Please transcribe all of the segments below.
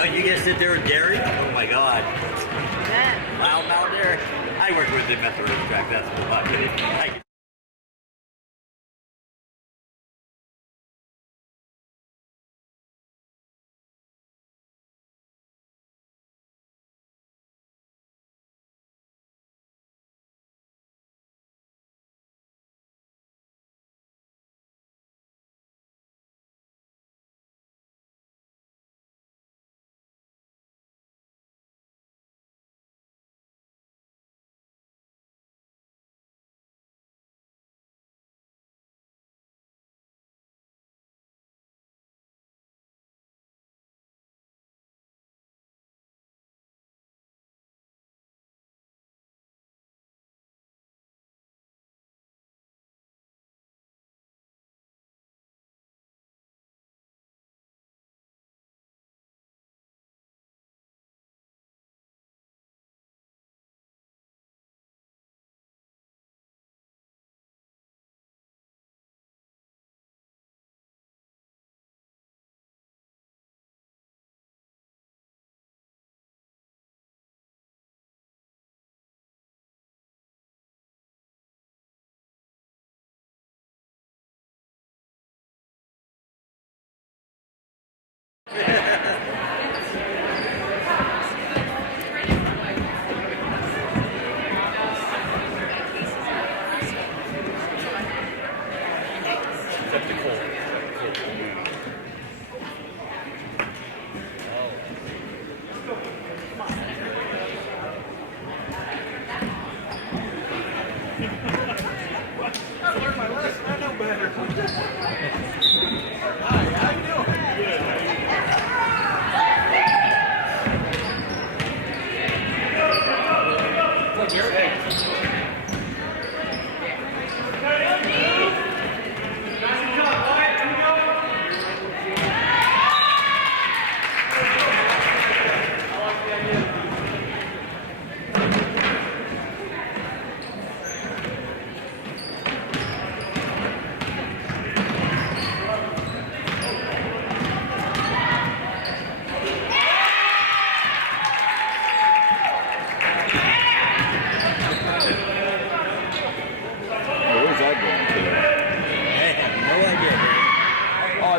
Oh, you get to sit there with Derek? Oh my God. Loud mouth Derek. I worked with him at the racetrack. That's a lot.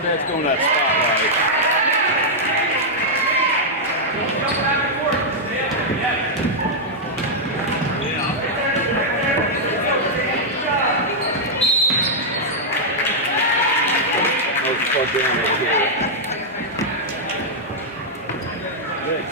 That's going that spotlight. Let's plug down over here. Good.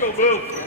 Go blue.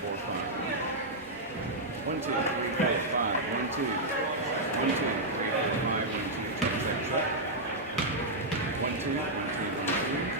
4, 5. 1, 2, 3, 4, 5. 1, 2. 1, 2, 3, 4, 5. 1, 2, 2, 7, 1, 2, 1, 2, 1, 2.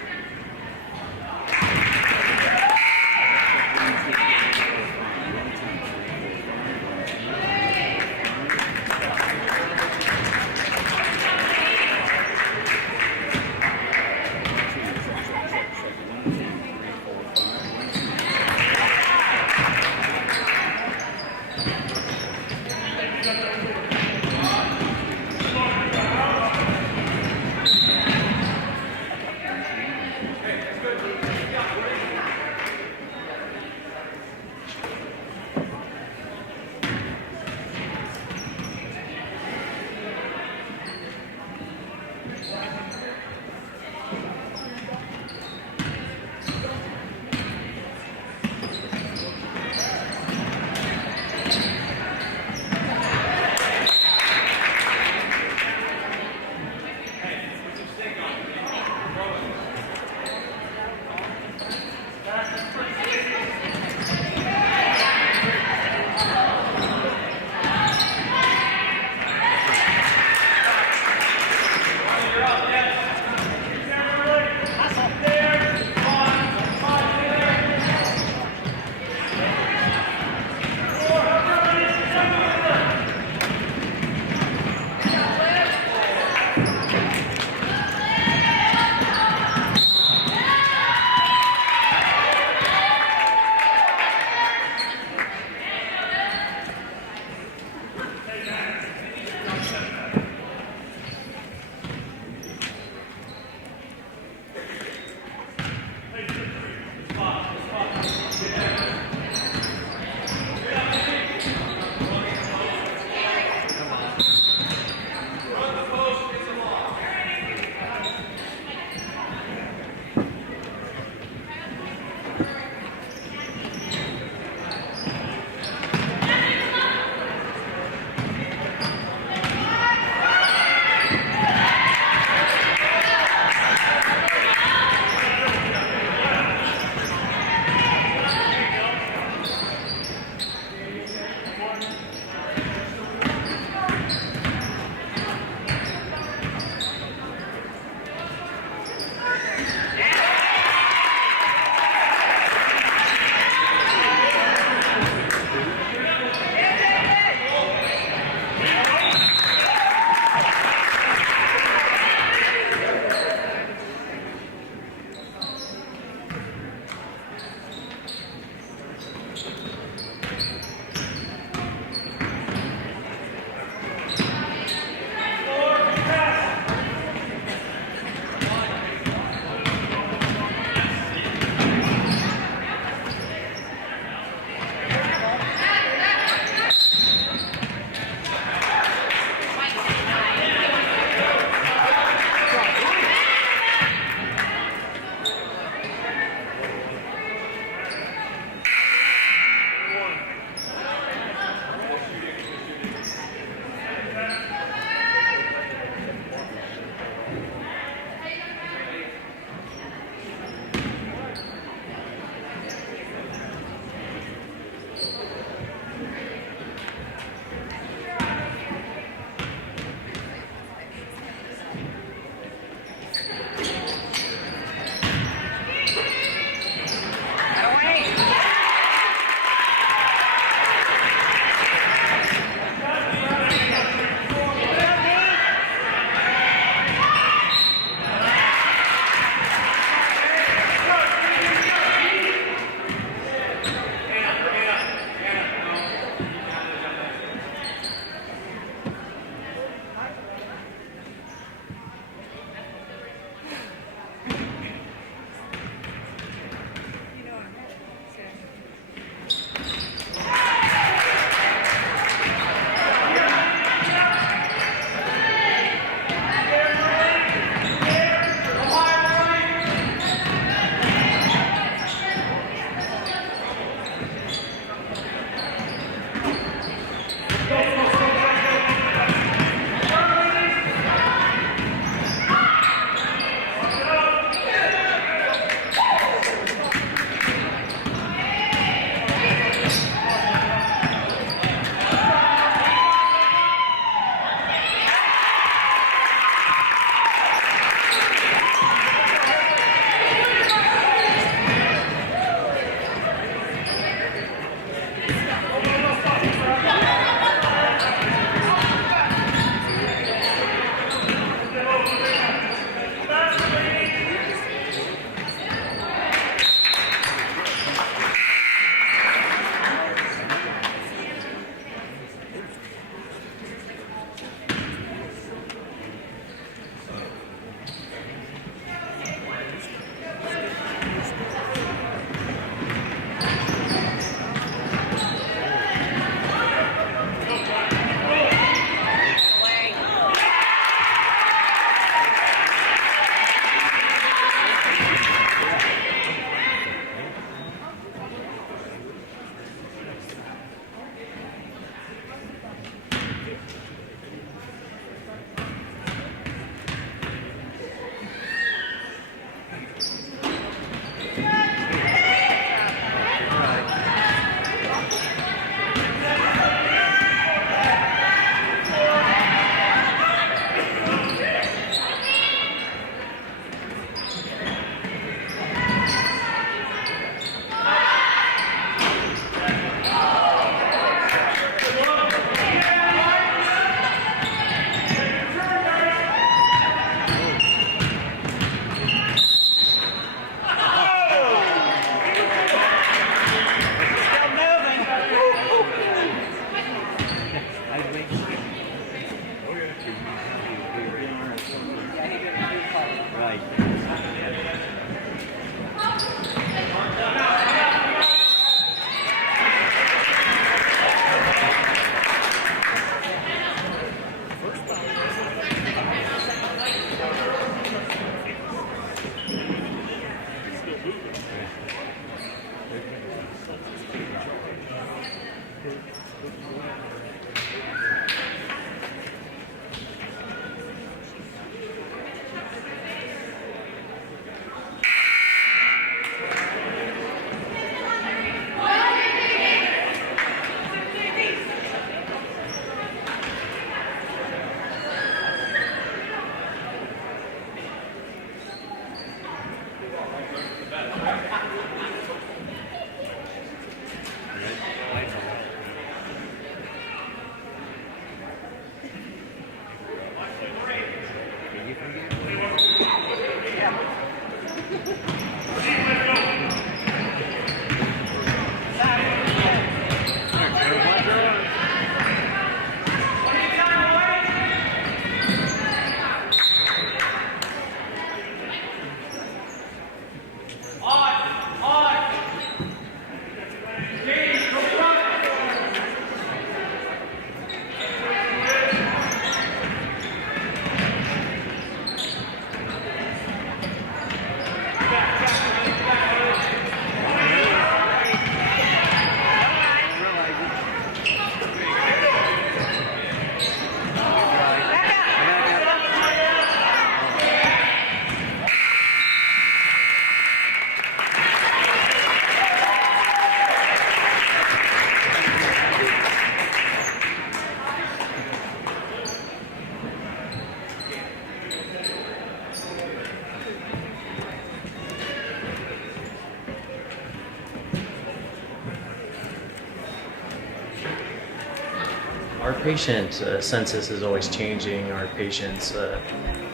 Our patient census is always changing. Our patients'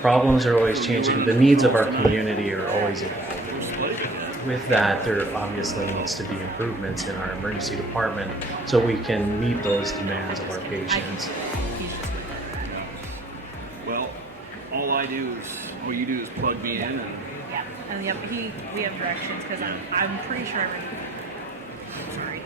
problems are always changing. The needs of our community are always evolving. With that, there obviously needs to be improvements in our emergency department so we can meet those demands of our patients. Well, all you do is plug me in and Yeah, and yep, we have directions because I'm pretty sure I'm sorry.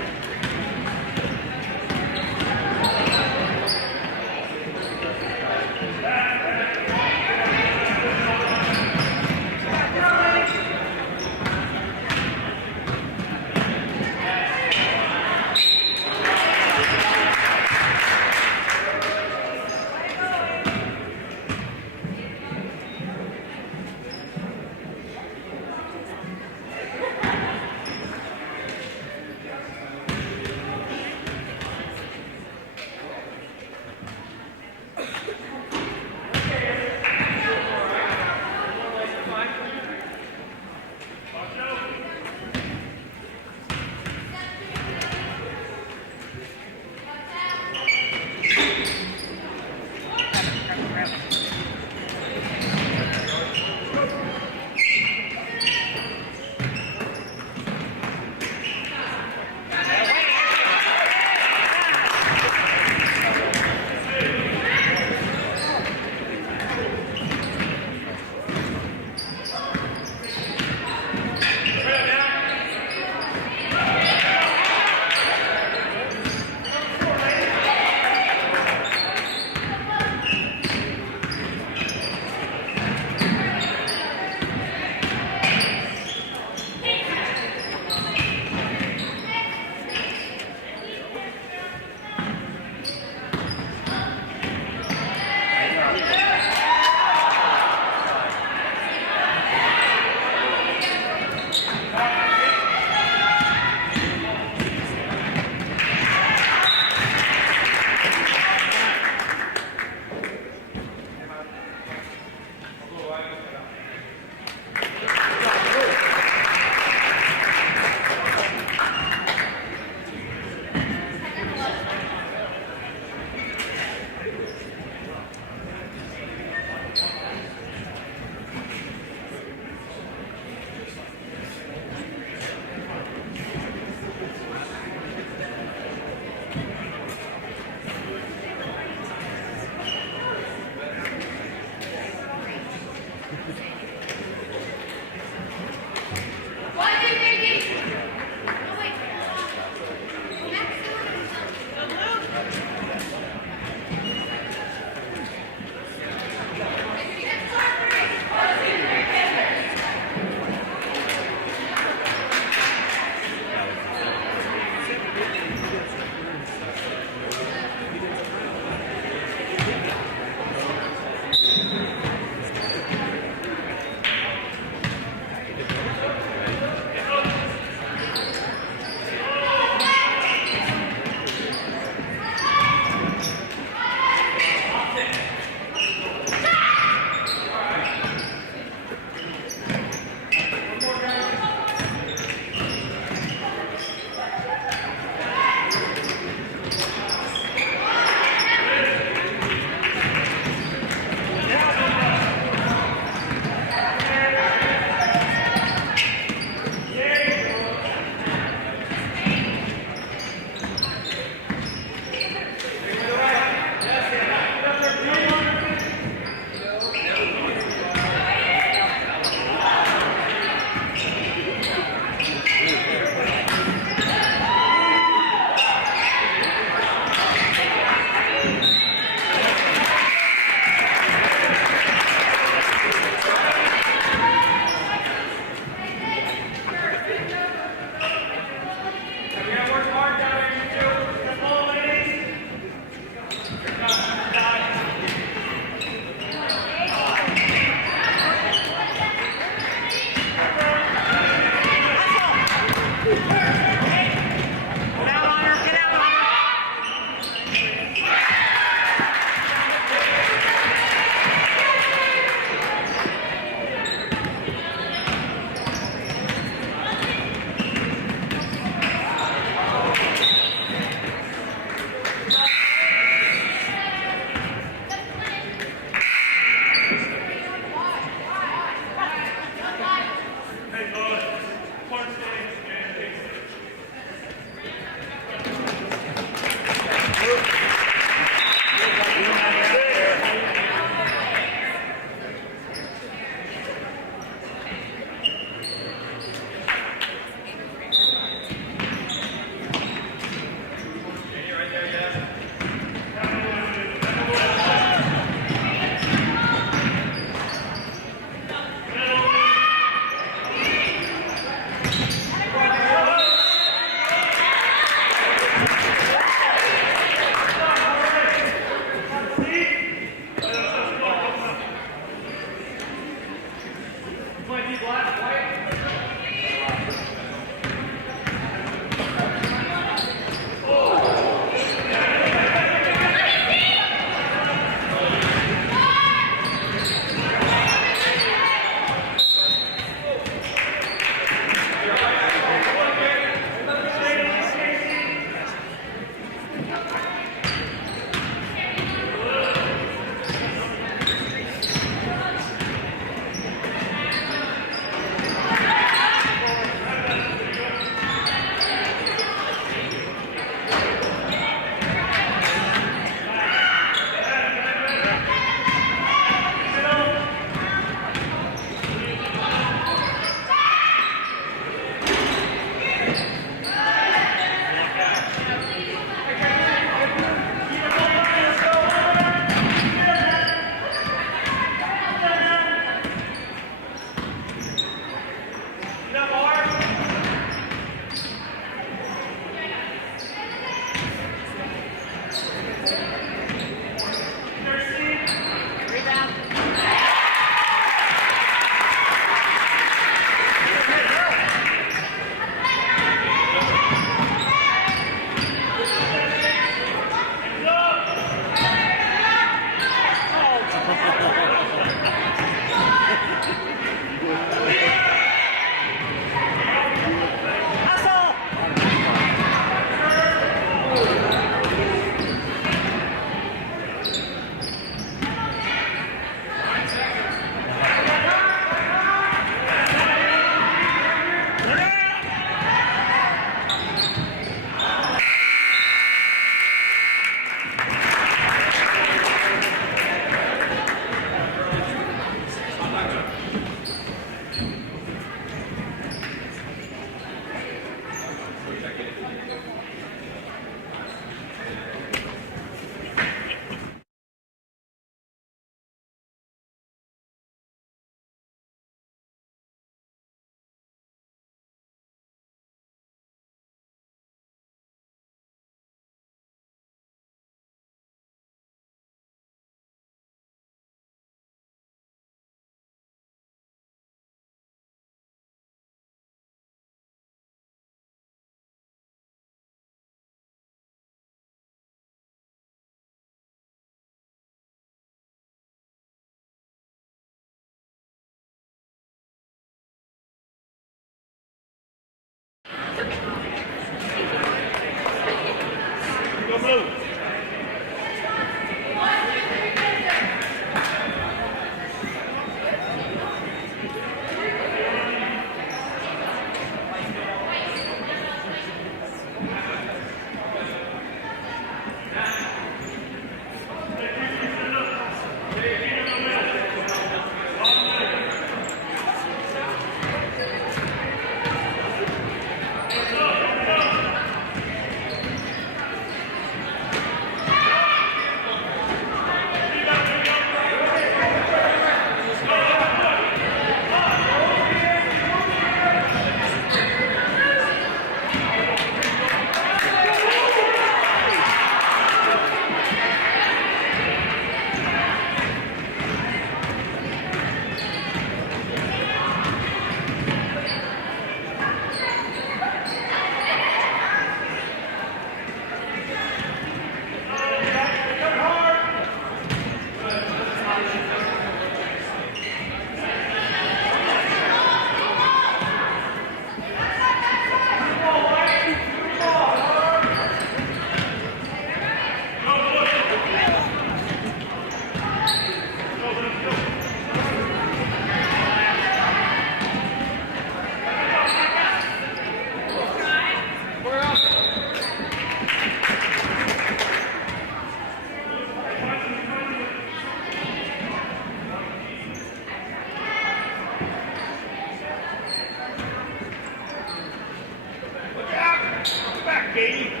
Katie.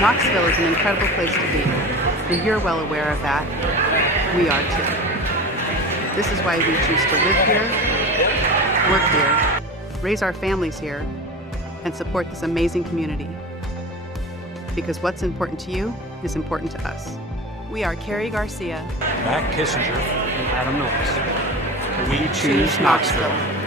Knoxville is an incredible place to be, and you're well aware of that. We are too. This is why we choose to live here, work here, raise our families here, and support this amazing community. Because what's important to you is important to us. We are Carrie Garcia, Matt Kissinger, and Adam Knowles. We choose Knoxville.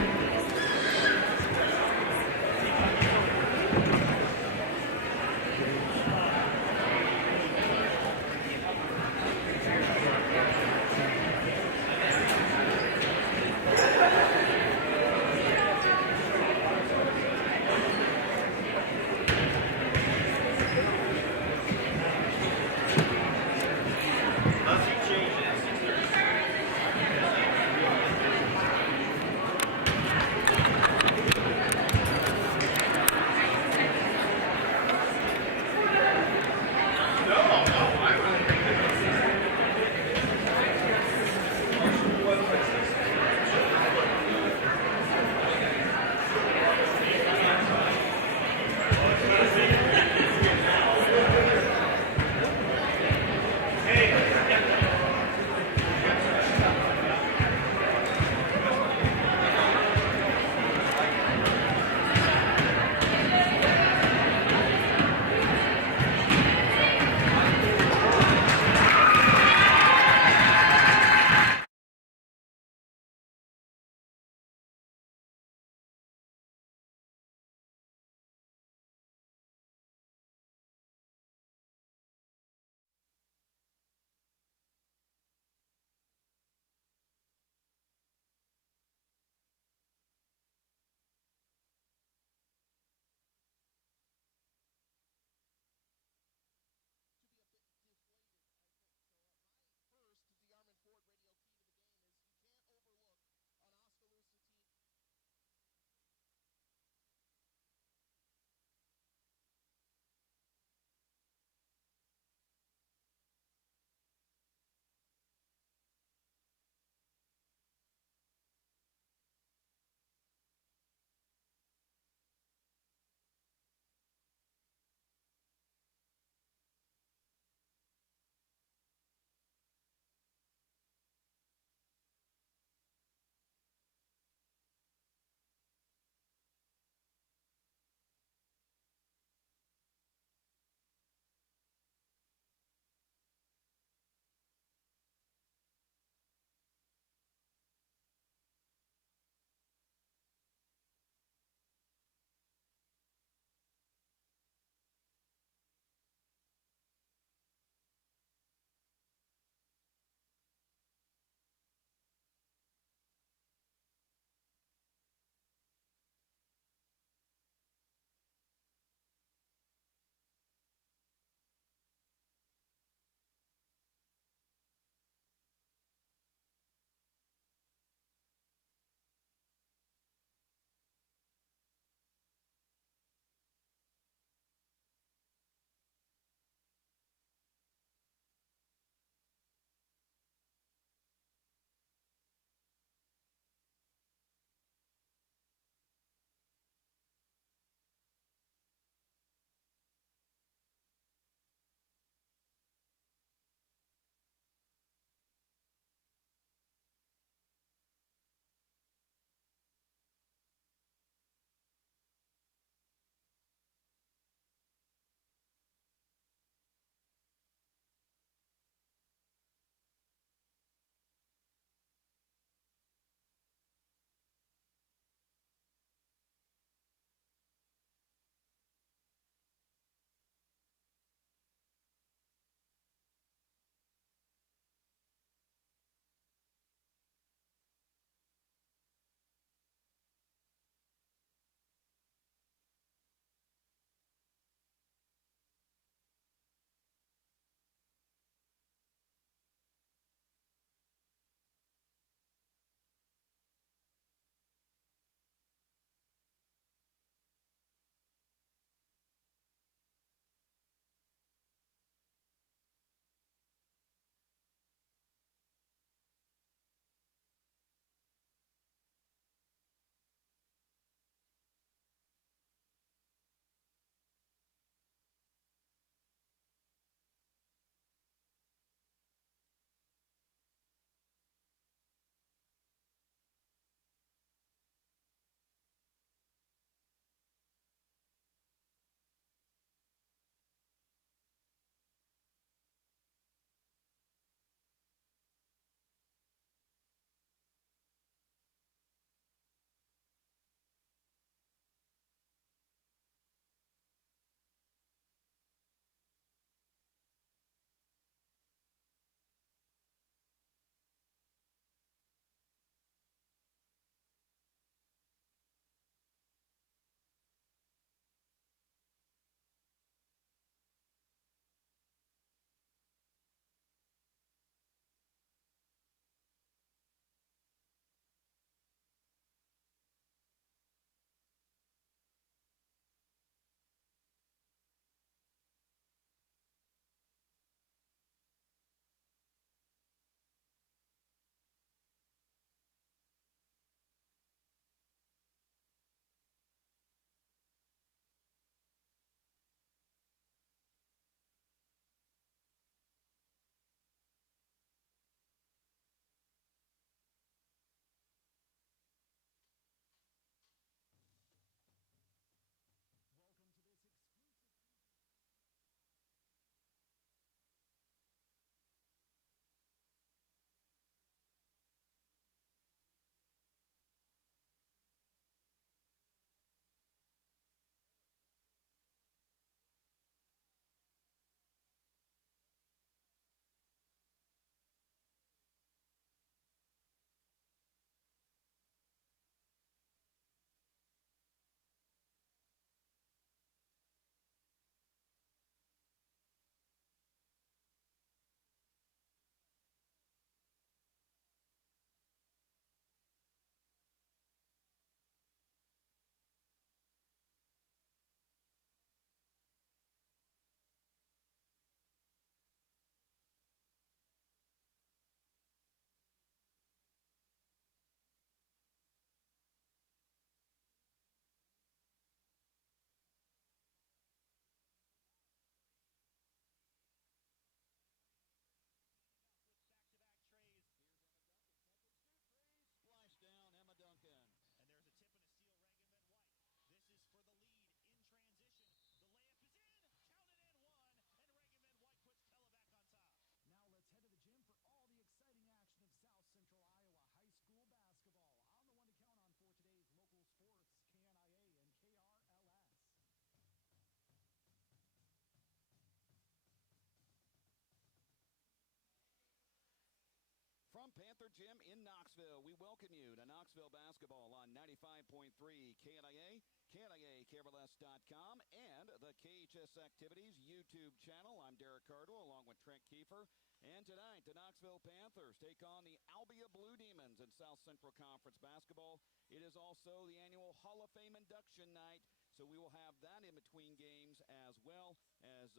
Panther Gym in Knoxville. We welcome you to Knoxville Basketball on 95.3 KNIA, KNIA, KRLS.com, and the KHS Activities YouTube channel. I'm Derek Cardwell along with Trent Keefer. And tonight, the Knoxville Panthers take on the Albia Blue Demons in South Central Conference Basketball. It is also the annual Hall of Fame induction night, so we will have that in between games as well as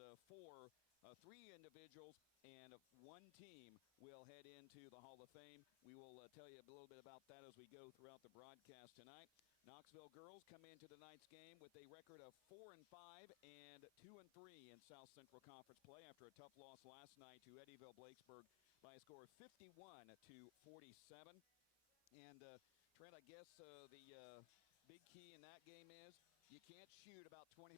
three individuals and one team will head into the Hall of Fame. We will tell you a little bit about that as we go throughout the broadcast tonight. Knoxville girls come into tonight's game with a record of 4-5 and 2-3 in South Central Conference play after a tough loss last night to Eddyville-Blakesburg by a score of 51-47. And Trent, I guess the big key in that game is you can't shoot about 20%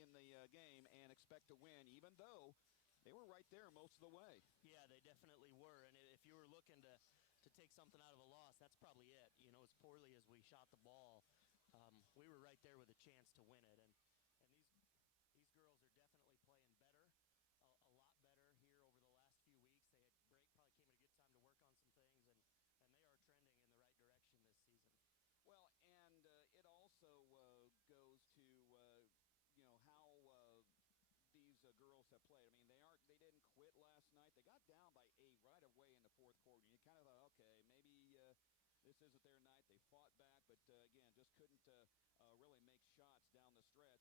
in the game and expect to win, even though they were right there most of the way. Yeah, they definitely were. And if you were looking to take something out of a loss, that's probably it. You know, as poorly as we shot the ball, we were right there with a chance to win it. And these girls are definitely playing better, a lot better here over the last few weeks. They had probably came at a good time to work on some things, and they are trending in the right direction this season. Well, and it also goes to how these girls have played. I mean, they didn't quit last night. They got down by 8 right away in the fourth quarter. You kind of thought, okay, maybe this isn't their night. They fought back, but again, just couldn't really make shots down the stretch.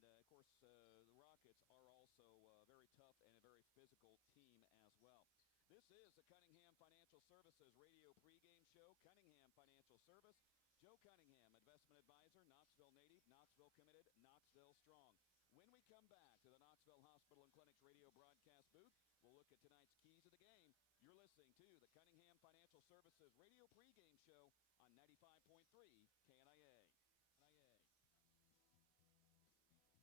And of course, the Rockets are also very tough and a very physical team as well. This is the Cunningham Financial Services radio pregame show. Cunningham Financial Service. Joe Cunningham, investment advisor, Knoxville native, Knoxville committed, Knoxville strong. When we come back to the Knoxville Hospital and Clinics radio broadcast booth, we'll look at tonight's keys of the game. You're listening to the Cunningham Financial Services radio pregame show on 95.3 KNIA. Stop in for the 4-day breakfast sale this Thursday through Sunday at the Hy-Vee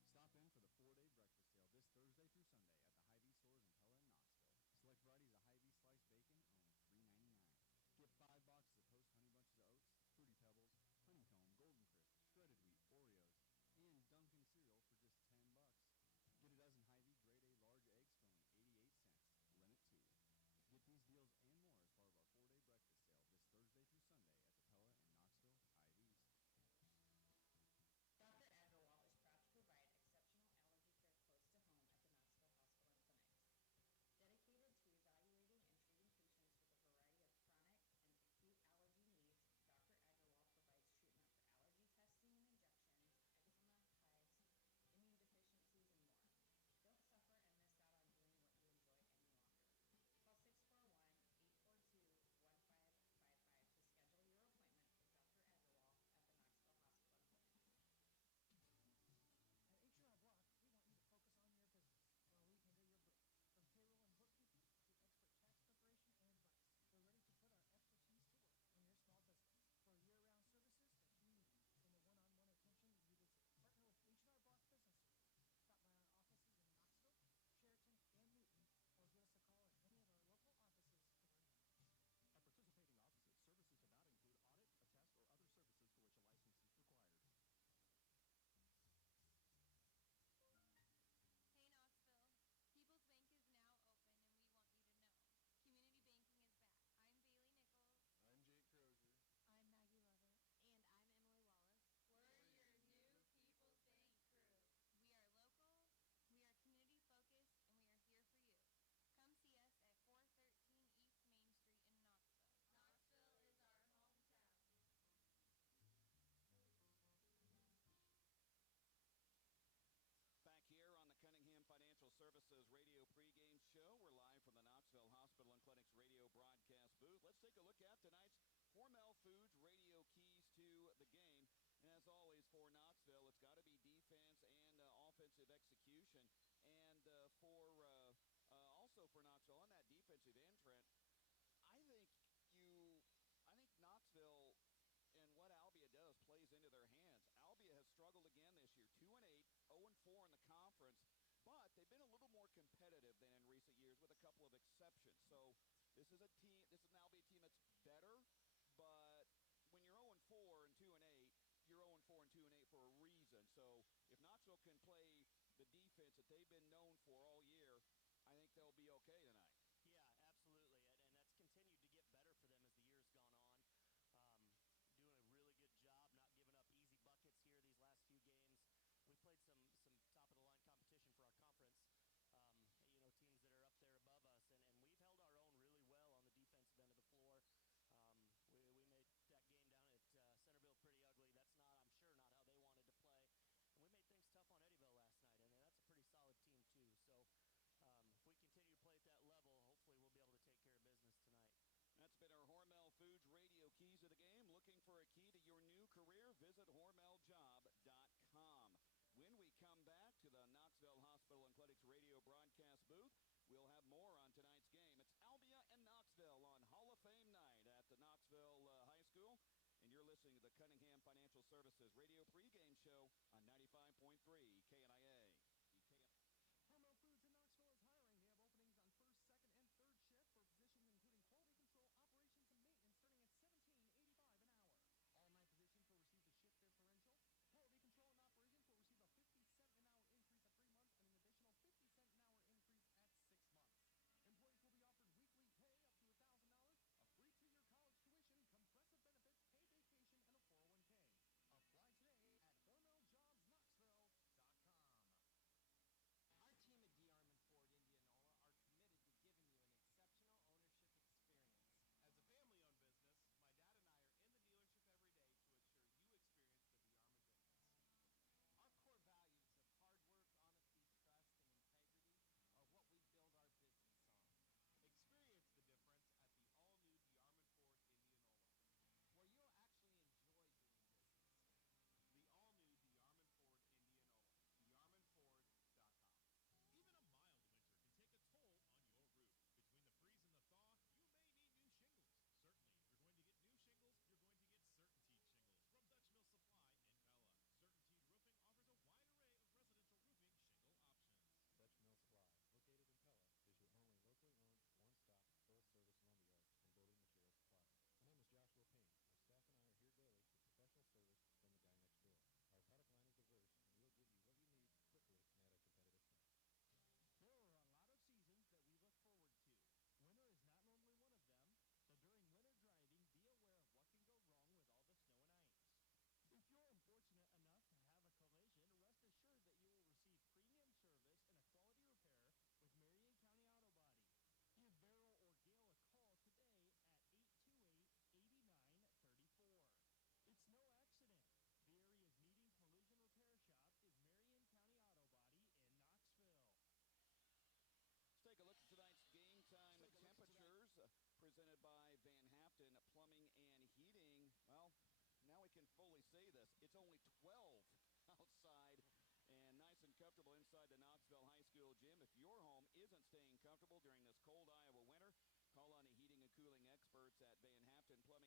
stores in Pella and Knoxville. Select varieties of Hy-Vee sliced bacon, only $3.99. Get 5 boxes of Post Honey Bunches of Oats, Fruity Pebbles, Honeycomb, Golden Crisp, Shredded Wheat, Oreos, and Dunkin' cereal for just $10. Get a dozen Hy-Vee Grade A large eggs for only 88 cents. Limit 2. Get these deals and more as part of our 4-day breakfast sale this Thursday through Sunday at the Pella and Knoxville Hy-Vees. Dr. Agrawal is proud to provide exceptional allergy care close to home at the Knoxville Hospital and Clinics. Dedicated to evaluating and treating patients with a variety of chronic and acute allergy needs, Dr. Agrawal provides treatment for allergy testing and injections, eczema, hives, immune deficiencies, and more. Don't suffer and miss out on doing what you enjoy any longer. Call 641-842-1555 to schedule your appointment with Dr. Agrawal at the Knoxville Hospital and Clinics. At H&R Block, we want you to focus on your business while we handle your book. From payroll and bookkeeping to expert tax preparation and advice, we're ready to put our expertise to work on your small business for year-round services that you need and the one-on-one attention you deserve. Partner with H&R Block Business Service. Stop by our offices in Knoxville, Sheraton, and Newton, or give us a call at any of our local offices to learn more. At participating offices, services do not include audit, attest, or other services for which a license is required. Hey Knoxville, People's Bank is now open and we want you to know. Community banking is back. I'm Bailey Nichols. I'm Jake Crozier. I'm Maggie Lover. And I'm Emily Wallace. We're your new People's Bank crew. We are local, we are community focused, and we are here for you. Come see us at 413 East Main Street in Knoxville. Knoxville is our hometown. Back here on the Cunningham Financial Services radio pregame show. We're live from the Knoxville Hospital and Clinics radio broadcast booth. Let's take a look at tonight's Hormel Foods radio keys to the game. And as always for Knoxville, it's got to be defense and offensive execution. And also for Knoxville on that defensive end, Trent, I think Knoxville and what Albia does plays into their hands. Albia has struggled again this year, 2-8, 0-4 in the conference, but they've been a little more competitive than in recent years with a couple of exceptions. So this is an Albia team that's better, but when you're 0-4 and 2-8, you're 0-4 and 2-8 for a reason. So if Knoxville can play the defense that they've been known for all year, I think they'll be okay tonight. Yeah, absolutely, and that's continued. Cunningham Financial Services Radio pregame show on 95.3 KNIA. Hormel Foods in Knoxville is hiring. They have openings on first, second, and third shift for positions including quality control, operations, and maintenance starting at $17.85 an hour. All 9 positions will receive the shift differential. Quality control and operations will receive a 50-cent an hour increase at 3 months and an additional 50-cent an hour increase at 6 months. Employees will be offered weekly pay up to $1,000, a free 2-year college tuition, compressive benefits, paid vacation, and a 401k. Apply today at HormelJobsKnoxville.com. Our team at D. Armand Ford Indianola are committed to giving you an exceptional ownership experience. As a family-owned business, my dad and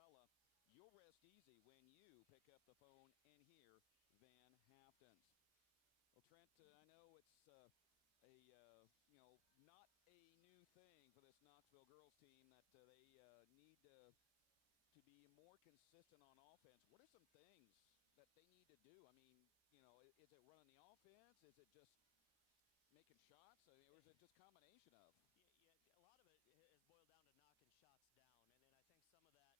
I are in the dealership every day to ensure you experience the D. Armand difference. Our core values of hard work, honesty, trust, and integrity are what we build our business on. Experience the difference at the all-new D. Armand Ford Indianola, where you'll actually enjoy doing business. The all-new D. Armand Ford Indianola, DarmandFord.com. Even a mild winter can take a toll on your roof. Between the freeze and the thaw, you may need new shingles. Certainly, if you're going to get new shingles, you're going to get Certainteed shingles from Dutch Mill Supply in Pella. Certainteed Roofing offers a wide array of residential roofing shingle options. Dutch Mill Supply, located in Pella, is your only locally owned, one-stop, full-service lumberyard and building material supplier. My name is Joshua Payne. My staff and I are here daily for professional service from the guy next door. Our product line is diverse, and we'll give you what you need quickly and at a competitive price. There are a lot of seasons that we look forward to. Winter is not normally one of them, so during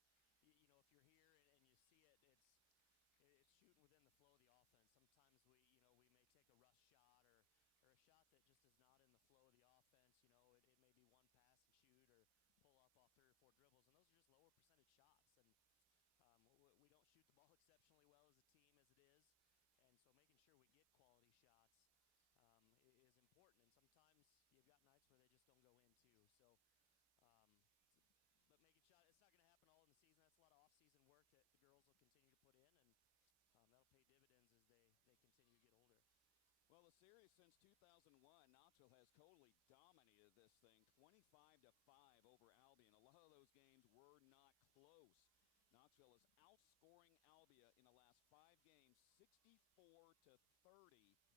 winter driving, be aware of what can go wrong with all the snow and ice. If you're unfortunate enough to have a collision, rest assured that you will receive premium service and a quality repair with Marion County Auto Body. Give Beryl or Gail a call today at 828-8934. It's no accident. The area's leading collision repair shop is Marion County Auto Body in Knoxville. Let's take a look at tonight's game time temperatures presented by Van Haften Plumbing and Heating. Well, now we can fully say this. It's only 12 outside and nice and comfortable inside the Knoxville High School gym. If your home isn't staying comfortable during this cold Iowa winter, call on the heating and cooling experts at Van Haften Plumbing and Heating in Pella.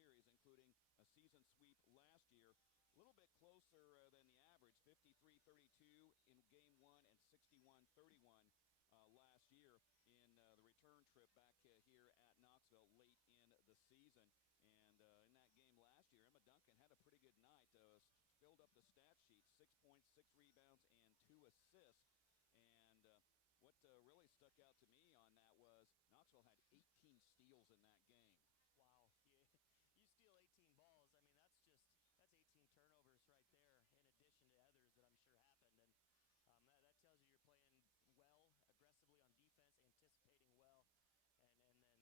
You'll rest easy when you pick up the phone and hear Van Haften's. Well, Trent, I know it's not a new thing for this Knoxville girls team that they need to be more consistent on offense. What are some things that they need to do? I mean, is it running the offense? Is it just making shots? I mean, or is it just combination of? Yeah, a lot of it has boiled down to knocking shots down, and I think some of that, if you're here and you see it, it's shooting within the flow of the offense. Sometimes we may take a rush shot or a shot that just is not in the flow of the offense. It may be one pass and shoot or pull up off 3 or 4 dribbles, and those are just lower percentage shots. And we don't shoot the ball exceptionally well as a team as it is, and so making sure we get quality shots is important. And sometimes you've got nights where they just don't go in too. So, but making shots, it's not going to happen all in the season. That's a lot of off-season work that the girls will continue to put in, and that'll pay dividends as they continue to get older. Well, the series since 2001, Knoxville has totally dominated this thing, 25-5 over Albion. A lot of those games were not close. Knoxville is outscoring Albia in the last 5 games, 64-30, and the Panthers have won the last 8 games in this series, including a season sweep last year. A little bit closer than the average, 53-32 in Game 1 and 61-31 last year in the return trip back here at Knoxville late in the season. And in that game last year, Emma Duncan had a pretty good night, filled up the stat sheet, 6 points, 6 rebounds, and 2 assists. And what really stuck out to me on that was Knoxville had 18 steals in that game. Wow. Yeah. You steal 18 balls, I mean, that's 18 turnovers right there, in addition to others that I'm sure happened. And that tells you you're playing well, aggressively on defense, anticipating well, and then the key is turning those into some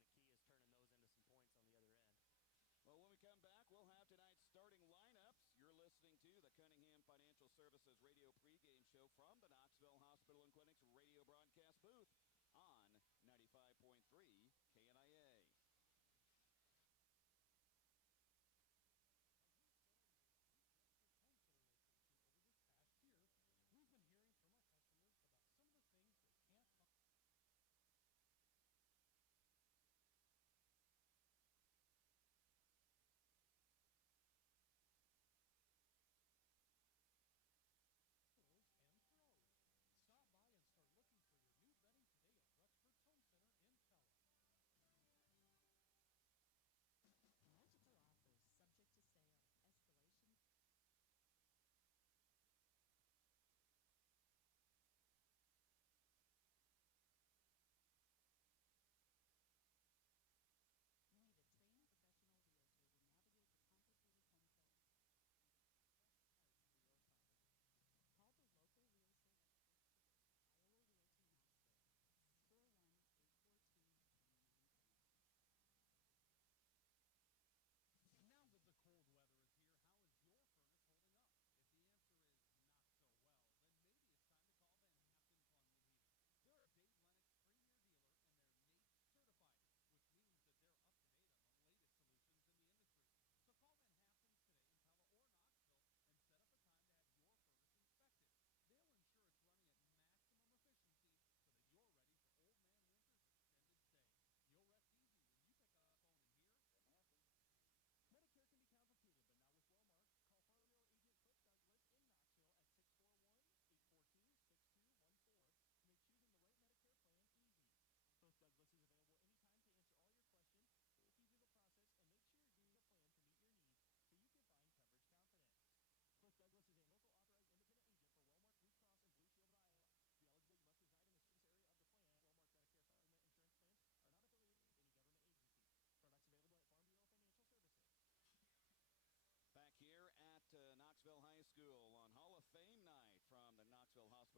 points on the other end. Well, when we come back, we'll have tonight's starting lineups. You're listening to the Cunningham Financial Services Radio pregame show from the Knoxville Hospital and Clinic's radio broadcast booth on 95.3 KNIA. Over this past year, we've been hearing from our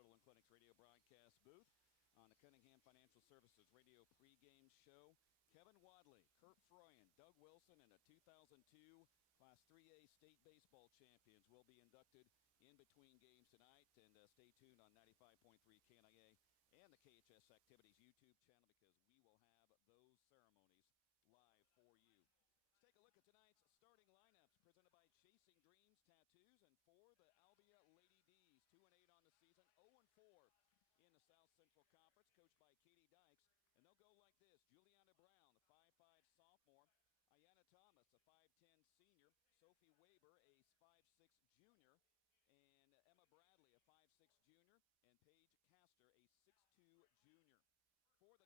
Hospital and Clinic's radio broadcast booth on the Cunningham Financial Services radio pregame show. Kevin Wadley, Kurt Froyen, Doug Wilson, and a 2002 Class 3A state baseball champions will be inducted in between games tonight. And stay tuned on 95.3 KNIA and the KHS Activities YouTube channel because we will have those ceremonies live for you. Let's take a look at tonight's starting lineups presented by Chasing Dreams Tattoos. And for the Albia Lady D's, 2-8 on the season, 0-4 in the South Central Conference, coached by Katie Dykes. And they'll go like this: Juliana Brown, the 5'5 sophomore; Ayanna Thomas, a 5'10 senior; Sophie Weber, a 5'6 junior; and Emma Bradley, a 5'6 junior; and Paige Castor, a 6'2 junior. For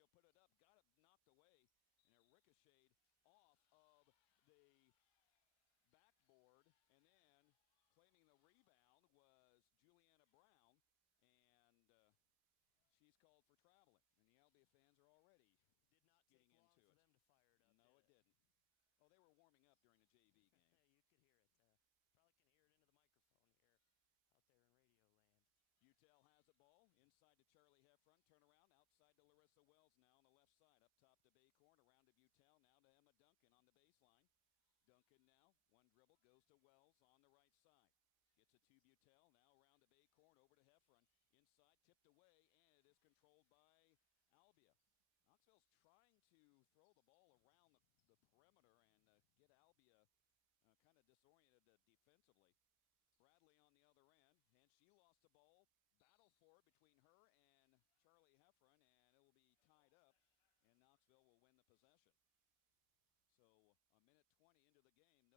she'll put it up, got it knocked away, and it ricocheted off of the backboard, and then claiming the rebound was Juliana Brown, and she's called for traveling. And the Albia fans are already Did not take getting long into for it. them to fire it up. No, it didn't. Oh, they were warming up during the JV game. You could hear it. Probably can hear it into the microphone here out there in radio land. Butel has the ball inside to Charlie Heffron. Turn around outside to Larissa Wells now on the left side. Up top to Baycorn. Around to Butel. Now to Emma Duncan on the baseline. Duncan now. One dribble goes to Wells on the right side. Gets it to Butel. Now around to Baycorn. Over to Heffron. Inside. Tipped away. And it is controlled by Albia. Knoxville's trying to throw the ball around the perimeter and get Albia kind of disoriented defensively. Bradley on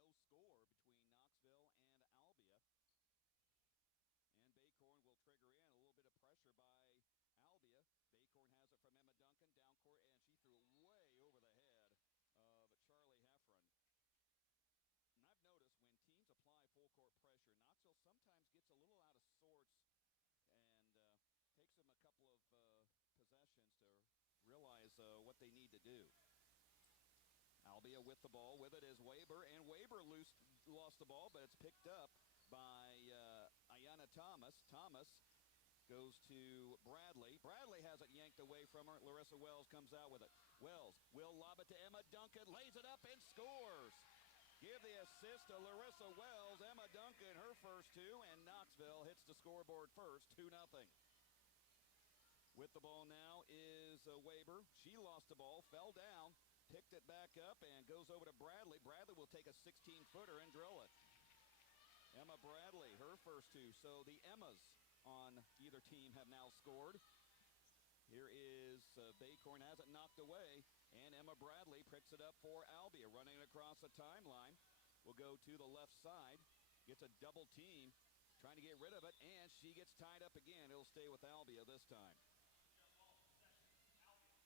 the other end, and she lost the ball. Battle for it between her and Charlie Heffron, and it will be tied up, and Knoxville will win the possession. So a minute 20 into the game, no score between Knoxville and Albia. And Baycorn will trigger in. A little bit of pressure by Albia. Baycorn has it from Emma Duncan, down court, and she threw it way over the head of Charlie Heffron. And I've noticed when teams apply full court pressure, Knoxville sometimes gets a little out of sorts and takes them a couple of possessions to realize what they need to do. Albia with the ball. With it is Weber, and Weber lost the ball, but it's picked up by Ayanna Thomas. Thomas goes to Bradley. Bradley has it yanked away from her. Larissa Wells comes out with it. Wells will lob it to Emma Duncan, lays it up and scores. Give the assist to Larissa Wells. Emma Duncan, her first two, and Knoxville hits the scoreboard first, 2-0. With the ball now is Weber. She lost the ball, fell down, picked it back up, and goes over to Bradley. Bradley will take a 16-footer and drill it. Emma Bradley, her first two. So the Emmas on either team have now scored. Here is Baycorn, has it knocked away, and Emma Bradley picks it up for Albia. Running across the timeline, will go to the left side, gets a double team, trying to get rid of it, and she gets tied up again. It'll stay with Albia this time.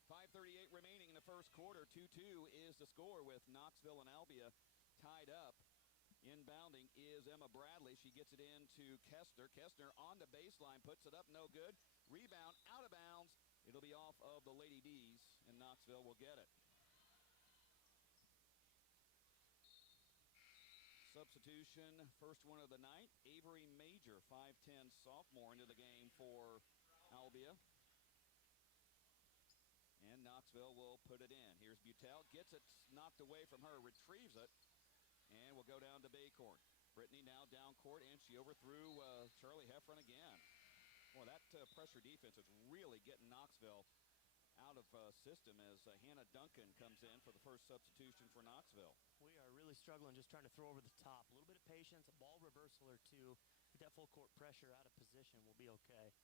5:38 remaining in the first quarter. 2-2 is the score with Knoxville and Albia tied up. Inbounding is Emma Bradley. She gets it into Kestner. Kestner on the baseline, puts it up, no good. Rebound out of bounds. It'll be off of the Lady D's, and Knoxville will get it. Substitution, first one of the night. Avery Major, 5'10" sophomore, into the game for Albia. And Knoxville will put it in. Here's Butel, gets it knocked away from her, retrieves it, and will go down to Baycorn. Brittany now down court, and she overthrew Charlie Heffron again. Boy, that pressure defense is really getting Knoxville out of system as Hannah Duncan comes in for the first substitution for Knoxville. We are really struggling just trying to throw over the top. A little bit of patience, a ball reversal or two. Get that full court pressure out of position. We'll be okay.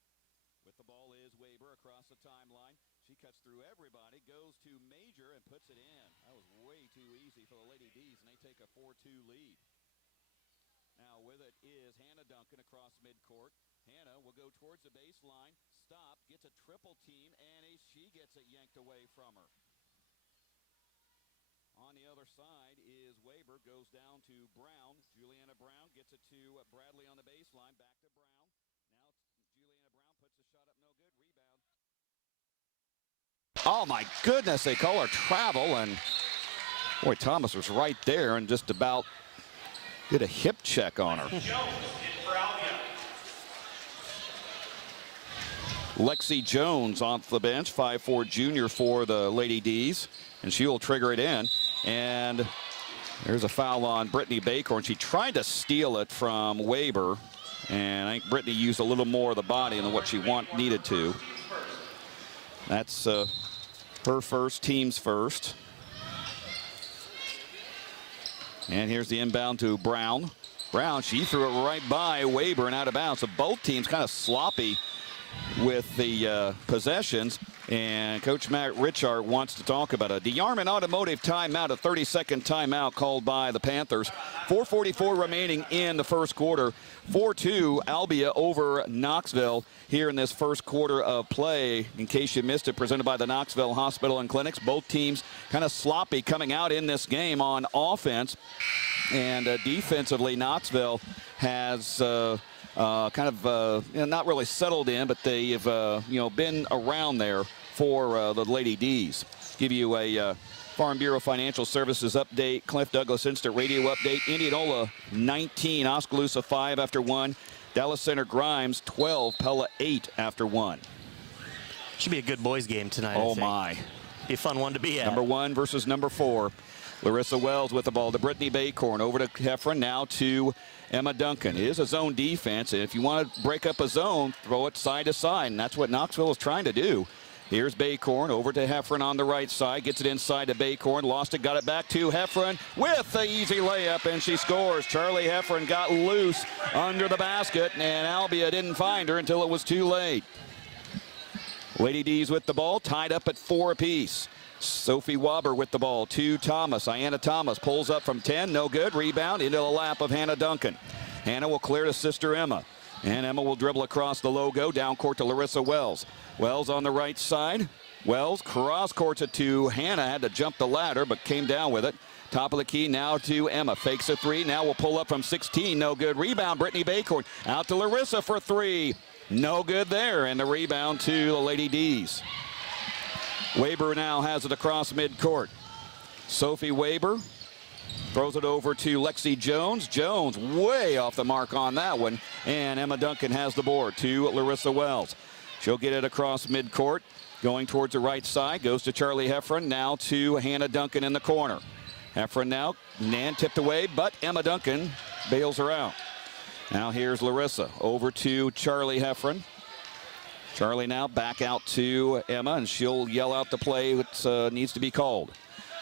With the ball is Weber across the timeline. She cuts through everybody, goes to Major and puts it in. That was way too easy for the Lady D's, and they take a 4-2 lead. Now with it is Hannah Duncan across midcourt. Hannah will go towards the baseline, stop, gets a triple team, and she gets it yanked away from her. On the other side is Weber, goes down to Brown. Juliana Brown gets it to Bradley on the baseline, back to Brown. Now Juliana Brown puts the shot up, no good, rebound. Oh my goodness, they call her travel, and boy, Thomas was right there and just about did a hip check on her. Lexi Jones off the bench, 5'4" junior for the Lady D's, and she will trigger it in. And there's a foul on Brittany Baycorn. She tried to steal it from Weber, and I think Brittany used a little more of the body than what she needed to. That's her first, team's first. And here's the inbound to Brown. Brown, she threw it right by Weber and out of bounds. So both teams kind of sloppy with the possessions. And Coach Matt Richard wants to talk about a DeArmond Automotive timeout, a 30-second timeout called by the Panthers. 4:44 remaining in the first quarter. 4-2 Albia over Knoxville here in this first quarter of play. In case you missed it, presented by the Knoxville Hospital and Clinics. Both teams kind of sloppy coming out in this game on offense. And defensively, Knoxville has not really settled in, but they've been around there for the Lady D's. Give you a Farm Bureau Financial Services update, Cliff Douglas Instant Radio update. Indianola 19, Oskaloosa 5 after 1. Dallas Center Grimes 12, Pella 8 after 1. Should be a good boys game tonight. Oh my. Be a fun one to be at. Number 1 versus number 4. Larissa Wells with the ball to Brittany Baycorn. Over to Heffron, now to Emma Duncan. It is a zone defense, and if you want to break up a zone, throw it side to side, and that's what Knoxville is trying to do. Here's Baycorn over to Heffron on the right side. Gets it inside to Baycorn. Lost it, got it back to Heffron with the easy layup, and she scores. Charlie Heffron got loose under the basket, and Albia didn't find her until it was too late. Lady D's with the ball, tied up at 4 apiece. Sophie Waber with the ball to Thomas. Ayanna Thomas pulls up from 10. No good. Rebound into the lap of Hannah Duncan. Hannah will clear to sister Emma. And Emma will dribble across the logo. Down court to Larissa Wells. Wells on the right side. Wells cross courts it to Hannah. Had to jump the ladder, but came down with it. Top of the key now to Emma. Fakes a 3. Now will pull up from 16. No good. Rebound, Brittany Baycorn. Out to Larissa for 3. No good there. And the rebound to the Lady D's. Weber now has it across midcourt. Sophie Weber throws it over to Lexi Jones. Jones way off the mark on that one. And Emma Duncan has the board to Larissa Wells. She'll get it across midcourt. Going towards the right side. Goes to Charlie Heffron. Now to Hannah Duncan in the corner. Heffron now. Nan tipped away, but Emma Duncan bails her out. Now here's Larissa. Over to Charlie Heffron. Charlie now back out to Emma, and she'll yell out the play that needs to be called.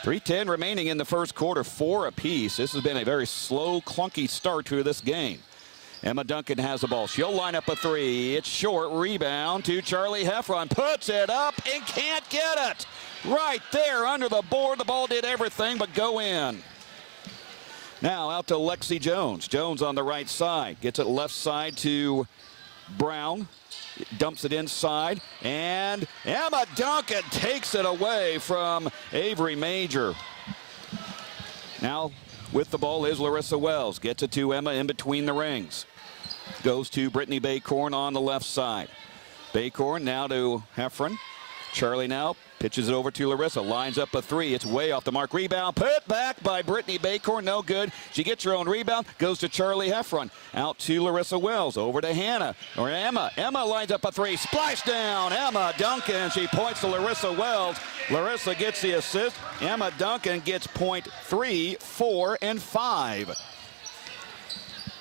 3:10 remaining in the first quarter, 4 apiece. This has been a very slow, clunky start to this game. Emma Duncan has the ball. She'll line up a 3. It's short. Rebound to Charlie Heffron. Puts it up and can't get it. Right there under the board. The ball did everything but go in. Now out to Lexi Jones. Jones on the right side. Gets it left side to Brown. Dumps it inside, and Emma Duncan takes it away from Avery Major. Now with the ball is Larissa Wells. Gets it to Emma in between the rings. Goes to Brittany Baycorn on the left side. Baycorn now to Heffron. Charlie now pitches it over to Larissa. Lines up a 3. It's way off the mark. Rebound put back by Brittany Baycorn. No good. She gets her own rebound. Goes to Charlie Heffron. Out to Larissa Wells. Over to Hannah. Or Emma. Emma lines up a 3. Splash down. Emma Duncan. She points to Larissa Wells. Larissa gets the assist. Emma Duncan gets point 3, 4, and 5.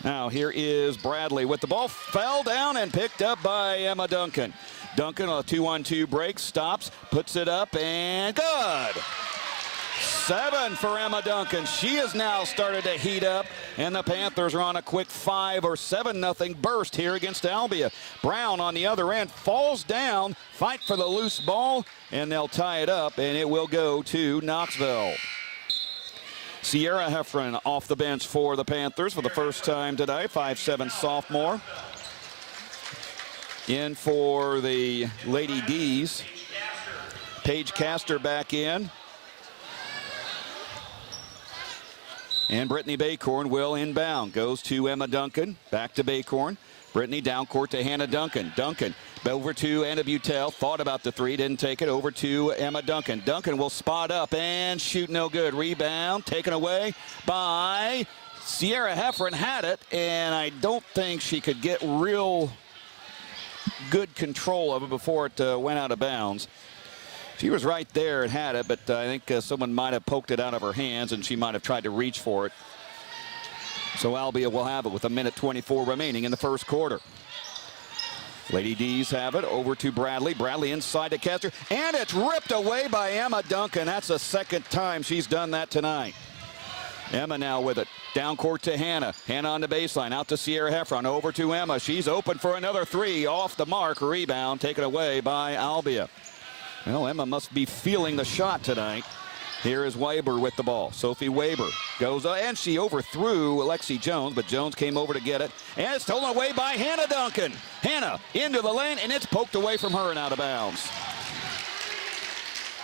Now here is Bradley with the ball. Fell down and picked up by Emma Duncan. Duncan on a 2-on-2 break, stops, puts it up, and good. 7 for Emma Duncan. She has now started to heat up, and the Panthers are on a quick 5 or 7-0 burst here against Albia. Brown on the other end falls down, fight for the loose ball, and they'll tie it up, and it will go to Knoxville. Sierra Heffron off the bench for the Panthers for the first time today, 5'7" sophomore. In for the Lady D's. Paige Castor back in. And Brittany Baycorn will inbound. Goes to Emma Duncan. Back to Baycorn. Brittany down court to Hannah Duncan. Duncan over to Anna Butel. Thought about the 3. Didn't take it. Over to Emma Duncan. Duncan will spot up and shoot no good. Rebound taken away by Sierra Heffron. Had it. And I don't think she could get real good control of it before it went out of bounds. She was right there and had it, but I think someone might have poked it out of her hands and she might have tried to reach for it. So Albia will have it with 1:24 remaining in the first quarter. Lady D's have it over to Bradley. Bradley inside to Castor, and it's ripped away by Emma Duncan. That's the second time she's done that tonight. Emma now with it. Down court to Hannah. Hannah on the baseline. Out to Sierra Heffron. Over to Emma. She's open for another 3. Off the mark. Rebound taken away by Albia. Well, Emma must be feeling the shot tonight. Here is Weber with the ball. Sophie Weber goes, and she overthrew Alexi Jones, but Jones came over to get it. And it's stolen away by Hannah Duncan. Hannah into the lane, and it's poked away from her and out of bounds.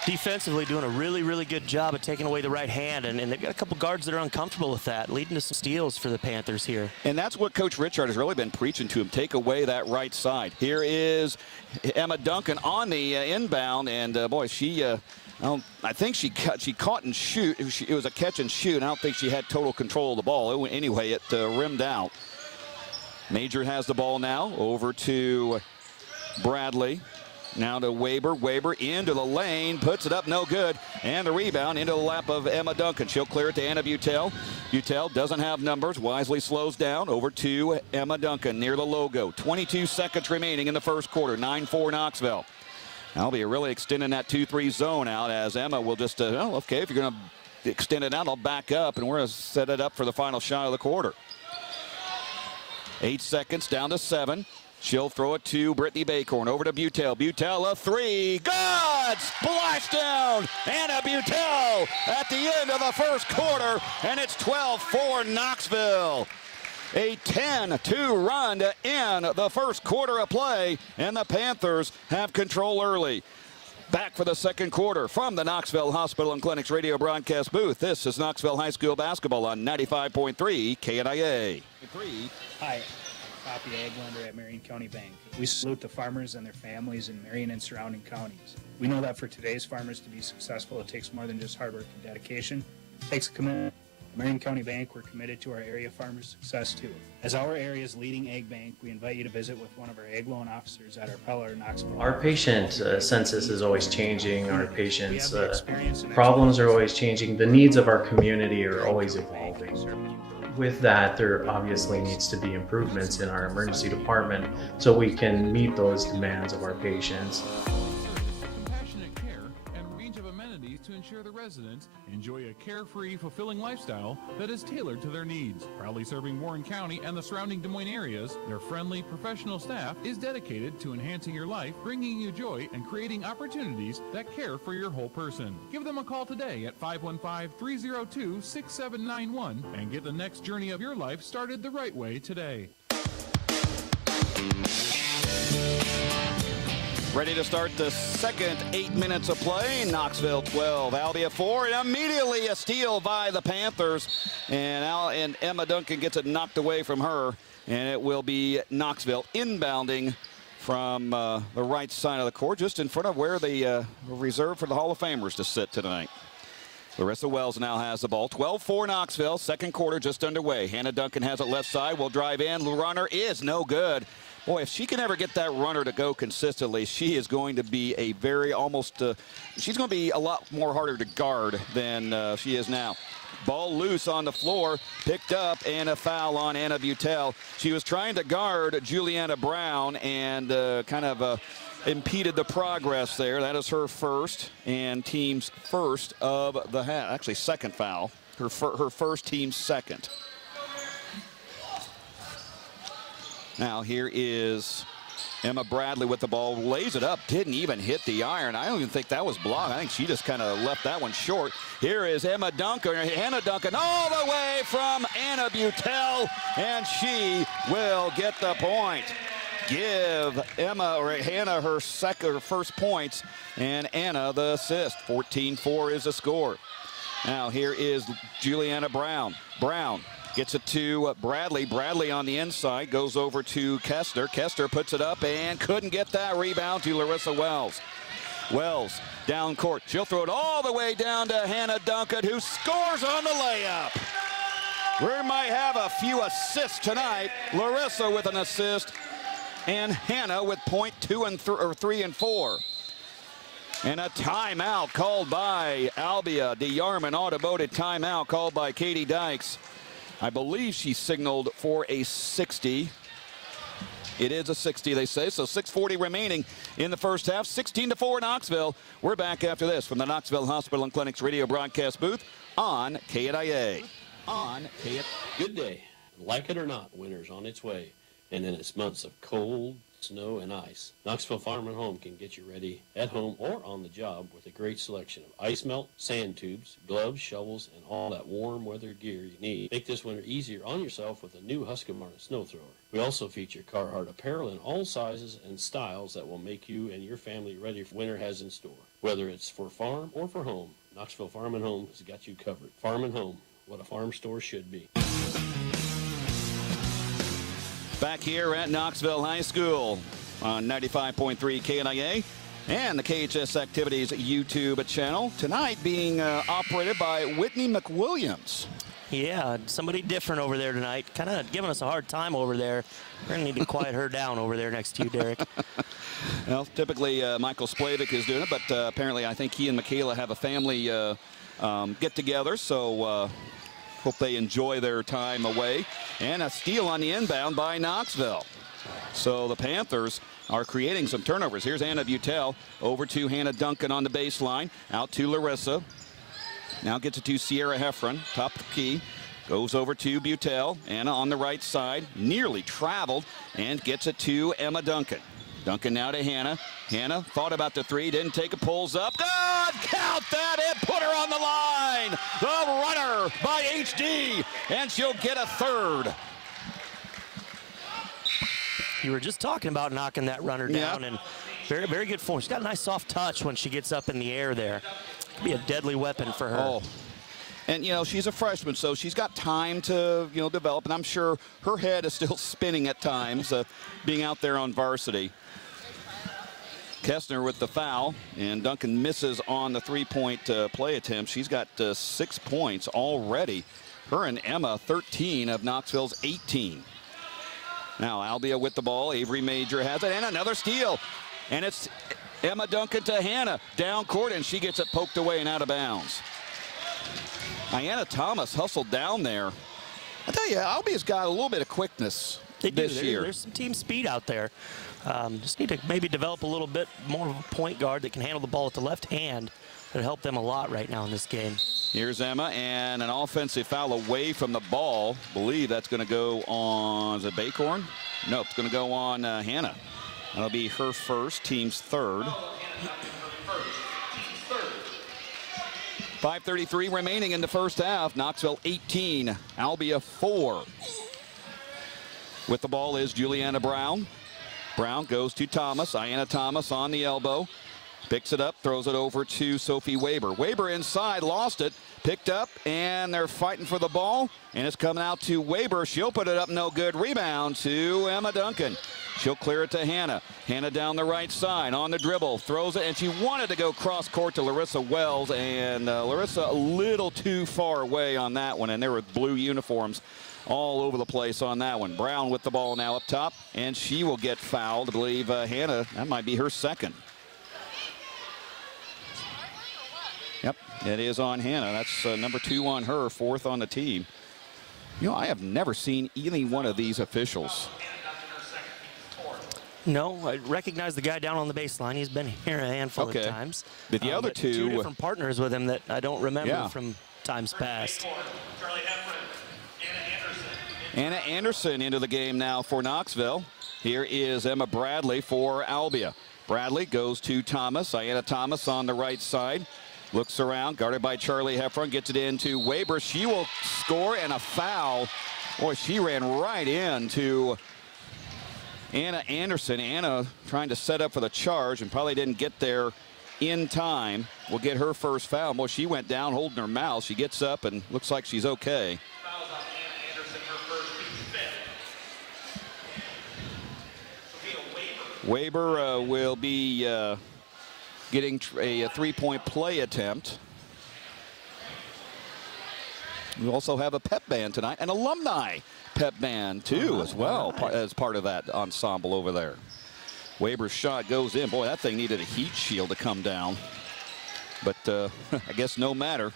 Defensively doing a really, really good job of taking away the right hand, and they've got a couple guards that are uncomfortable with that, leading to some steals for the Panthers here. And that's what Coach Richard has really been preaching to him, take away that right side. Here is Emma Duncan on the inbound, and boy, she... I think she caught and shoot. It was a catch and shoot. I don't think she had total control of the ball. Anyway, it rimmed out. Major has the ball now. Over to Bradley. Now to Weber. Weber into the lane. Puts it up. No good. And the rebound into the lap of Emma Duncan. She'll clear it to Anna Butel. Butel doesn't have numbers. Wisely slows down. Over to Emma Duncan near the logo. 22 seconds remaining in the first quarter. 9-4 Knoxville. Albia really extending that 2-3 zone out as Emma will just, okay, if you're going to extend it out, I'll back up, and we're going to set it up for the final shot of the quarter. 8 seconds, down to 7. She'll throw it to Brittany Baycorn. Over to Butel. Butel, a 3. Good! Splash down! Anna Butel at the end of the first quarter, and it's 12-4 Knoxville. A 10-2 run to end the first quarter of play, and the Panthers have control early. Back for the second quarter from the Knoxville Hospital and Clinics radio broadcast booth. This is Knoxville High School basketball on 95.3 KNIA. Hi, Poppy Aglander at Marion County Bank. We salute the farmers and their families in Marion and surrounding counties. We know that for today's farmers to be successful, it takes more than just hard work and dedication. It takes a commitment. Marion County Bank, we're committed to our area farmers' success too. As our area's leading egg bank, we invite you to visit with one of our egg loan officers at our Pella or Knoxville. Our patient census is always changing. Our patients' problems are always changing. The needs of our community are always evolving. With that, there obviously needs to be improvements in our emergency department so we can meet those demands of our patients. Compassionate care and range of amenities to ensure the residents enjoy a carefree, fulfilling lifestyle that is tailored to their needs. Proudly serving Warren County and the surrounding Des Moines areas, their friendly, professional staff is dedicated to enhancing your life, bringing you joy, and creating opportunities that care for your whole person. Give them a call today at 515-302-6791 and get the next journey of your life started the right way today. Ready to start the second 8 minutes of play. Knoxville 12, Albia 4, and immediately a steal by the Panthers. And Emma Duncan gets it knocked away from her, and it will be Knoxville inbounding from the right side of the court, just in front of where they reserved for the Hall of Famers to sit tonight. Larissa Wells now has the ball. 12-4 Knoxville, second quarter just underway. Hannah Duncan has it left side, will drive in. The runner is no good. Boy, if she can ever get that runner to go consistently, she is going to be a very she's going to be a lot more harder to guard than she is now. Ball loose on the floor, picked up, and a foul on Anna Butel. She was trying to guard Juliana Brown and kind of impeded the progress there. That is her first and team's first of the half. Actually, second foul. Her first, team's second. Now here is Emma Bradley with the ball, lays it up, didn't even hit the iron. I don't even think that was blocked. I think she just kind of left that one short. Here is Hannah Duncan all the way from Anna Butel, and she will get the point. Give Hannah her first points, and Anna the assist. 14-4 is the score. Now here is Juliana Brown. Brown gets it to Bradley. Bradley on the inside, goes over to Kester. Kester puts it up and couldn't get that rebound to Larissa Wells. Wells down court. She'll throw it all the way down to Hannah Duncan, who scores on the layup. We might have a few assists tonight. Larissa with an assist, and Hannah with point 3 and 4. And a timeout called by Albia. DeYarman automated timeout called by Katie Dykes. I believe she signaled for a 60. It is a 60, they say. So 6:40 remaining in the first half. 16-4 Knoxville. We're back after this from the Knoxville Hospital and Clinics radio broadcast booth on KNIA. Good day. Like it or not, winter's on its way. And in its months of cold, snow, and ice. Knoxville Farm and Home can get you ready at home or on the job with a great selection of ice melt, sand tubes, gloves, shovels, and all that warm weather gear you need. Make this winter easier on yourself with a new Husqvarna snow thrower. We also feature Carhartt apparel in all sizes and styles that will make you and your family ready for winter has in store. Whether it's for farm or for home, Knoxville Farm and Home has got you covered. Farm and Home, what a farm store should be. Back here at Knoxville High School on 95.3 KNIA and the KHS Activities YouTube channel. Tonight being operated by Whitney McWilliams. Yeah, somebody different over there tonight. Kind of giving us a hard time over there. We're going to need to quiet her down over there next to you, Derek. Well, typically Michael Splavik is doing it, but apparently I think he and Michaela have a family get-together, so hope they enjoy their time away. And a steal on the inbound by Knoxville. So the Panthers are creating some turnovers. Here's Anna Butel over to Hannah Duncan on the baseline. Out to Larissa. Now gets it to Sierra Heffron. Top of the key. Goes over to Butel. Anna on the right side. Nearly traveled and gets it to Emma Duncan. Duncan now to Hannah. Hannah thought about the three, didn't take it, pulls up. God, count that and put her on the line. The runner by HD, and she'll get a third. You were just talking about knocking that runner down, and very, very good form. She's got a nice soft touch when she gets up in the air there. Could be a deadly weapon for her. Oh. And, you know, she's a freshman, so she's got time to, you know, develop. And I'm sure her head is still spinning at times, being out there on varsity. Kestner with the foul, and Duncan misses on the three-point play attempt. She's got 6 points already. Her and Emma, 13 of Knoxville's 18. Now Albia with the ball. Avery Major has it, and another steal. And it's Emma Duncan to Hannah. Down court, and she gets it poked away and out of bounds. Diana Thomas hustled down there. I tell you, Albia's got a little bit of quickness this year. There's some team speed out there. Just need to maybe develop a little bit more of a point guard that can handle the ball with the left hand. That'll help them a lot right now in this game. Here's Emma, and an offensive foul away from the ball. Believe that's going to go on, is it Baycorn? No, it's going to go on Hannah. That'll be her first, team's third. 5:33 remaining in the first half. Knoxville 18, Albia 4. With the ball is Juliana Brown. Brown goes to Thomas. Ayanna Thomas on the elbow. Picks it up, throws it over to Sophie Weber. Weber inside, lost it, picked up, and they're fighting for the ball. And it's coming out to Weber. She'll put it up, no good. Rebound to Emma Duncan. She'll clear it to Hannah. Hannah down the right side on the dribble, throws it, and she wanted to go cross court to Larissa Wells, and Larissa a little too far away on that one, and there were blue uniforms all over the place on that one. Brown with the ball now up top, and she will get fouled. I believe Hannah, that might be her second. Yep, it is on Hannah. That's number 2 on her, 4th on the team. You know, I have never seen any one of these officials. No, I recognize the guy down on the baseline. He's been here a handful of times. But the other two different partners with him that I don't remember from times past. Anna Anderson into the game now for Knoxville. Here is Emma Bradley for Albia. Bradley goes to Thomas. Ayanna Thomas on the right side. Looks around, guarded by Charlie Heffron. Gets it into Weber. She will score, and a foul. Boy, she ran right into Anna Anderson. Anna trying to set up for the charge and probably didn't get there in time. Will get her first foul. Boy, she went down holding her mouth. She gets up and looks like she's okay. Weber will be getting a three-point play attempt. We also have a pep band tonight, an alumni pep band too as well, as part of that ensemble over there. Weber's shot goes in. Boy, that thing needed a heat shield to come down. But I guess no matter.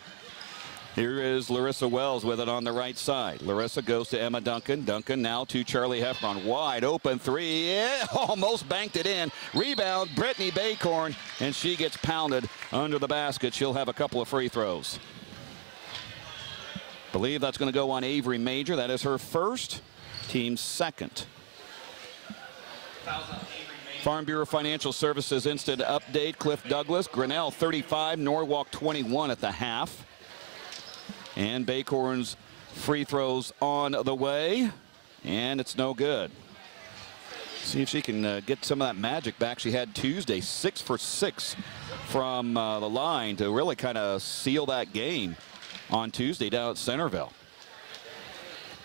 Here is Larissa Wells with it on the right side. Larissa goes to Emma Duncan. Duncan now to Charlie Heffron. Wide open three. Yeah, almost banked it in. Rebound, Brittany Baycorn, and she gets pounded under the basket. She'll have a couple of free throws. Believe that's going to go on Avery Major. That is her first, team's second. Farm Bureau Financial Services instant update. Cliff Douglas, Grinnell 35, Norwalk 21 at the half. And Baycorn's free throws on the way, and it's no good. See if she can get some of that magic back she had Tuesday. 6 for 6 from the line to really kind of seal that game on Tuesday down at Centerville.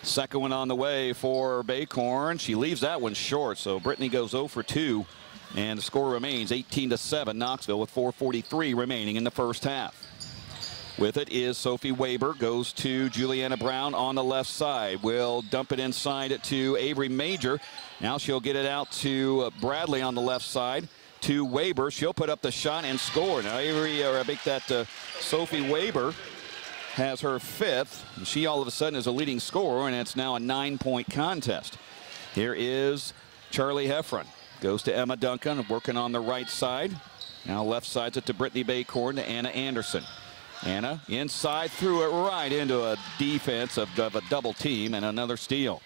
Second one on the way for Baycorn. She leaves that one short, so Brittany goes 0 for 2, and the score remains 18-7 Knoxville with 4:43 remaining in the first half. With it is Sophie Weber, goes to Juliana Brown on the left side. Will dump it inside to Avery Major. Now she'll get it out to Bradley on the left side. To Weber, she'll put up the shot and score. Now Sophie Weber has her 5th. And she all of a sudden is a leading scorer, and it's now a 9-point contest. Here is Charlie Heffron. Goes to Emma Duncan, working on the right side. Now left side's it to Brittany Baycorn to Anna Anderson. Anna inside, threw it right into a defense of a double team, and another steal.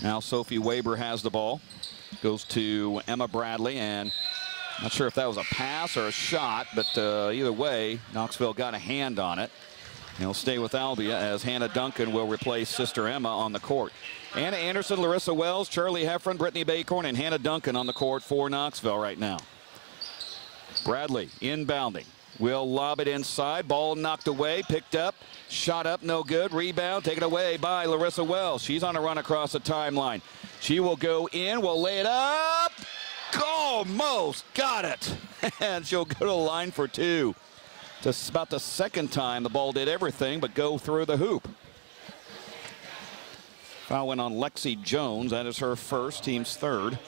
Now Sophie Weber has the ball. Goes to Emma Bradley, and not sure if that was a pass or a shot, but either way, Knoxville got a hand on it. He'll stay with Albia as Hannah Duncan will replace sister Emma on the court. Anna Anderson, Larissa Wells, Charlie Heffron, Brittany Baycorn, and Hannah Duncan on the court for Knoxville right now. Bradley inbounding. Will lob it inside. Ball knocked away, picked up, shot up, no good. Rebound taken away by Larissa Wells. She's on a run across the timeline. She will go in, will lay it up. Almost got it. And she'll go to the line for 2. Just about the second time the ball did everything but go through the hoop. Foul went on Lexi Jones. That is her first, team's 3rd.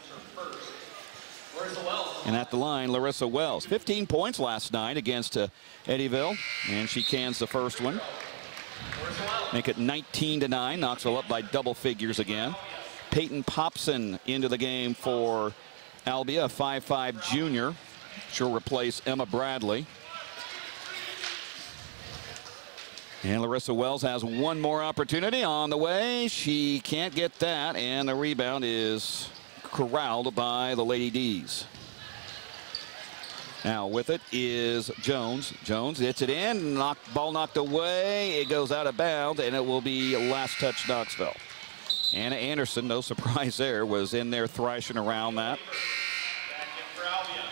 And at the line, Larissa Wells. 15 points last night against Eddyville, and she cans the first one. Make it 19-9. Knoxville up by double figures again. Peyton Popson into the game for Albia, a 5'5 junior. She'll replace Emma Bradley. And Larissa Wells has one more opportunity on the way. She can't get that, and the rebound is corralled by the Lady D's. Now with it is Jones. Jones hits it in. Ball knocked away. It goes out of bounds, and it will be last touch Knoxville. Anna Anderson, no surprise there, was in there thrashing around that.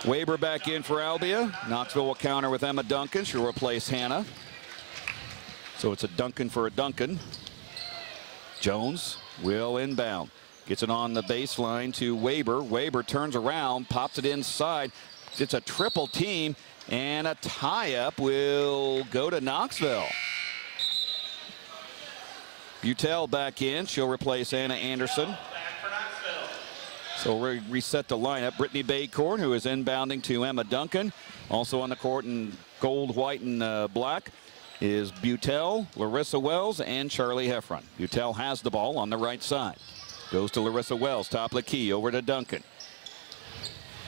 Weber back in for Albia. Knoxville will counter with Emma Duncan. She'll replace Hannah. So it's a Duncan for a Duncan. Jones will inbound. Gets it on the baseline to Weber. Weber turns around, pops it inside. It's a triple team, and a tie-up will go to Knoxville. Butel back in. She'll replace Anna Anderson. So we'll reset the lineup. Brittany Baycorn, who is inbounding to Emma Duncan. Also on the court in gold, white, and black is Butel, Larissa Wells, and Charlie Heffron. Butel has the ball on the right side. Goes to Larissa Wells, top of the key, over to Duncan.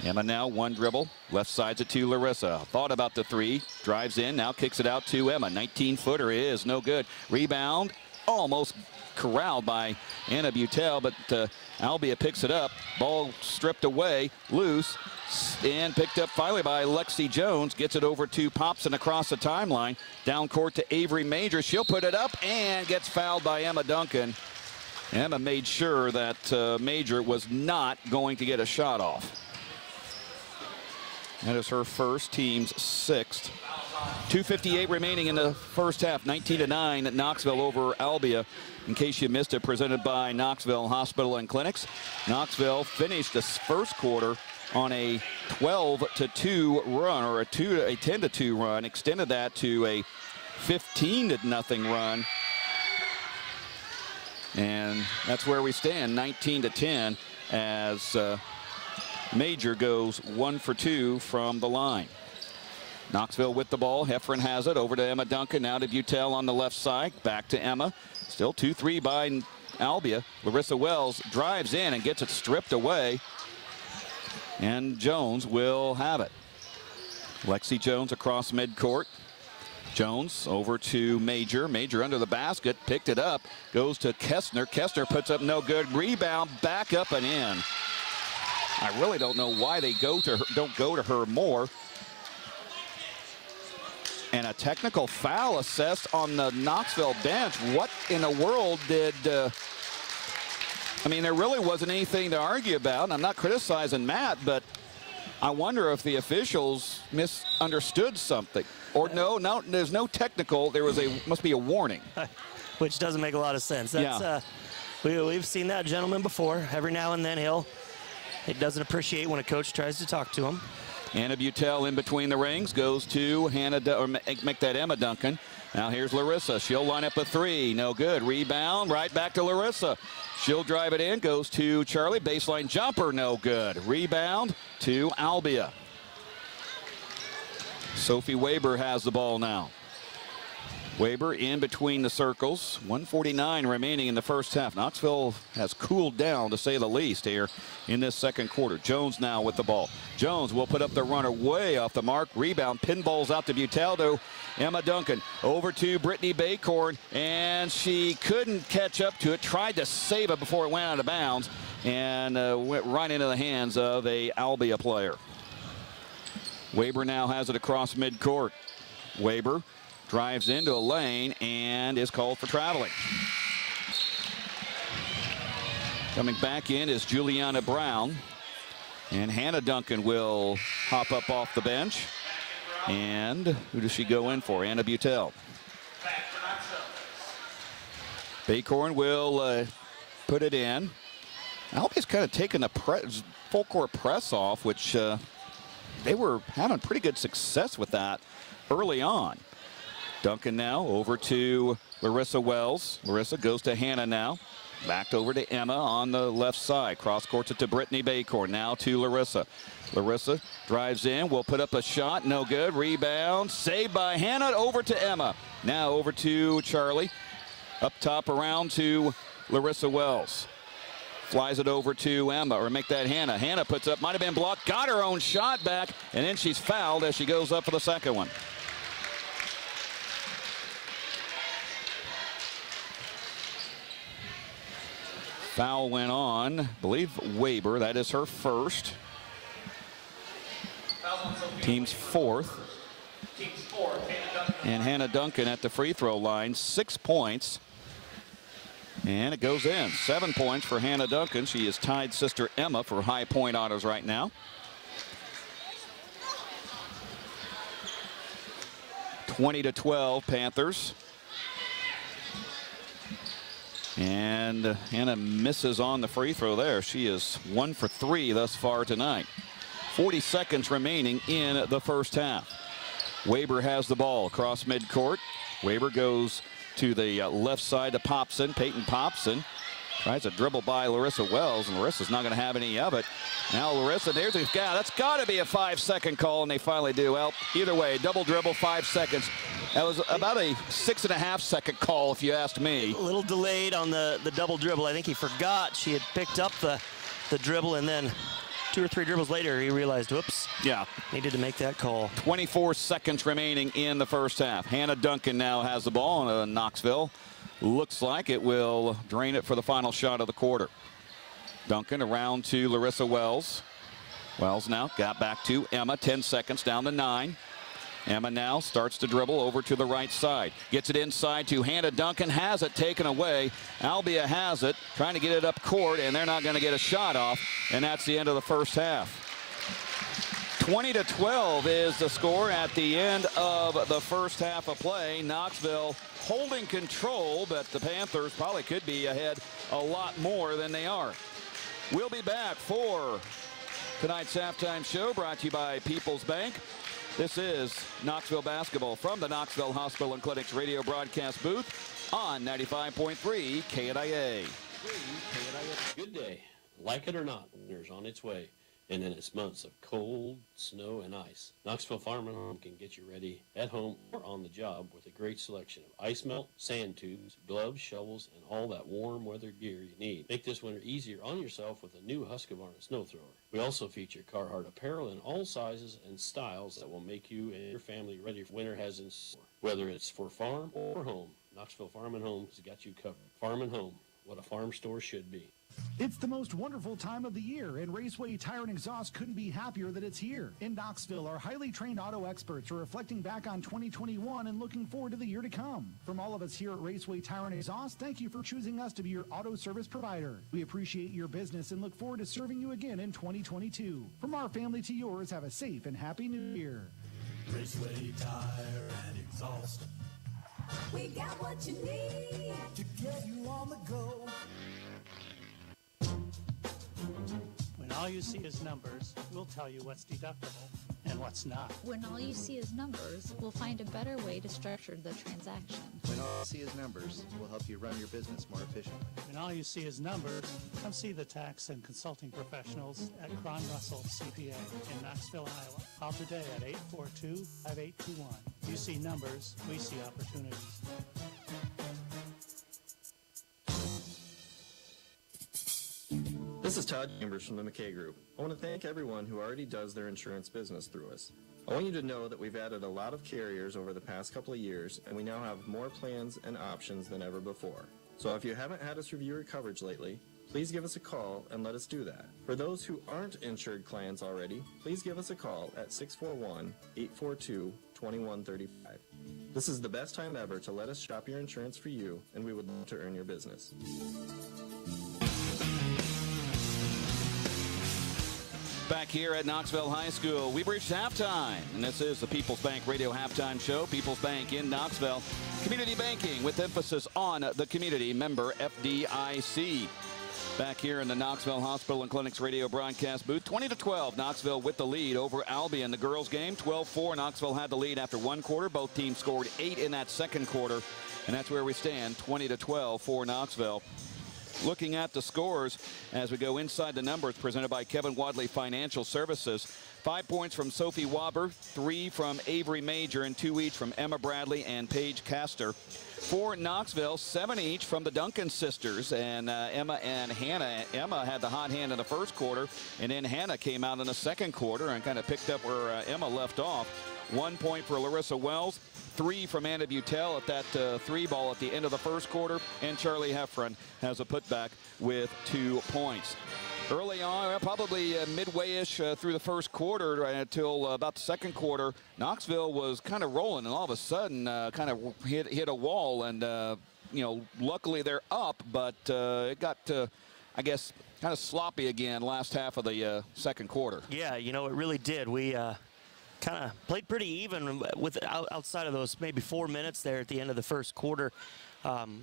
Emma now one dribble, left side's it to Larissa. Thought about the 3, drives in, now kicks it out to Emma. 19-footer is no good. Rebound, almost corralled by Anna Butel, but Albia picks it up. Ball stripped away, loose, and picked up finally by Lexi Jones. Gets it over to Popson across the timeline. Down court to Avery Major. She'll put it up and gets fouled by Emma Duncan. Emma made sure that Major was not going to get a shot off. That is her first, team's 6th. 2:58 remaining in the first half. 19-9 Knoxville over Albia. In case you missed it, presented by Knoxville Hospital and Clinics. Knoxville finished this first quarter on a 12-2 run, or a 10-2 run. Extended that to a 15-0 run. And that's where we stand, 19-10, as Major goes 1 for 2 from the line. Knoxville with the ball. Heffron has it over to Emma Duncan. Now to Butel on the left side. Back to Emma. Still 2-3 by Albia. Larissa Wells drives in and gets it stripped away. And Jones will have it. Lexi Jones across midcourt. Jones over to Major. Major under the basket, picked it up, goes to Kestner. Kestner puts up no good. Rebound, back up and in. I really don't know why they don't go to her more. And a technical foul assessed on the Knoxville bench. What in the world did... I mean, there really wasn't anything to argue about. And I'm not criticizing Matt, but I wonder if the officials misunderstood something. Or no, there's no technical. There was must be a warning. Which doesn't make a lot of sense. That's, we've seen that gentleman before. Every now and then he doesn't appreciate when a coach tries to talk to him. Anna Butel in between the rings, goes to make that Emma Duncan. Now here's Larissa. She'll line up a three. No good. Rebound. Right back to Larissa. She'll drive it in. Goes to Charlie. Baseline jumper. No good. Rebound to Albia. Sophie Weber has the ball now. Weber in between the circles. 1:49 remaining in the first half. Knoxville has cooled down, to say the least, here in this second quarter. Jones now with the ball. Jones will put up the runner way off the mark. Rebound. Pinballs out to Butaldo. Emma Duncan over to Brittany Baycorn, and she couldn't catch up to it. Tried to save it before it went out of bounds, and went right into the hands of a Albia player. Weber now has it across midcourt. Weber drives into a lane and is called for traveling. Coming back in is Juliana Brown. And Hannah Duncan will hop up off the bench. And who does she go in for? Anna Butel. Baycorn will put it in. Albia's kind of taken the full court press off, which they were having pretty good success with that early on. Duncan now over to Larissa Wells. Larissa goes to Hannah now. Back over to Emma on the left side. Cross courts it to Brittany Baycorn. Now to Larissa. Larissa drives in. Will put up a shot. No good. Rebound. Saved by Hannah. Over to Emma. Now over to Charlie. Up top around to Larissa Wells. Flies it over to Emma, or make that Hannah. Hannah puts up, might have been blocked. Got her own shot back. And then she's fouled as she goes up for the second one. Foul went on, I believe, Weber. That is her first. Team's fourth. And Hannah Duncan at the free throw line, 6 points. And it goes in. 7 points for Hannah Duncan. She has tied sister Emma for high point honors right now. 20-12 Panthers. And Hannah misses on the free throw there. She is 1 for 3 thus far tonight. 40 seconds remaining in the first half. Weber has the ball across midcourt. Weber goes to the left side to Popson. Peyton Popson tries to dribble by Larissa Wells, and Larissa's not going to have any of it. Now Larissa, there's a guy. That's got to be a 5-second call, and they finally do. Well, either way, double dribble, 5 seconds. That was about a 6.5-second call, if you asked me. A little delayed on the double dribble. I think he forgot she had picked up the dribble, and then 2 or 3 dribbles later, he realized, whoops. Yeah. Needed to make that call. 24 seconds remaining in the first half. Hannah Duncan now has the ball, and Knoxville looks like it will drain it for the final shot of the quarter. Duncan around to Larissa Wells. Wells now got back to Emma. 10 seconds down to 9. Emma now starts to dribble over to the right side. Gets it inside to Hannah Duncan. Has it taken away. Albia has it. Trying to get it up court, and they're not going to get a shot off. And that's the end of the first half. 20-12 is the score at the end of the first half of play. Knoxville holding control, but the Panthers probably could be ahead a lot more than they are. We'll be back for tonight's halftime show, brought to you by People's Bank. This is Knoxville basketball from the Knoxville Hospital and Clinics radio broadcast booth on 95.3 KNIA. Good day. Like it or not, winter's on its way. And in its months of cold, snow, and ice, Knoxville Farm and Home can get you ready at home or on the job with a great selection of ice melt, sand tubes, gloves, shovels, and all that warm weather gear you need. Make this winter easier on yourself with a new Husqvarna snow thrower. We also feature Carhartt apparel in all sizes and styles that will make you and your family ready for winter has in store. Whether it's for farm or home, Knoxville Farm and Home has got you covered. Farm and Home, what a farm store should be. It's the most wonderful time of the year, and Raceway Tire and Exhaust couldn't be happier that it's here. In Knoxville, our highly trained auto experts are reflecting back on 2021 and looking forward to the year to come. From all of us here at Raceway Tire and Exhaust, thank you for choosing us to be your auto service provider. We appreciate your business and look forward to serving you again in 2022. From our family to yours, have a safe and happy new year. Raceway Tire and Exhaust. We got what you need to get you on the go. When all you see is numbers, we'll tell you what's deductible and what's not. When all you see is numbers, we'll find a better way to structure the transaction. When all you see is numbers, we'll help you run your business more efficiently. When all you see is numbers, come see the tax and consulting professionals at Cron Russell CPA in Knoxville, Iowa. Call today at 842-5821. You see numbers, we see opportunities. This is Todd Chambers from the McKay Group. I want to thank everyone who already does their insurance business through us. I want you to know that we've added a lot of carriers over the past couple of years, and we now have more plans and options than ever before. So if you haven't had us review your coverage lately, please give us a call and let us do that. For those who aren't insured clients already, please give us a call at 641-842-2135. This is the best time ever to let us shop your insurance for you, and we would love to earn your business. Back here at Knoxville High School, we've reached halftime, and this is the People's Bank Radio Halftime Show. People's Bank in Knoxville. Community banking with emphasis on the community, member FDIC. Back here in the Knoxville Hospital and Clinics radio broadcast booth, 20-12, Knoxville with the lead over Albia in the girls game. 12-4, Knoxville had the lead after one quarter. Both teams scored 8 in that second quarter, and that's where we stand, 20-12 for Knoxville. Looking at the scores as we go inside the numbers presented by Kevin Wadley Financial Services. 5 points from Sophie Waber, 3 from Avery Major, and 2 each from Emma Bradley and Paige Castor. For Knoxville, 7 each from the Duncan sisters, and Emma and Hannah. Emma had the hot hand in the first quarter, and then Hannah came out in the second quarter and kind of picked up where Emma left off. 1 point for Larissa Wells, 3 from Anna Butel at that 3 ball at the end of the first quarter, and Charlie Heffron has a putback with 2 points. Early on, probably midway-ish through the first quarter until about the second quarter, Knoxville was kind of rolling, and all of a sudden kind of hit a wall, and luckily they're up, but it got, I guess, kind of sloppy again last half of the second quarter. Yeah, it really did. We kind of played pretty even with outside of those maybe 4 minutes there at the end of the first quarter.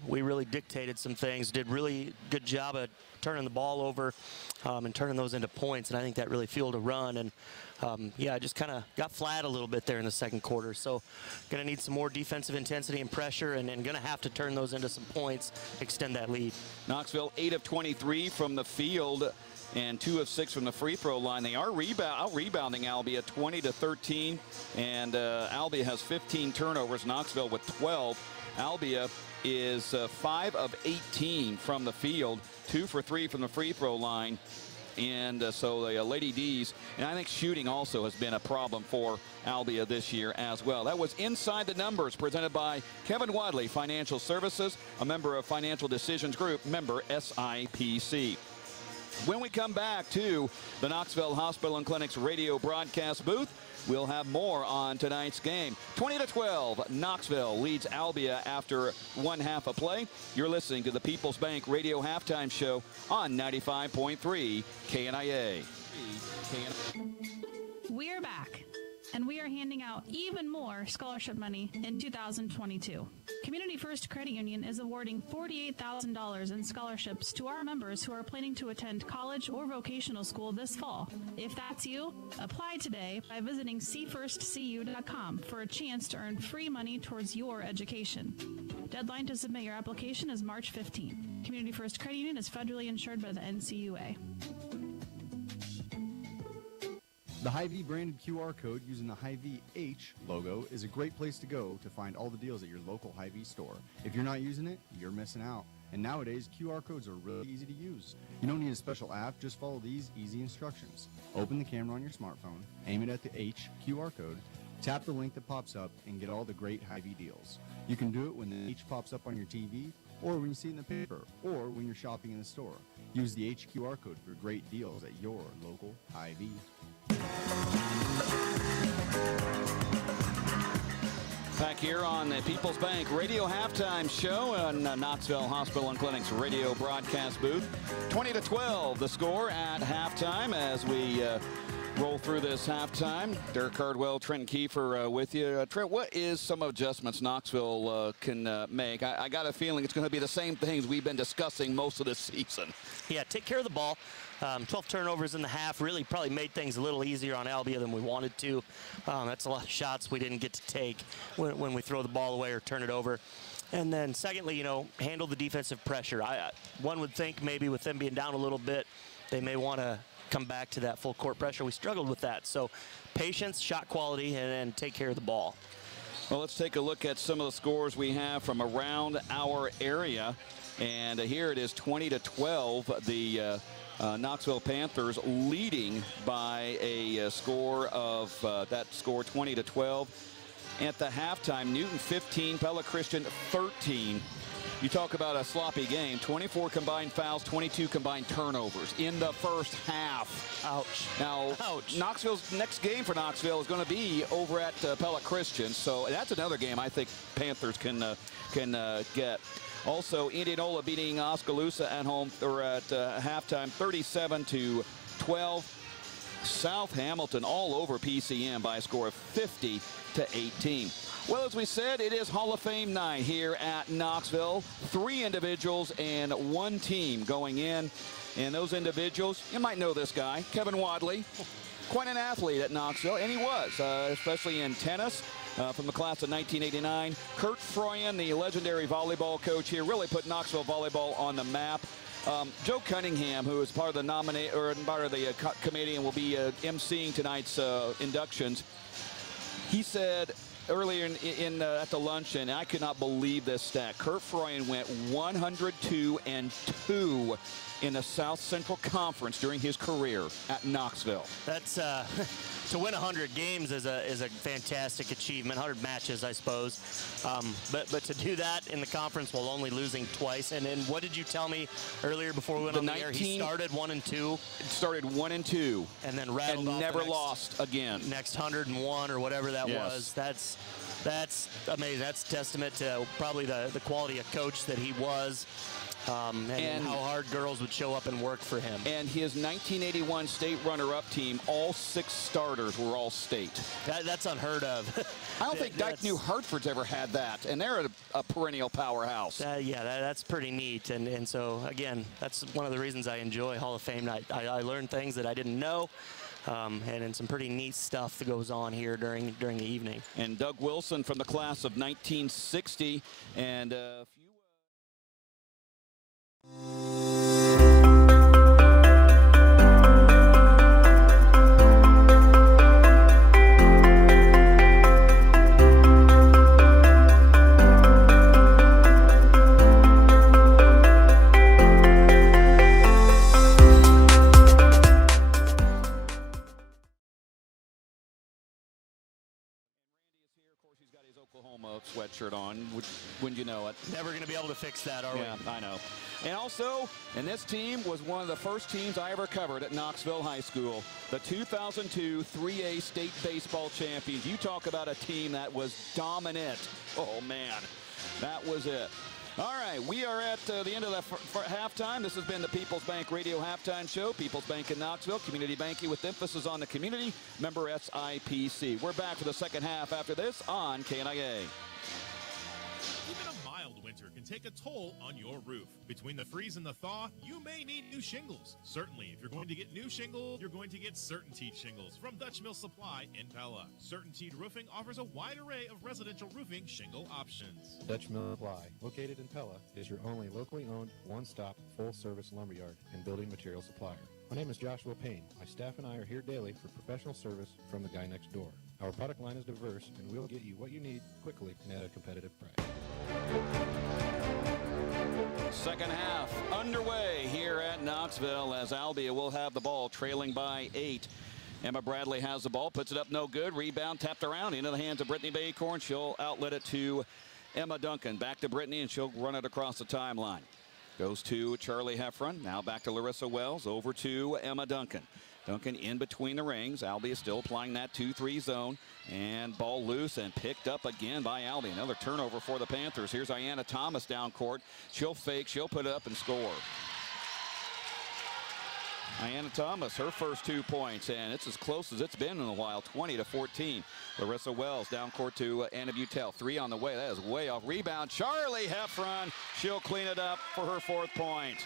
We really dictated some things, did really good job of turning the ball over and turning those into points, and I think that really fueled a run. And I just kind of got flat a little bit there in the second quarter. So going to need some more defensive intensity and pressure, and going to have to turn those into some points, extend that lead. Knoxville 8 of 23 from the field and 2 of 6 from the free throw line. They are out-rebounding Albia 20-13, and Albia has 15 turnovers, Knoxville with 12. Albia is 5 of 18 from the field, 2 for 3 from the free throw line. And so the Lady D's, and I think shooting also has been a problem for Albia this year as well. That was Inside the Numbers, presented by Kevin Wadley Financial Services, a member of Financial Decisions Group, member SIPC. When we come back to the Knoxville Hospital and Clinics radio broadcast booth, we'll have more on tonight's game. 20-12, Knoxville leads Albia after one half of play. You're listening to the People's Bank Radio Halftime Show on 95.3 KNIA. We're back, and we are handing out even more scholarship money in 2022. Community First Credit Union is awarding $48,000 in scholarships to our members who are planning to attend college or vocational school this fall. If that's you, apply today by visiting cfirstcu.com for a chance to earn free money towards your education. Deadline to submit your application is March 15th. Community First Credit Union is federally insured by the NCUA. The Hy-Vee branded QR code using the Hy-Vee H logo is a great place to go to find all the deals at your local Hy-Vee store. If you're not using it, you're missing out. And nowadays, QR codes are really easy to use. You don't need a special app, just follow these easy instructions. Open the camera on your smartphone, aim it at the H QR code, Tap the link that pops up and get all the great Hy-Vee deals. You can do it when the H pops up on your TV, or when you see it in the paper, or when you're shopping in the store. Use the HQR code for great deals at your local Hy-Vee. Back here on the People's Bank Radio Halftime Show on Knoxville Hospital and Clinic's radio broadcast booth. 20-12 the score at halftime as we roll through this halftime. Derek Cardwell, Trenton Keefer with you. Trent, what is some adjustments Knoxville can make? I got a feeling it's going to be the same things we've been discussing most of this season. Yeah, take care of the ball. 12 turnovers in the half really probably made things a little easier on Albia than we wanted to. That's a lot of shots we didn't get to take when we throw the ball away or turn it over. And then secondly, handle the defensive pressure. One would think maybe with them being down a little bit, they may want to come back to that full court pressure. We struggled with that. So patience, shot quality, and take care of the ball. Well, let's take a look at some of the scores we have from around our area. And here it is, 20-12. The Knoxville Panthers leading by a score of that score 20-12. At the halftime, Newton 15, Pella Christian 13. You talk about a sloppy game. 24 combined fouls, 22 combined turnovers in the first half. Ouch. Now, Knoxville's next game for Knoxville is going to be over at Pella Christian. So that's another game I think Panthers can get. Also, Indianola beating Oskaloosa at home or at halftime, 37-12. South Hamilton all over PCM by a score of 50-18. Well, as we said, it is Hall of Fame night here at Knoxville. 3 individuals and 1 team going in. And those individuals, you might know this guy, Kevin Wadley. Quite an athlete at Knoxville, and he was, especially in tennis. From the class of 1989. Kurt Froyen, the legendary volleyball coach here, really put Knoxville volleyball on the map. Joe Cunningham, who is part of the committee and will be emceeing tonight's inductions, he said earlier at the luncheon, I could not believe this stat. Kurt Froyen went 102-2 in the South Central Conference during his career at Knoxville. That's to win 100 games is a fantastic achievement. 100 matches, I suppose. But to do that in the conference while only losing twice. And then what did you tell me earlier before we went on the air? He started 1-2. Started 1-2. And then rattled off never lost again. Next 101 or whatever that was. That's amazing. That's testament to probably the quality of coach that he was. And how hard girls would show up and work for him. And his 1981 state runner-up team, all 6 starters were all state. That's unheard of. I don't think Dyke New Hartford's ever had that, and they're a perennial powerhouse. Yeah, that's pretty neat. And so, again, that's one of the reasons I enjoy Hall of Fame night. I learned things that I didn't know. And some pretty neat stuff that goes on here during the evening. And Doug Wilson from the class of 1960. And Oklahoma sweatshirt on, wouldn't you know it? Never going to be able to fix that, are we? Yeah, I know. And also, and this team was one of the first teams I ever covered at Knoxville High School, the 2002 3A state baseball champions. You talk about a team that was dominant. Oh, man, that was it. All right, we are at the end of the halftime. This has been the People's Bank Radio Halftime Show. People's Bank in Knoxville, community banking with emphasis on the community. Member SIPC. We're back for the second half after this on KNIA. Even a mild winter can take a toll on your roof. Between the freeze and the thaw, you may need new shingles. Certainly, if you're going to get new shingles, you're going to get CertainTeed shingles from Dutch Mill Supply in Pella. CertainTeed Roofing offers a wide array of residential roofing shingle options. Dutch Mill Supply, located in Pella, is your only locally owned, one-stop, full-service lumberyard and building material supplier. My name is Joshua Payne. My staff and I are here daily for professional service from the guy next door. Our product line is diverse, and we'll get you what you need quickly and at a competitive price. Second half underway here at Knoxville as Albia will have the ball trailing by 8. Emma Bradley has the ball, puts it up, no good. Rebound tapped around into the hands of Brittany Baycorn. She'll outlet it to Emma Duncan. Back to Brittany, and she'll run it across the timeline. Goes to Charlie Heffron. Now back to Larissa Wells. Over to Emma Duncan. Duncan in between the rings. Albia still applying that 2-3 zone. And ball loose and picked up again by Albia. Another turnover for the Panthers. Here's Ayanna Thomas down court. She'll fake. She'll put it up and score. Ayanna Thomas, her first 2 points, and it's as close as it's been in a while, 20-14. Larissa Wells down court to Anna Butel. 3 on the way. That is way off. Rebound. Charlie Heffron. She'll clean it up for her 4th point.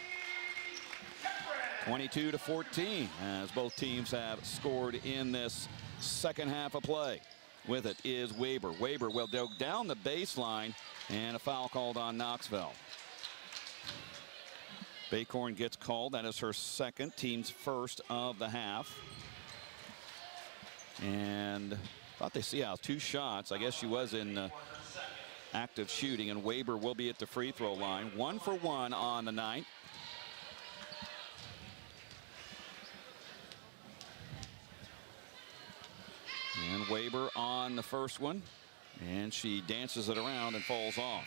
22-14 as both teams have scored in this second half of play. With it is Weber. Weber will go down the baseline, and a foul called on Knoxville. Baycorn gets called. That is her 2nd, team's 1st of the half. And thought they see out 2 shots. I guess she was in active shooting, and Weber will be at the free throw line. 1 for 1 on the night. And Weber on the first one, and she dances it around and falls off.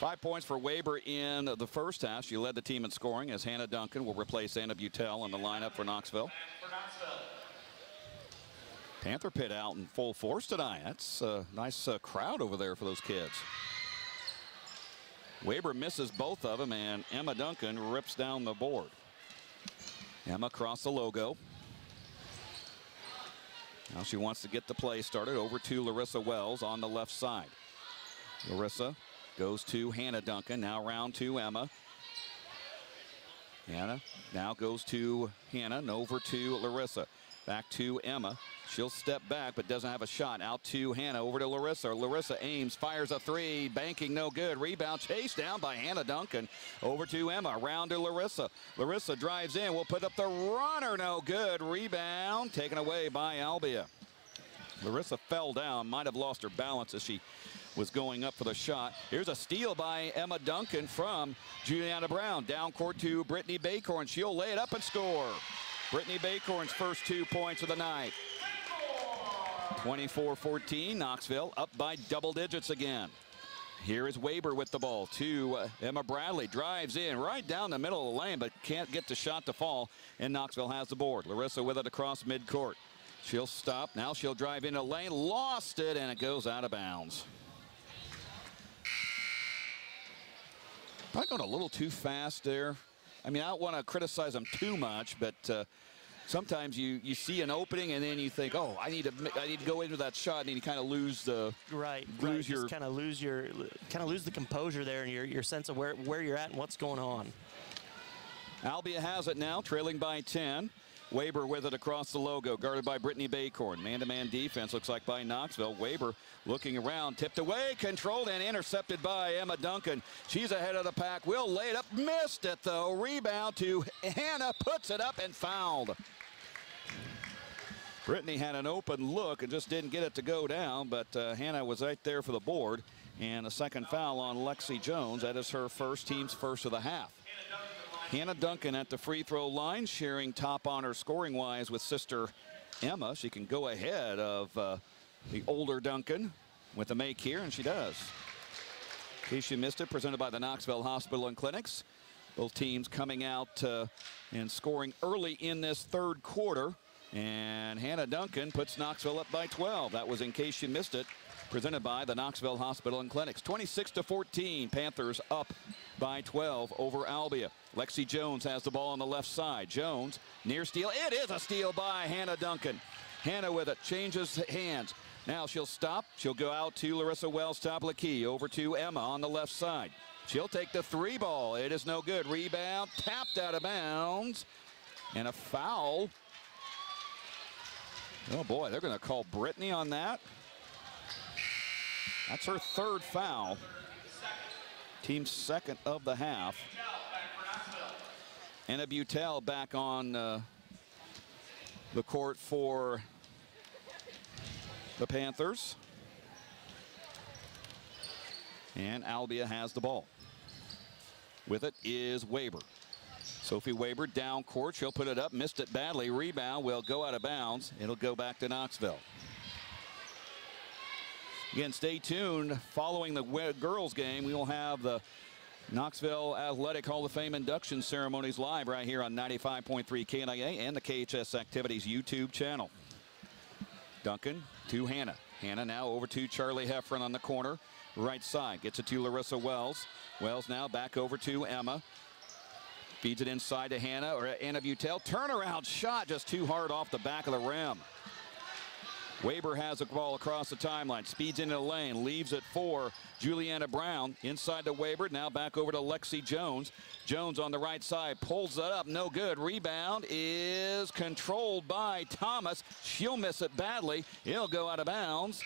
5 points for Weber in the first half. She led the team in scoring as Hannah Duncan will replace Anna Butel in the lineup for Knoxville. Panther Pit out in full force tonight. That's a nice crowd over there for those kids. Weber misses both of them, and Emma Duncan rips down the board. Emma across the logo. Now she wants to get the play started. Over to Larissa Wells on the left side. Larissa goes to Hannah Duncan. Now round to Emma. Hannah now goes to Hannah and over to Larissa. Back to Emma. She'll step back but doesn't have a shot. Out to Hannah. Over to Larissa. Larissa aims, fires a 3. Banking no good. Rebound chased down by Hannah Duncan. Over to Emma. Round to Larissa. Larissa drives in. Will put up the runner. No good. Rebound taken away by Albia. Larissa fell down. Might have lost her balance as she was going up for the shot. Here's a steal by Emma Duncan from Juliana Brown. Down court to Brittany Baycorn. She'll lay it up and score. Brittany Baycorn's first 2 points of the night. 24-14. Knoxville up by double digits again. Here is Weber with the ball to Emma Bradley. Drives in right down the middle of the lane, but can't get the shot to fall. And Knoxville has the board. Larissa with it across midcourt. She'll stop. Now she'll drive into the lane. Lost it, and it goes out of bounds. Probably going a little too fast there. I mean, I don't want to criticize them too much, but sometimes you see an opening and then you think, oh, I need to go into that shot, and then you kind of lose the just kind of lose the composure there and your sense of where you're at and what's going on. Albia has it now, trailing by 10. Weber with it across the logo, guarded by Brittany Baycorn. Man-to-man defense looks like by Knoxville. Weber looking around, tipped away, controlled and intercepted by Emma Duncan. She's ahead of the pack, will lay it up, missed it though. Rebound to Hannah, puts it up and fouled. Brittany had an open look and just didn't get it to go down, but Hannah was right there for the board. And a second foul on Lexi Jones. That is her first, team's first of the half. Hannah Duncan at the free throw line, sharing top honor scoring wise with sister Emma. She can go ahead of the older Duncan with the make here, and she does. In case you missed it, presented by the Knoxville Hospital and Clinics. Both teams coming out and scoring early in this third quarter. And Hannah Duncan puts Knoxville up by 12. That was in case you missed it. Presented by the Knoxville Hospital and Clinics. 26-14. Panthers up by 12 over Albia. Lexi Jones has the ball on the left side. Jones near steal. It is a steal by Hannah Duncan. Hannah with it. Changes hands. Now she'll stop. She'll go out to Larissa Wells, top of the key. Over to Emma on the left side. She'll take the 3 ball. It is no good. Rebound. Tapped out of bounds. And a foul. Oh, boy. They're going to call Brittany on that. That's her third foul. Team's second of the half. Anna Butel back on the court for the Panthers. And Albia has the ball. With it is Weber. Sophie Weber down court. She'll put it up. Missed it badly. Rebound will go out of bounds. It'll go back to Knoxville. Again, stay tuned. Following the girls game, we will have the Knoxville Athletic Hall of Fame induction ceremonies live right here on 95.3 KNIA and the KHS Activities YouTube channel. Duncan to Hannah. Hannah now over to Charlie Heffron on the corner. Right side. Gets it to Larissa Wells. Wells now back over to Emma. Feeds it inside to Hannah or Anna Butel. Turnaround shot just too hard off the back of the rim. Weber has the ball across the timeline. Speeds into the lane. Leaves it for Juliana Brown. Inside to Weber. Now back over to Lexi Jones. Jones on the right side. Pulls it up. No good. Rebound is controlled by Thomas. She'll miss it badly. It'll go out of bounds.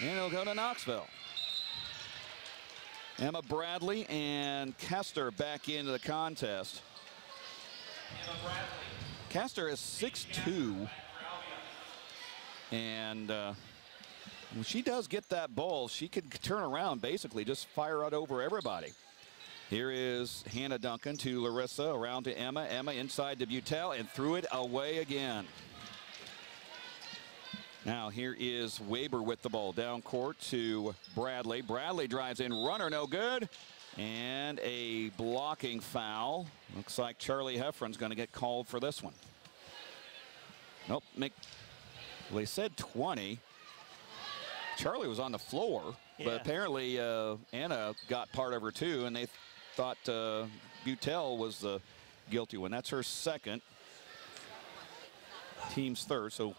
And it'll go to Knoxville. Emma Bradley and Kester back into the contest. Kester is 6'2". And when she does get that ball, she can turn around, basically just fire out over everybody. Here is Hannah Duncan to Larissa, around to Emma. Emma inside to Butel and threw it away again. Now here is Weber with the ball down court to Bradley. Bradley drives in, runner no good. And a blocking foul. Looks like Charlie Heffron's going to get called for this one. Nope, well, they said 20. Charlie was on the floor, but apparently Anna got part of her too, and they thought Butel was the guilty one. That's her second, team's third. So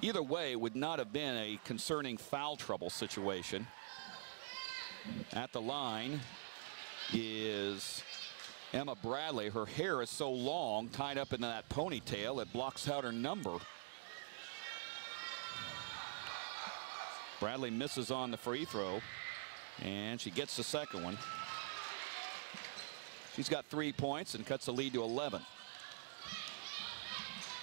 either way, it would not have been a concerning foul trouble situation. At the line is Emma Bradley. Her hair is so long, tied up in that ponytail, it blocks out her number. Bradley misses on the free throw, and she gets the second one. She's got 3 points and cuts the lead to 11.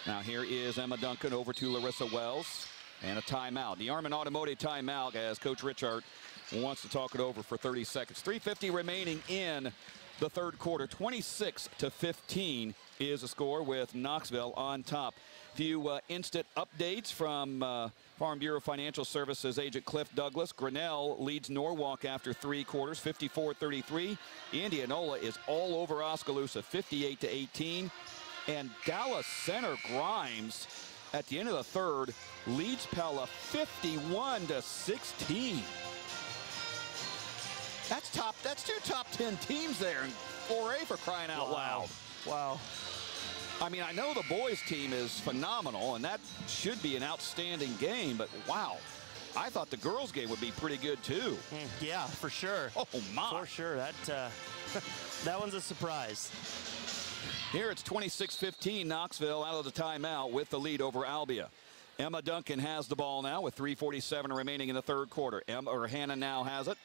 Now here is Emma Duncan over to Larissa Wells, and a timeout. The Armin Automotive timeout as Coach Richard wants to talk it over for 30 seconds. 3:50 remaining in the third quarter. 26-15 is the score with Knoxville on top. Few instant updates from Farm Bureau Financial Services agent Cliff Douglas. Grinnell leads Norwalk after 3 quarters, 54-33. Indianola is all over Oskaloosa, 58-18. And Dallas Center Grimes at the end of the third leads Pella 51-16. That's 2 top 10 teams there in 4A for crying out loud. Wow. I mean, I know the boys team is phenomenal, and that should be an outstanding game, but wow. I thought the girls game would be pretty good, too. Yeah, for sure. Oh, my. For sure. That one's a surprise. Here it's 26-15, Knoxville out of the timeout with the lead over Albia. Emma Duncan has the ball now with 3:47 remaining in the third quarter. Hannah now has it.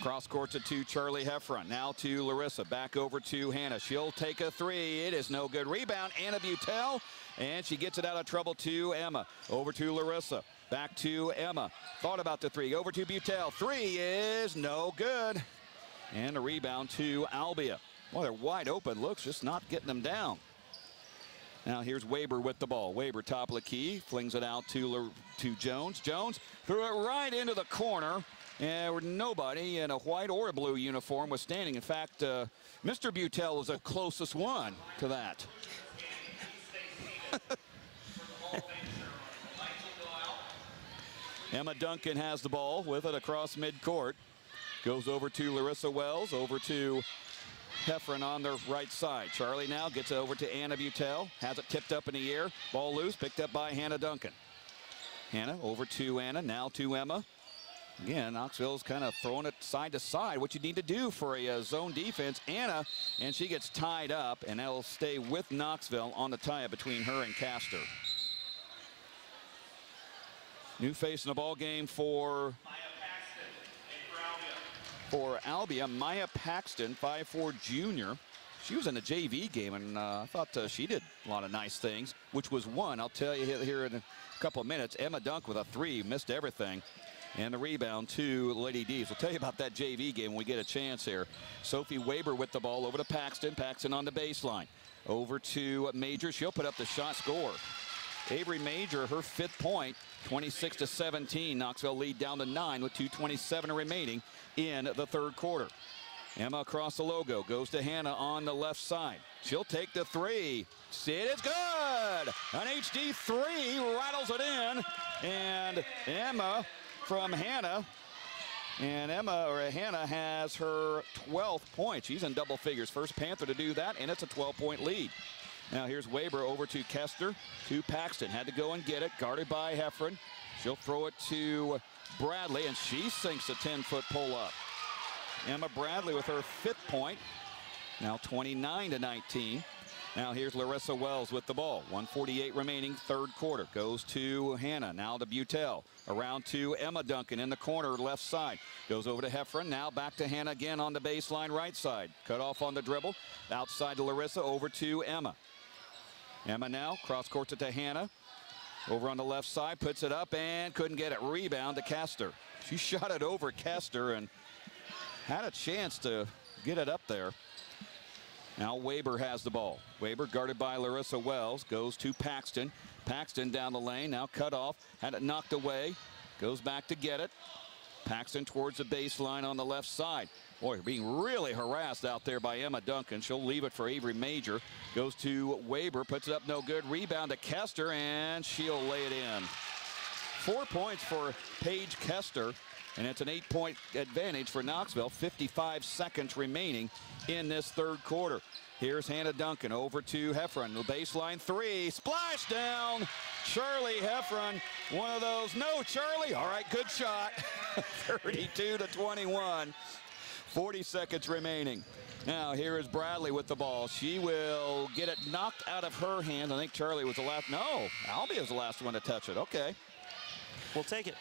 Cross court to Charlie Heffron. Now to Larissa. Back over to Hannah. She'll take a three. It is no good. Rebound, Anna Butel. And she gets it out of trouble to Emma. Over to Larissa. Back to Emma. Thought about the three. Over to Butel. Three is no good. And a rebound to Albia. Well, they're wide open. Looks just not getting them down. Now here's Weber with the ball. Weber top of the key. Flings it out to Jones. Jones threw it right into the corner. And nobody in a white or a blue uniform was standing. In fact, Mr. Butel was the closest one to that. Emma Duncan has the ball with it across midcourt. Goes over to Larissa Wells, over to Heffron on the right side. Charlie now gets it over to Anna Butel. Has it tipped up in the air. Ball loose, picked up by Hannah Duncan. Hannah over to Anna, now to Emma. Again, Knoxville's kind of throwing it side to side. What you need to do for a zone defense. Anna, and she gets tied up, and that'll stay with Knoxville on the tie-up between her and Castor. New face in the ball game for Albia, Maya Paxton, 5'4" junior. She was in the JV game, and I thought she did a lot of nice things, which was one. I'll tell you here in a couple of minutes. Emma Dunk with a three, missed everything. And the rebound to Lady D's. We'll tell you about that JV game when we get a chance here. Sophie Weber with the ball over to Paxton. Paxton on the baseline. Over to Major. She'll put up the shot, score. Avery Major, her 5th point, 26-17. Knoxville lead down to 9 with 2:27 remaining in the 3rd quarter. Emma across the logo, goes to Hannah on the left side. She'll take the 3. It is good! An HD 3 rattles it in. And Emma from Hannah. And Hannah has her 12th point. She's in double figures. First Panther to do that, and it's a 12-point lead. Now here's Weber over to Kester, to Paxton. Had to go and get it, guarded by Heffron. She'll throw it to Bradley, and she sinks a 10-foot pull-up. Emma Bradley with her 5th point. Now 29-19. Now here's Larissa Wells with the ball. 1:48 remaining, 3rd quarter. Goes to Hannah, now to Butel. Around to Emma Duncan in the corner, left side. Goes over to Heffron, now back to Hannah again on the baseline right side. Cut off on the dribble. Outside to Larissa, over to Emma. Emma now, cross court it to Hannah. Over on the left side, puts it up and couldn't get it. Rebound to Kester. She shot it over Kester and had a chance to get it up there. Now Weber has the ball. Weber guarded by Larissa Wells, goes to Paxton. Paxton down the lane, now cut off, had it knocked away, goes back to get it. Paxton towards the baseline on the left side. Boy, being really harassed out there by Emma Duncan. She'll leave it for Avery Major. Goes to Weber, puts it up no good. Rebound to Kester, and she'll lay it in. 4 points for Paige Kester, and it's an 8-point advantage for Knoxville. 55 seconds remaining in this 3rd quarter. Here's Hannah Duncan over to Heffron. The baseline 3, splash down. Charlie Heffron, one of those. No, Charlie. All right, good shot. 32-21. 40 seconds remaining. Now here is Bradley with the ball. She will get it knocked out of her hand. I think Charlie was the last. No, Albia is the last one to touch it. Okay. We'll take it.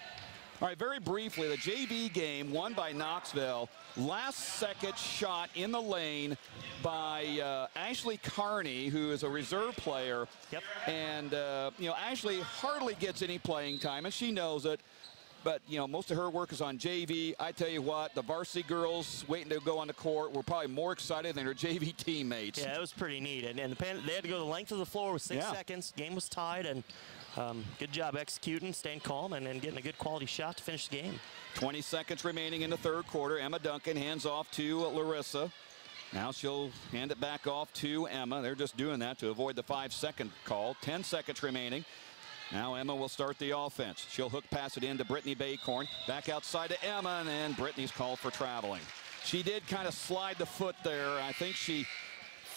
All right, very briefly, the JV game won by Knoxville. Last second shot in the lane by Ashley Carney, who is a reserve player. Yep. And, Ashley hardly gets any playing time, and she knows it. But, most of her work is on JV. I tell you what, the varsity girls waiting to go on the court were probably more excited than her JV teammates. Yeah, it was pretty neat. And they had to go the length of the floor with 6 seconds. Game was tied, and good job executing, staying calm, and getting a good quality shot to finish the game. 20 seconds remaining in the 3rd quarter. Emma Duncan hands off to Larissa. Now she'll hand it back off to Emma. They're just doing that to avoid the 5-second call. 10 seconds remaining. Now Emma will start the offense. She'll hook pass it in to Brittany Baycorn. Back outside to Emma, and then Brittany's called for traveling. She did kind of slide the foot there. I think she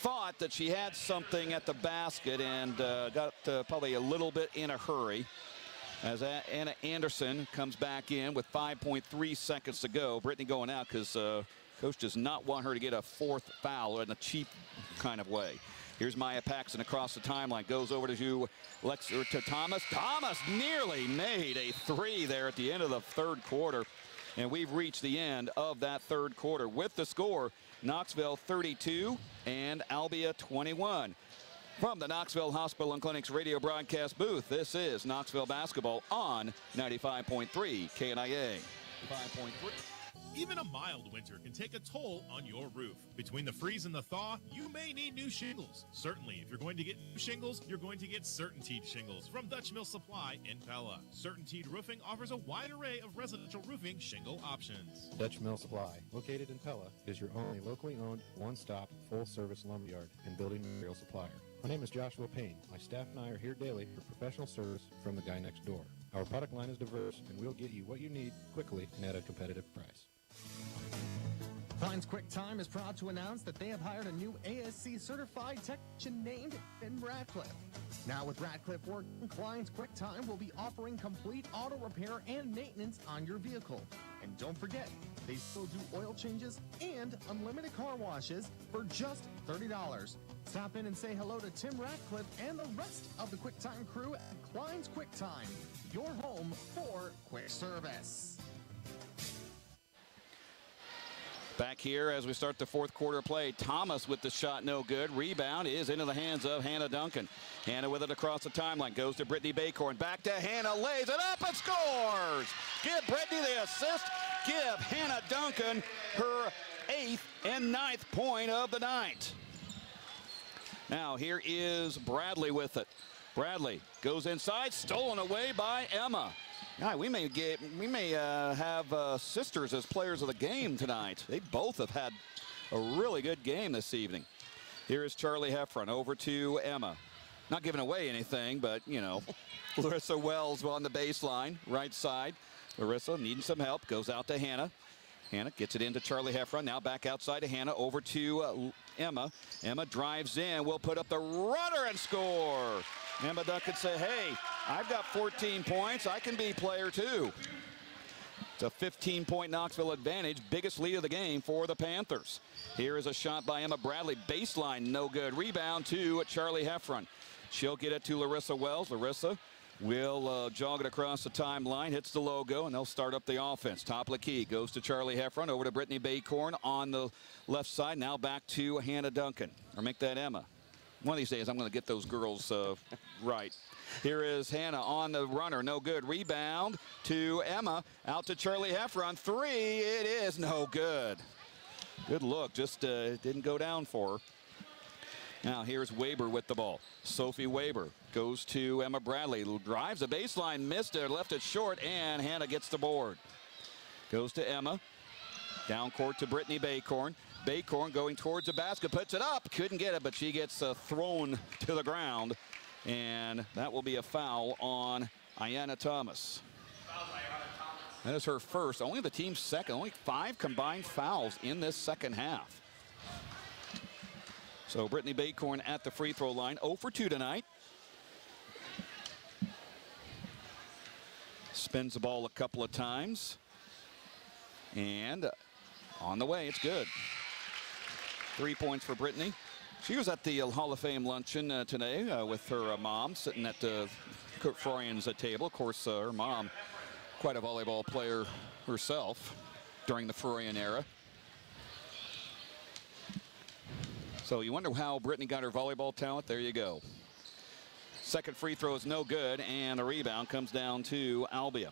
thought that she had something at the basket and got probably a little bit in a hurry. As Anna Anderson comes back in with 5.3 seconds to go. Brittany going out because coach does not want her to get a 4th foul in a cheap kind of way. Here's Maya Paxton across the timeline. Goes over to Thomas. Thomas nearly made a 3 there at the end of the 3rd quarter. And we've reached the end of that 3rd quarter with the score, Knoxville 32 and Albia 21. From the Knoxville Hospital and Clinic's radio broadcast booth, this is Knoxville Basketball on 95.3 KNIA. 5.3. Even a mild winter can take a toll on your roof. Between the freeze and the thaw, you may need new shingles. Certainly, if you're going to get new shingles, you're going to get CertainTeed shingles from Dutch Mill Supply in Pella. CertainTeed Roofing offers a wide array of residential roofing shingle options. Dutch Mill Supply, located in Pella, is your only locally owned, one-stop, full-service lumberyard and building material supplier. My name is Joshua Payne. My staff and I are here daily for professional service from the guy next door. Our product line is diverse, and we'll get you what you need quickly and at a competitive price. Klein's Quick Time is proud to announce that they have hired a new ASC certified technician named Ben Radcliffe. Now with Radcliffe work, Klein's Quick Time will be offering complete auto repair and maintenance on your vehicle. And don't forget, they still do oil changes and unlimited car washes for just $30. Stop in and say hello to Tim Radcliffe and the rest of the Quick Time crew at Klein's Quick Time, your home for quick service. Back here as we start the fourth quarter play. Thomas with the shot, no good. Rebound is into the hands of Hannah Duncan. Hannah with it across the timeline. Goes to Brittany Baycorn. Back to Hannah. Lays it up and scores. Give Brittany the assist. Give Hannah Duncan her 8th and 9th point of the night. Now here is Bradley with it. Bradley goes inside. Stolen away by Emma. God, we may have sisters as players of the game tonight. They both have had a really good game this evening. Here is Charlie Heffron over to Emma. Not giving away anything, but, you know, Larissa Wells on the baseline, right side. Larissa needing some help, goes out to Hannah. Hannah gets it into Charlie Heffron. Now back outside to Hannah, over to Emma. Emma drives in, will put up the runner and score. Emma Duncan say, hey, I've got 14 points. I can be player too. It's a 15-point Knoxville advantage. Biggest lead of the game for the Panthers. Here is a shot by Emma Bradley. Baseline, no good. Rebound to Charlie Heffron. She'll get it to Larissa Wells. Larissa will jog it across the timeline, hits the logo, and they'll start up the offense. Top of the key goes to Charlie Heffron, over to Brittany Baycorn on the left side. Now back to Hannah Duncan, or make that Emma. One of these days I'm going to get those girls right. Here is Hannah on the runner, no good. Rebound to Emma, out to Charlie Heffron. 3, it is no good. Good look, just didn't go down for her. Now here's Weber with the ball. Sophie Weber goes to Emma Bradley. Drives the baseline, missed it, left it short, and Hannah gets the board. Goes to Emma. Down court to Brittany Baycorn. Baycorn going towards the basket, puts it up. Couldn't get it, but she gets thrown to the ground. And that will be a foul on Ayanna Thomas. That is her first, only the team's second. Only 5 combined fouls in this second half. So Brittany Baycorn at the free throw line, 0 for 2 tonight. Spins the ball a couple of times. And on the way, it's good. 3 points for Brittany. She was at the Hall of Fame luncheon today with her mom, sitting at Kurt Freuen's table. Of course, her mom, quite a volleyball player herself during the Freuen era. So you wonder how Brittany got her volleyball talent. There you go. Second free throw is no good, and the rebound comes down to Albia.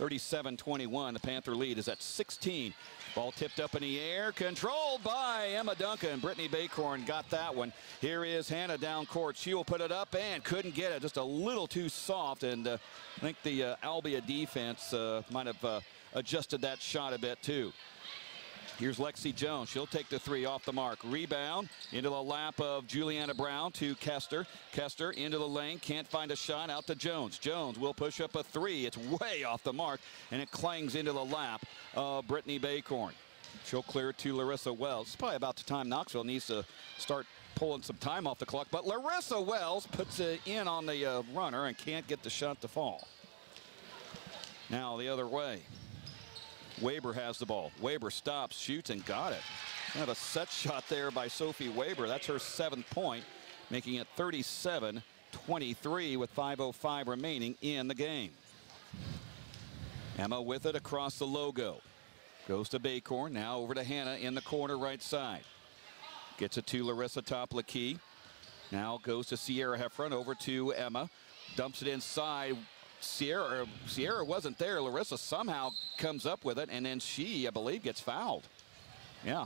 37-21, the Panther lead is at 16. Ball tipped up in the air, controlled by Emma Duncan. Brittany Baycorn got that one. Here is Hannah down court. She will put it up and couldn't get it. Just a little too soft, and I think the Albia defense might have adjusted that shot a bit too. Here's Lexi Jones. She'll take the 3 off the mark. Rebound into the lap of Juliana Brown to Kester. Kester into the lane. Can't find a shot. Out to Jones. Jones will push up a 3. It's way off the mark, and it clangs into the lap of Brittany Baycorn. She'll clear it to Larissa Wells. It's probably about the time Knoxville needs to start pulling some time off the clock. But Larissa Wells puts it in on the runner and can't get the shot to fall. Now the other way. Weber has the ball. Weber stops, shoots, and got it. Kind of a set shot there by Sophie Weber. That's her 7th point, making it 37-23 with 5:05 remaining in the game. Emma with it across the logo. Goes to Baycorn. Now over to Hannah in the corner right side. Gets it to Larissa top of the key. Now goes to Sierra Heffron. Over to Emma. Dumps it inside. Sierra wasn't there. Larissa somehow comes up with it, and then she, I believe, gets fouled. Yeah.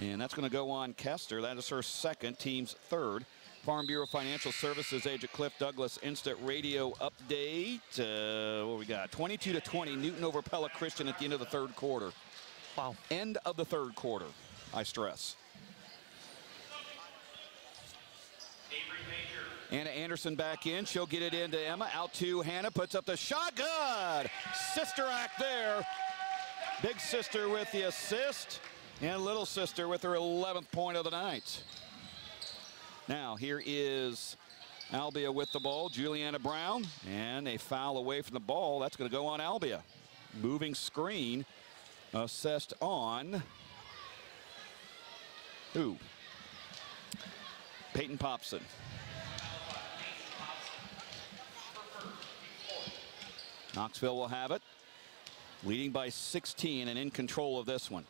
And that's going to go on Kester. That is her 2nd, team's 3rd. Farm Bureau Financial Services, Agent Cliff Douglas Instant Radio update. What we got? 22-20, Newton over Pella Christian at the end of the 3rd quarter. Wow. End of the 3rd quarter, I stress. Anna Anderson back in. She'll get it into Emma. Out to Hannah. Puts up the shot. Good. Sister act there. Big sister with the assist. And little sister with her 11th point of the night. Now here is Albia with the ball. Juliana Brown. And a foul away from the ball. That's going to go on Albia. Moving screen. Assessed on. Who? Peyton Popson. Knoxville will have it, leading by 16 and in control of this one.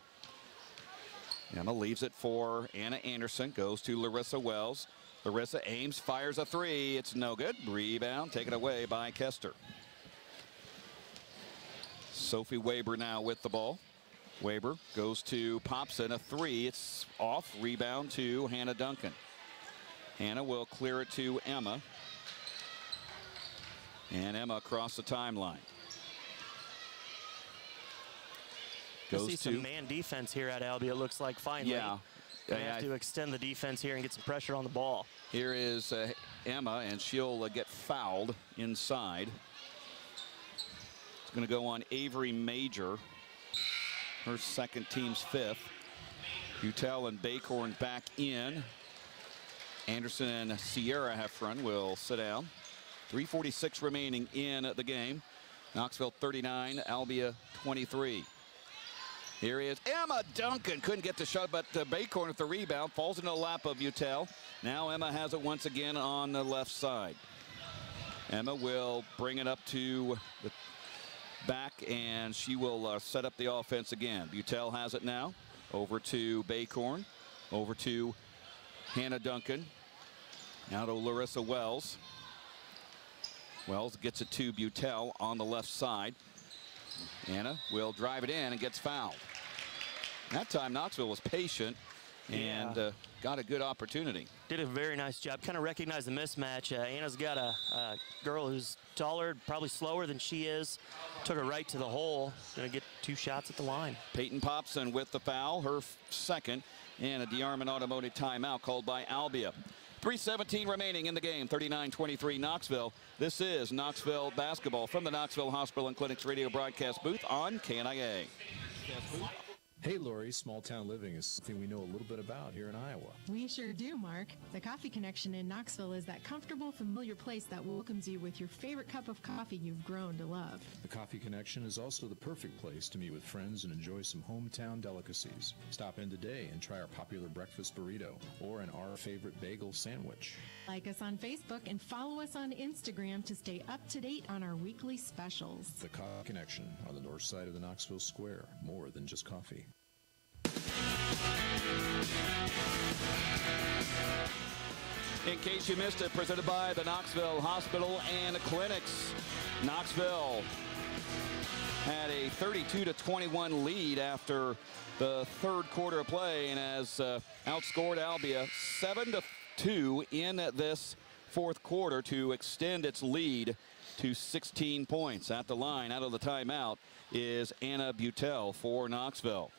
Emma leaves it for Anna Anderson. Goes to Larissa Wells. Larissa aims, fires a three. It's no good. Rebound taken away by Kester. Sophie Weber now with the ball. Weber goes to Popson, a three. It's off. Rebound to Hannah Duncan. Hannah will clear it to Emma. And Emma across the timeline. Goes see some man defense here at Albia, it looks like finally. Yeah. They have to extend the defense here and get some pressure on the ball. Here is Emma, and she'll get fouled inside. It's going to go on Avery Major, her second, team's fifth. Butel and Bacorn back in. Anderson and Sierra Heffron will sit down. 3:46 remaining in the game. Knoxville 39, Albia 23. Here is Emma Duncan. Couldn't get the shot, but Bacorn with the rebound. Falls into the lap of Butel. Now Emma has it once again on the left side. Emma will bring it up to the back, and she will set up the offense again. Butel has it now. Over to Bacorn. Over to Hannah Duncan. Now to Larissa Wells. Wells gets it to Butel on the left side. Anna will drive it in and gets fouled. That time Knoxville was patient and got a good opportunity. Did a very nice job. Kind of recognized the mismatch. Anna's got a girl who's taller, probably slower than she is. Took her right to the hole. Gonna get 2 shots at the line. Peyton Popson with the foul, her second, and a DeArmond Automotive timeout called by Albia. 3:17 remaining in the game. 39-23 Knoxville. This is Knoxville basketball from the Knoxville Hospital and Clinics radio broadcast booth on KNIA. Hey, Lori, small town living is something we know a little bit about here in Iowa. We sure do, Mark. The Coffee Connection in Knoxville is that comfortable, familiar place that welcomes you with your favorite cup of coffee you've grown to love. The Coffee Connection is also the perfect place to meet with friends and enjoy some hometown delicacies. Stop in today and try our popular breakfast burrito or an our favorite bagel sandwich. Like us on Facebook and follow us on Instagram to stay up to date on our weekly specials. The Coffee Connection on the north side of the Knoxville Square. More than just coffee. In case you missed it, presented by the Knoxville Hospital and Clinics. Knoxville had a 32-21 lead after the third quarter of play and has outscored Albia 7-2 in this fourth quarter to extend its lead to 16 points. At the line, out of the timeout, is Anna Butel for Knoxville.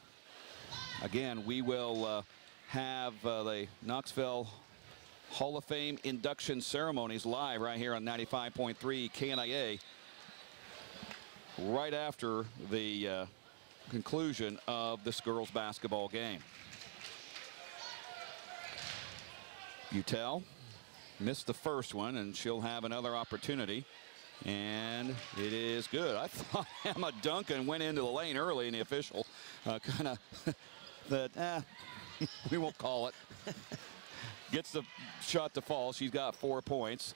Again, we will have the Knoxville Hall of Fame induction ceremonies live right here on 95.3 KNIA right after the conclusion of this girls basketball game. Butel missed the first one, and she'll have another opportunity. And it is good. I thought Emma Duncan went into the lane early, and the official kind of that, we won't call it. Gets the shot to fall. She's got 4 points.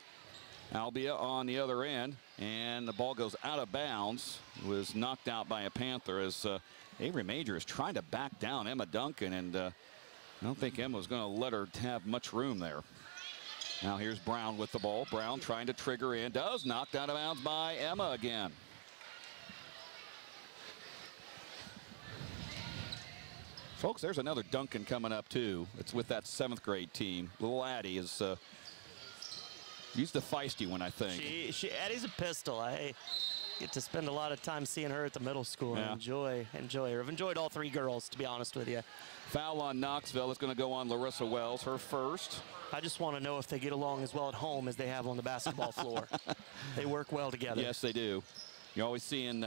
Albia on the other end, and the ball goes out of bounds. Was knocked out by a Panther as Avery Major is trying to back down Emma Duncan, and I don't think Emma was going to let her have much room there. Now here's Brown with the ball. Brown trying to trigger in. Does. Knocked out of bounds by Emma again. Folks, there's another Duncan coming up too. It's with that 7th grade team. Little Addie is used the feisty one, I think. Addie's a pistol. I get to spend a lot of time seeing her at the middle school and enjoy her. I've enjoyed all 3 girls, to be honest with you. Foul on Knoxville. It's going to go on Larissa Wells, her first. I just want to know if they get along as well at home as they have on the basketball floor. They work well together. Yes, they do. You're always seeing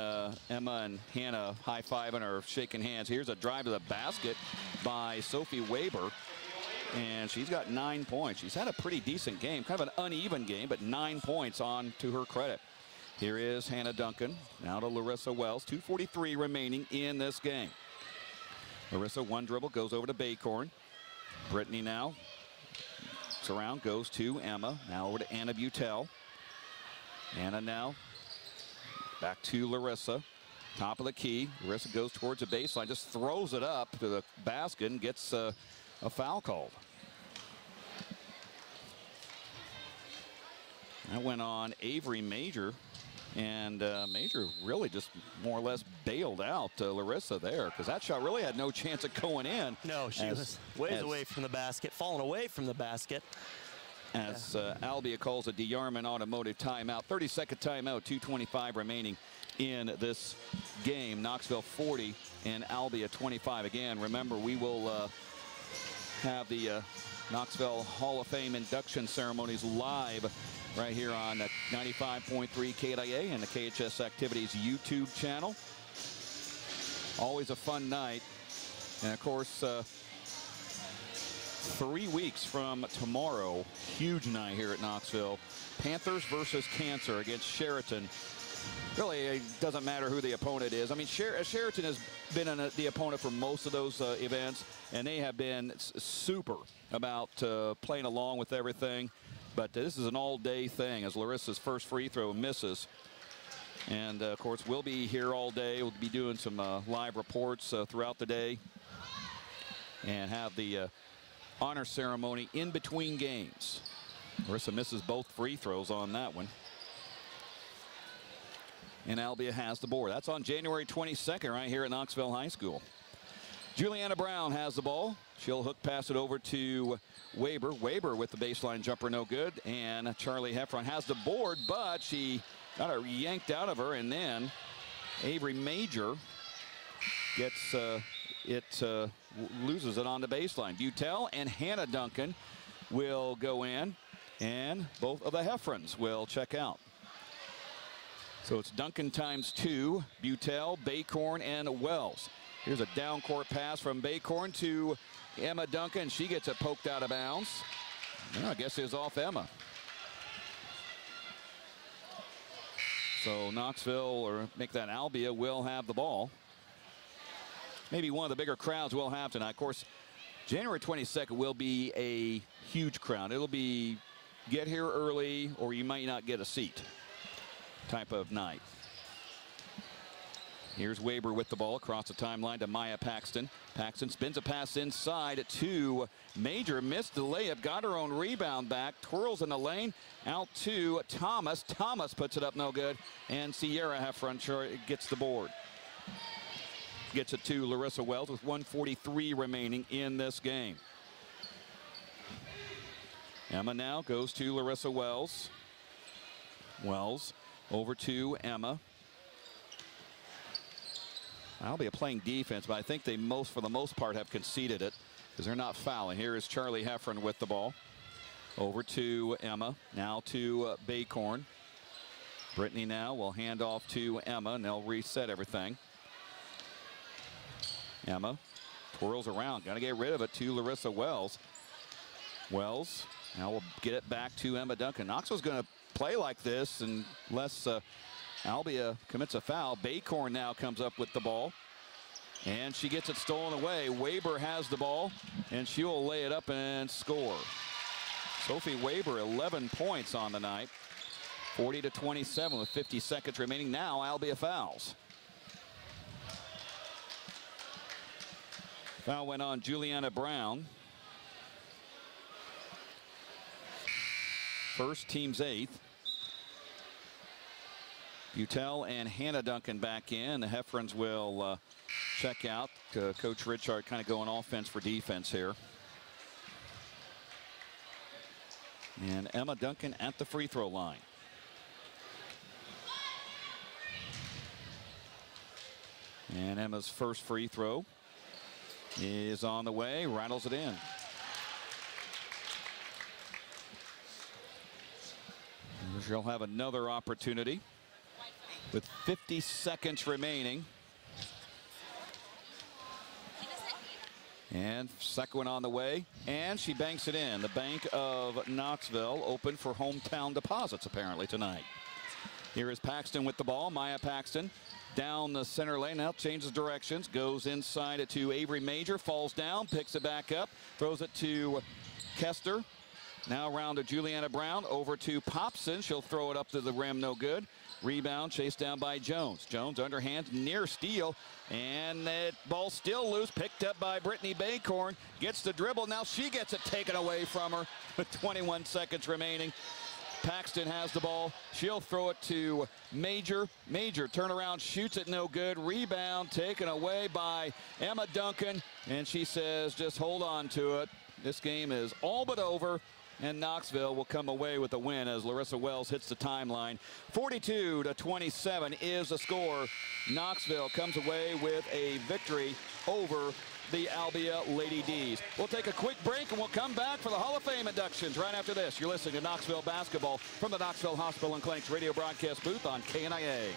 Emma and Hannah high-fiving or shaking hands. Here's a drive to the basket by Sophie Weber, and she's got 9 points. She's had a pretty decent game, kind of an uneven game, but 9 points on to her credit. Here is Hannah Duncan, now to Larissa Wells. 2:43 remaining in this game. Larissa, one dribble, goes over to Bacorn. Brittany now around, goes to Emma, now over to Anna Butel. Anna now back to Larissa. Top of the key. Larissa goes towards the baseline, just throws it up to the basket and gets a foul called. That went on Avery Major. And Major really just more or less bailed out Larissa there, because that shot really had no chance of going in. No, she was ways away from the basket, falling away from the basket. As Albia calls a DeArmond automotive timeout. 30-second timeout, 2:25 remaining in this game. Knoxville 40 and Albia 25. Again, remember, we will have the Knoxville Hall of Fame induction ceremonies live right here on 95.3 KNIA and the KHS Activities YouTube channel. Always a fun night. And of course, 3 weeks from tomorrow, huge night here at Knoxville. Panthers versus Cancer against Sheraton. Really, it doesn't matter who the opponent is. I mean, Sheraton has been the opponent for most of those events, and they have been super about playing along with everything. But this is an all-day thing, as Larissa's first free throw misses. And, of course, we'll be here all day. We'll be doing some live reports throughout the day and have the honor ceremony in between games. Larissa misses both free throws on that one. And Albia has the board. That's on January 22nd right here at Knoxville High School. Juliana Brown has the ball. She'll hook pass it over to Weber. Weber with the baseline jumper, no good. And Charlie Heffron has the board, but she got it yanked out of her. And then Avery Major gets loses it on the baseline. Butel and Hannah Duncan will go in, and both of the Heffrons will check out. So it's Duncan times 2, Butel, Baycorn, and Wells. Here's a down court pass from Baycorn to Emma Duncan. She gets it poked out of bounds. I guess it's off Emma. So Knoxville, or make that Albia, will have the ball. Maybe one of the bigger crowds we'll have tonight. Of course, January 22nd will be a huge crowd. It'll be get here early or you might not get a seat type of night. Here's Weber with the ball across the timeline to Maya Paxton. Paxton spins a pass inside to Major. Missed the layup, got her own rebound back, twirls in the lane, out to Thomas. Thomas puts it up no good, and Sierra Heffron gets the board. Gets it to Larissa Wells with 1:43 remaining in this game. Emma now goes to Larissa Wells. Wells over to Emma. Albia playing defense, but I think they for the most part have conceded it because they're not fouling. Here is Charlie Heffron with the ball. Over to Emma, now to Baycorn. Brittany now will hand off to Emma, and they'll reset everything. Emma twirls around, got to get rid of it to Larissa Wells. Wells now will get it back to Emma Duncan. Knoxville's going to play like this unless Albia commits a foul. Baycorn now comes up with the ball, and she gets it stolen away. Weber has the ball, and she will lay it up and score. Sophie Weber, 11 points on the night. 40-27 with 50 seconds remaining. Now Albia fouls. Foul went on Juliana Brown. First, team's 8th. Butel and Hannah Duncan back in. The Heffrons will check out. Coach Richard kind of going offense for defense here. And Emma Duncan at the free throw line. And Emma's first free throw is on the way, rattles it in. She'll have another opportunity with 50 seconds remaining. And second one on the way, and she banks it in. The Bank of Knoxville open for hometown deposits apparently tonight. Here is Paxton with the ball. Maya Paxton down the center lane, now changes directions, goes inside it to Avery Major, falls down, picks it back up, throws it to Kester. Now around to Juliana Brown, over to Popson. She'll throw it up to the rim, no good. Rebound chased down by Jones. Jones underhand near steal, and that ball still loose, picked up by Brittany Baycorn. Gets the dribble, now she gets it taken away from her with 21 seconds remaining. Paxton has the ball. She'll throw it to Major. Major turnaround, shoots it, no good. Rebound taken away by Emma Duncan, and she says just hold on to it. This game is all but over, and Knoxville will come away with a win as Larissa Wells hits the timeline. 42-27 is the score. Knoxville comes away with a victory over the Albia Lady D's. We'll take a quick break and we'll come back for the Hall of Fame inductions right after this. You're listening to Knoxville Basketball from the Knoxville Hospital and Clinic's radio broadcast booth on KNIA.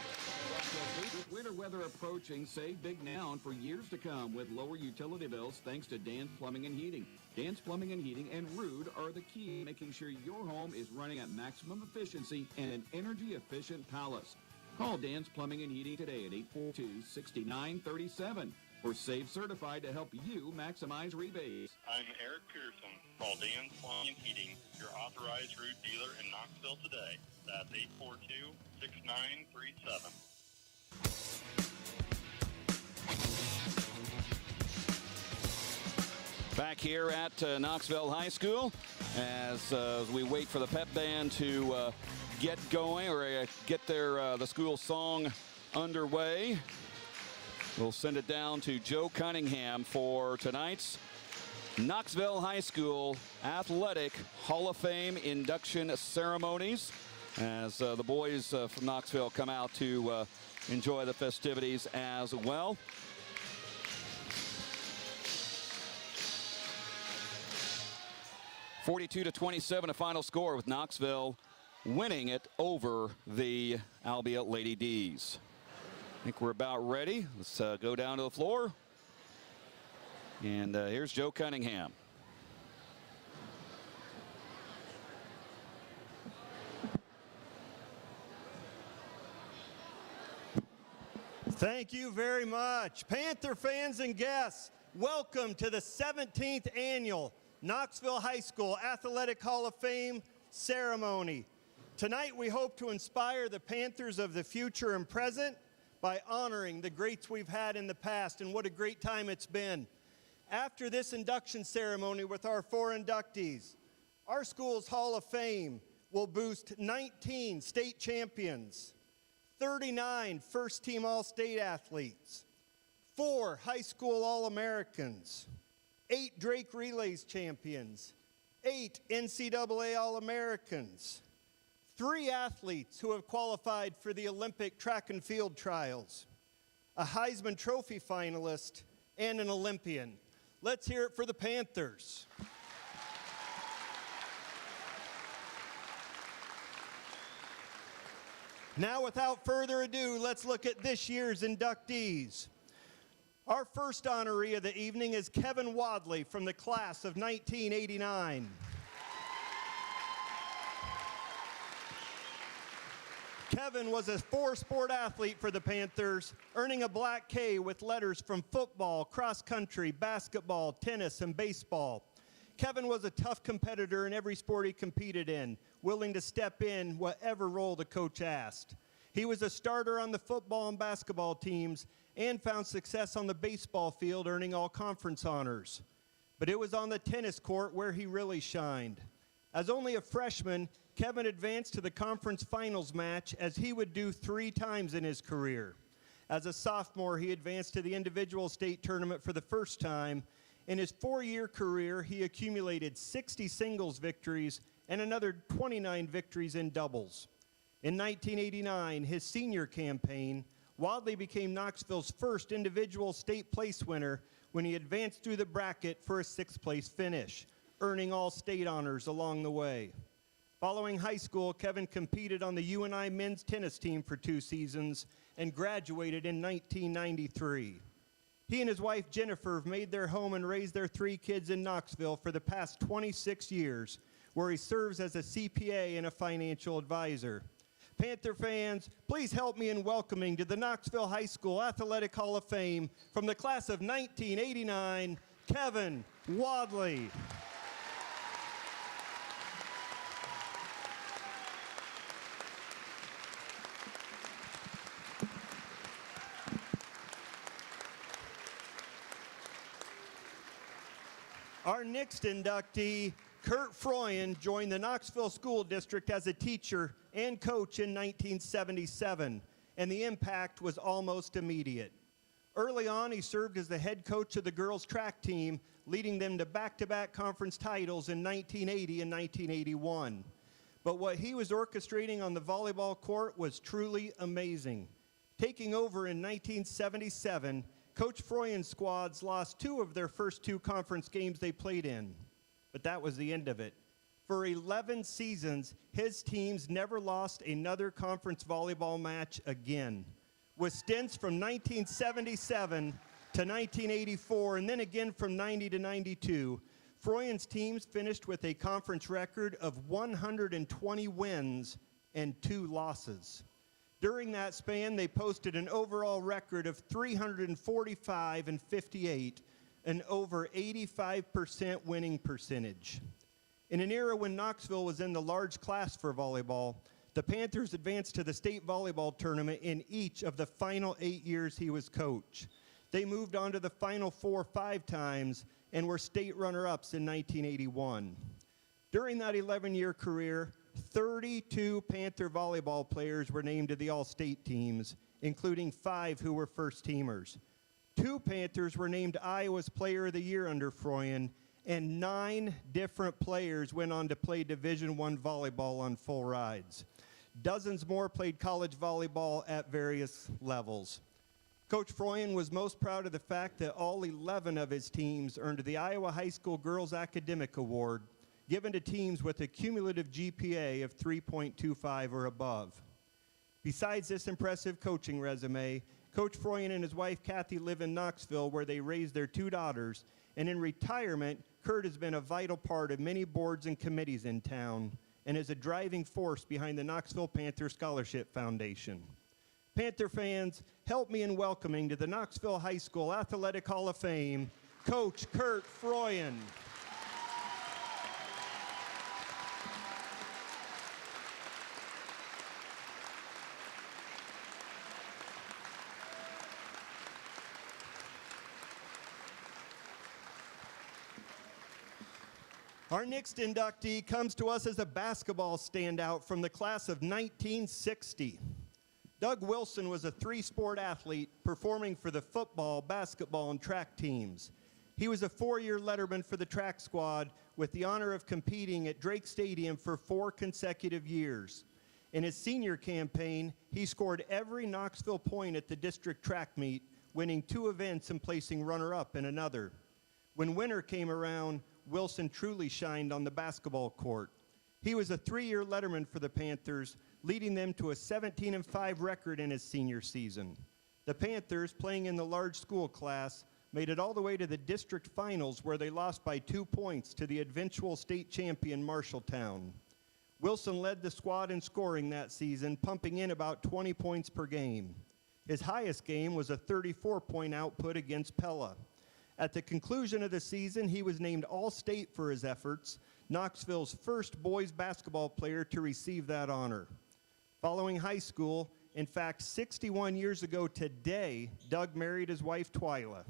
With winter weather approaching, save big now and for years to come with lower utility bills thanks to Dan's Plumbing and Heating. Dan's Plumbing and Heating and Rude are the key, making sure your home is running at maximum efficiency and an energy-efficient palace. Call Dan's Plumbing and Heating today at 842-6937 or Save Certified to help you maximize rebates. I'm Eric Pearson. Call Dan's Plumbing and Heating, your authorized Rude dealer in Knoxville today. That's 842-6937. Back here at Knoxville High School as we wait for the pep band to get going or get their the school song underway. We'll send it down to Joe Cunningham for tonight's Knoxville High School Athletic Hall of Fame induction ceremonies as the boys from Knoxville come out to enjoy the festivities as well. (42-27) a final score with Knoxville winning it over the Albia Lady D's. I think we're about ready. Let's go down to the floor. And here's Joe Cunningham. Thank you very much. Panther fans and guests, welcome to the 17th annual Knoxville High School Athletic Hall of Fame ceremony. Tonight we hope to inspire the Panthers of the future and present by honoring the greats we've had in the past, and what a great time it's been. After this induction ceremony with our 4 inductees, our school's Hall of Fame will boost 19 state champions, 39 first-team All-State athletes, 4 high school All-Americans, 8 Drake Relays champions, 8 NCAA All-Americans, 3 athletes who have qualified for the Olympic track and field trials, a Heisman Trophy finalist, and an Olympian. Let's hear it for the Panthers. Now, without further ado, let's look at this year's inductees. Our first honoree of the evening is Kevin Wadley from the class of 1989. Kevin was a 4-sport athlete for the Panthers, earning a black K with letters from football, cross country, basketball, tennis, and baseball. Kevin was a tough competitor in every sport he competed in, willing to step in whatever role the coach asked. He was a starter on the football and basketball teams and found success on the baseball field, earning all conference honors. But it was on the tennis court where he really shined. As only a freshman, Kevin advanced to the conference finals match, as he would do 3 times in his career. As a sophomore, he advanced to the individual state tournament for the first time. In his 4-year career, he accumulated 60 singles victories and another 29 victories in doubles. In 1989, his senior campaign, Wadley became Knoxville's first individual state place winner when he advanced through the bracket for a 6th-place finish, earning all state honors along the way. Following high school, Kevin competed on the UNI men's tennis team for 2 seasons and graduated in 1993. He and his wife Jennifer have made their home and raised their 3 kids in Knoxville for the past 26 years, where he serves as a CPA and a financial advisor. Panther fans, please help me in welcoming to the Knoxville High School Athletic Hall of Fame from the class of 1989, Kevin Wadley. Our next inductee, Kurt Froyen, joined the Knoxville School District as a teacher and coach in 1977, and the impact was almost immediate. Early on, he served as the head coach of the girls' track team, leading them to back-to-back conference titles in 1980 and 1981. But what he was orchestrating on the volleyball court was truly amazing. Taking over in 1977, Coach Froyen's squads lost 2 of their first 2 conference games they played in. But that was the end of it. For 11 seasons, his teams never lost another conference volleyball match again. With stints from 1977 to 1984, and then again from 90 to 92, Froyen's teams finished with a conference record of 120 wins and 2 losses. During that span, they posted an overall record of 345 and 58, an over 85% winning percentage. In an era when Knoxville was in the large class for volleyball, the Panthers advanced to the state volleyball tournament in each of the final 8 years he was coach. They moved on to the Final Four 5 times and were state runner-ups in 1981. During that 11-year career, 32 Panther volleyball players were named to the all-state teams, including 5 who were first-teamers. 2 Panthers were named Iowa's Player of the Year under Froyen, and 9 different players went on to play Division I volleyball on full rides. Dozens more played college volleyball at various levels. Coach Froyen was most proud of the fact that all 11 of his teams earned the Iowa High School Girls Academic Award, given to teams with a cumulative GPA of 3.25 or above. Besides this impressive coaching resume, Coach Froyen and his wife Kathy live in Knoxville, where they raised their 2 daughters, and in retirement, Kurt has been a vital part of many boards and committees in town and is a driving force behind the Knoxville Panther Scholarship Foundation. Panther fans, help me in welcoming to the Knoxville High School Athletic Hall of Fame, Coach Kurt Froyen. Our next inductee comes to us as a basketball standout from the class of 1960. Doug Wilson was a 3-sport athlete performing for the football, basketball, and track teams. He was a 4-year letterman for the track squad with the honor of competing at Drake Stadium for 4 consecutive years. In his senior campaign, he scored every Knoxville point at the district track meet, winning 2 events and placing runner-up in another. When winter came around, Wilson truly shined on the basketball court. He was a 3-year letterman for the Panthers, leading them to a 17-5 record in his senior season. The Panthers, playing in the large school class, made it all the way to the district finals, where they lost by 2 points to the eventual state champion Marshalltown. Wilson led the squad in scoring that season, pumping in about 20 points per game. His highest game was a 34-point output against Pella. At the conclusion of the season, he was named All-State for his efforts, Knoxville's first boys basketball player to receive that honor. Following high school, in fact, 61 years ago today, Doug married his wife Twyla.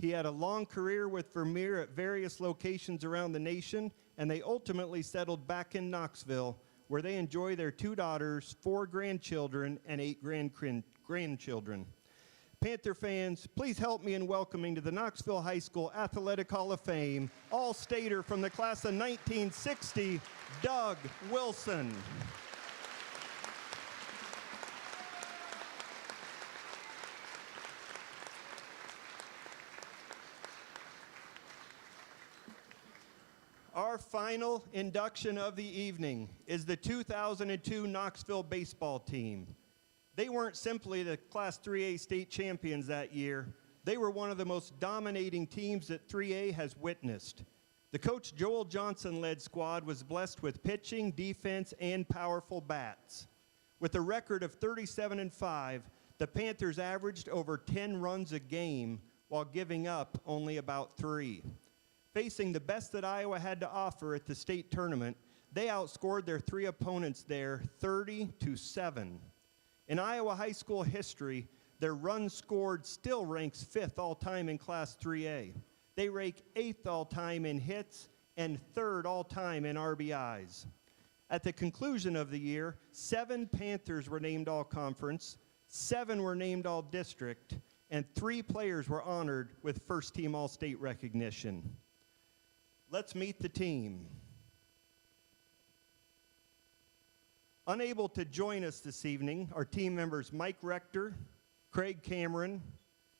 He had a long career with Vermeer at various locations around the nation, and they ultimately settled back in Knoxville, where they enjoy their 2 daughters, 4 grandchildren, and 8 grandchildren. Panther fans, please help me in welcoming to the Knoxville High School Athletic Hall of Fame, All-Stater from the class of 1960, Doug Wilson. Our final induction of the evening is the 2002 Knoxville baseball team. They weren't simply the Class 3A state champions that year. They were one of the most dominating teams that 3A has witnessed. The coach Joel Johnson-led squad was blessed with pitching, defense, and powerful bats. With a record of 37-5, the Panthers averaged over 10 runs a game while giving up only about 3. Facing the best that Iowa had to offer at the state tournament, they outscored their 3 opponents there 30-7. In Iowa high school history, their runs scored still ranks 5th all-time in Class 3A. They rank 8th all-time in hits and 3rd all-time in RBIs. At the conclusion of the year, 7 Panthers were named All-Conference, 7 were named All-District, and 3 players were honored with first-team All-State recognition. Let's meet the team. Unable to join us this evening are team members Mike Rector, Craig Cameron,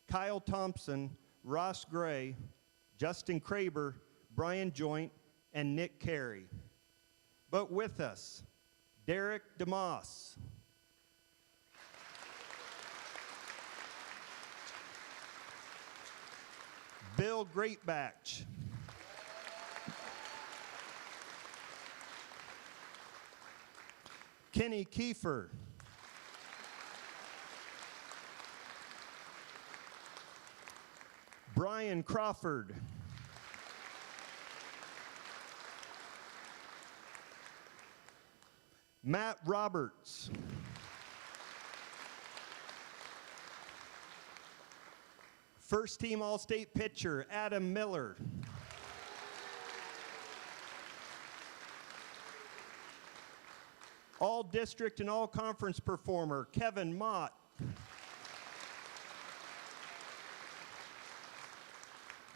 Kyle Thompson, Ross Gray, Justin Kraber, Brian Joint, and Nick Carey. But with us, Derek DeMoss, Bill Greatbatch, Kenny Keefer, Brian Crawford, Matt Roberts, first team All-State pitcher Adam Miller, All-District and All-Conference performer Kevin Mott,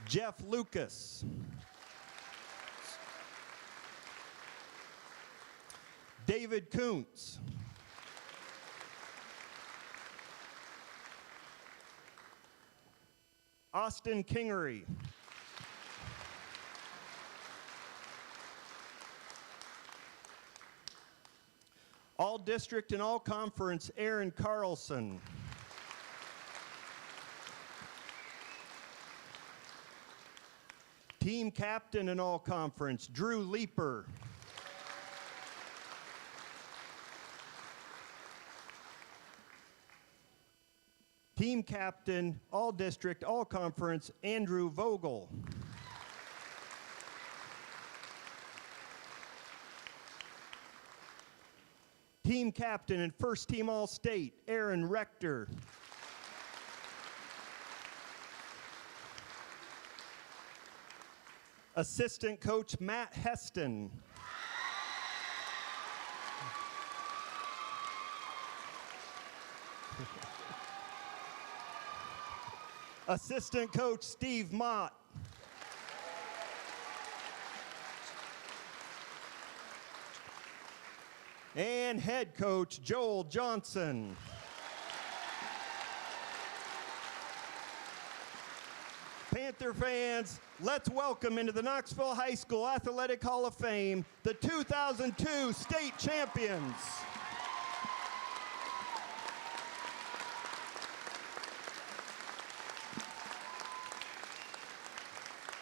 Jeff Lucas, David Kuntz, Austin Kingery, All-District and All-Conference Aaron Carlson, team captain in All-Conference Drew Leeper, team captain All-District All-Conference Andrew Vogel, team captain and first team All-State Aaron Rector, assistant coach Matt Heston, assistant coach Steve Mott, and head coach Joel Johnson. Panther fans, let's welcome into the Knoxville High School Athletic Hall of Fame the 2002 state champions.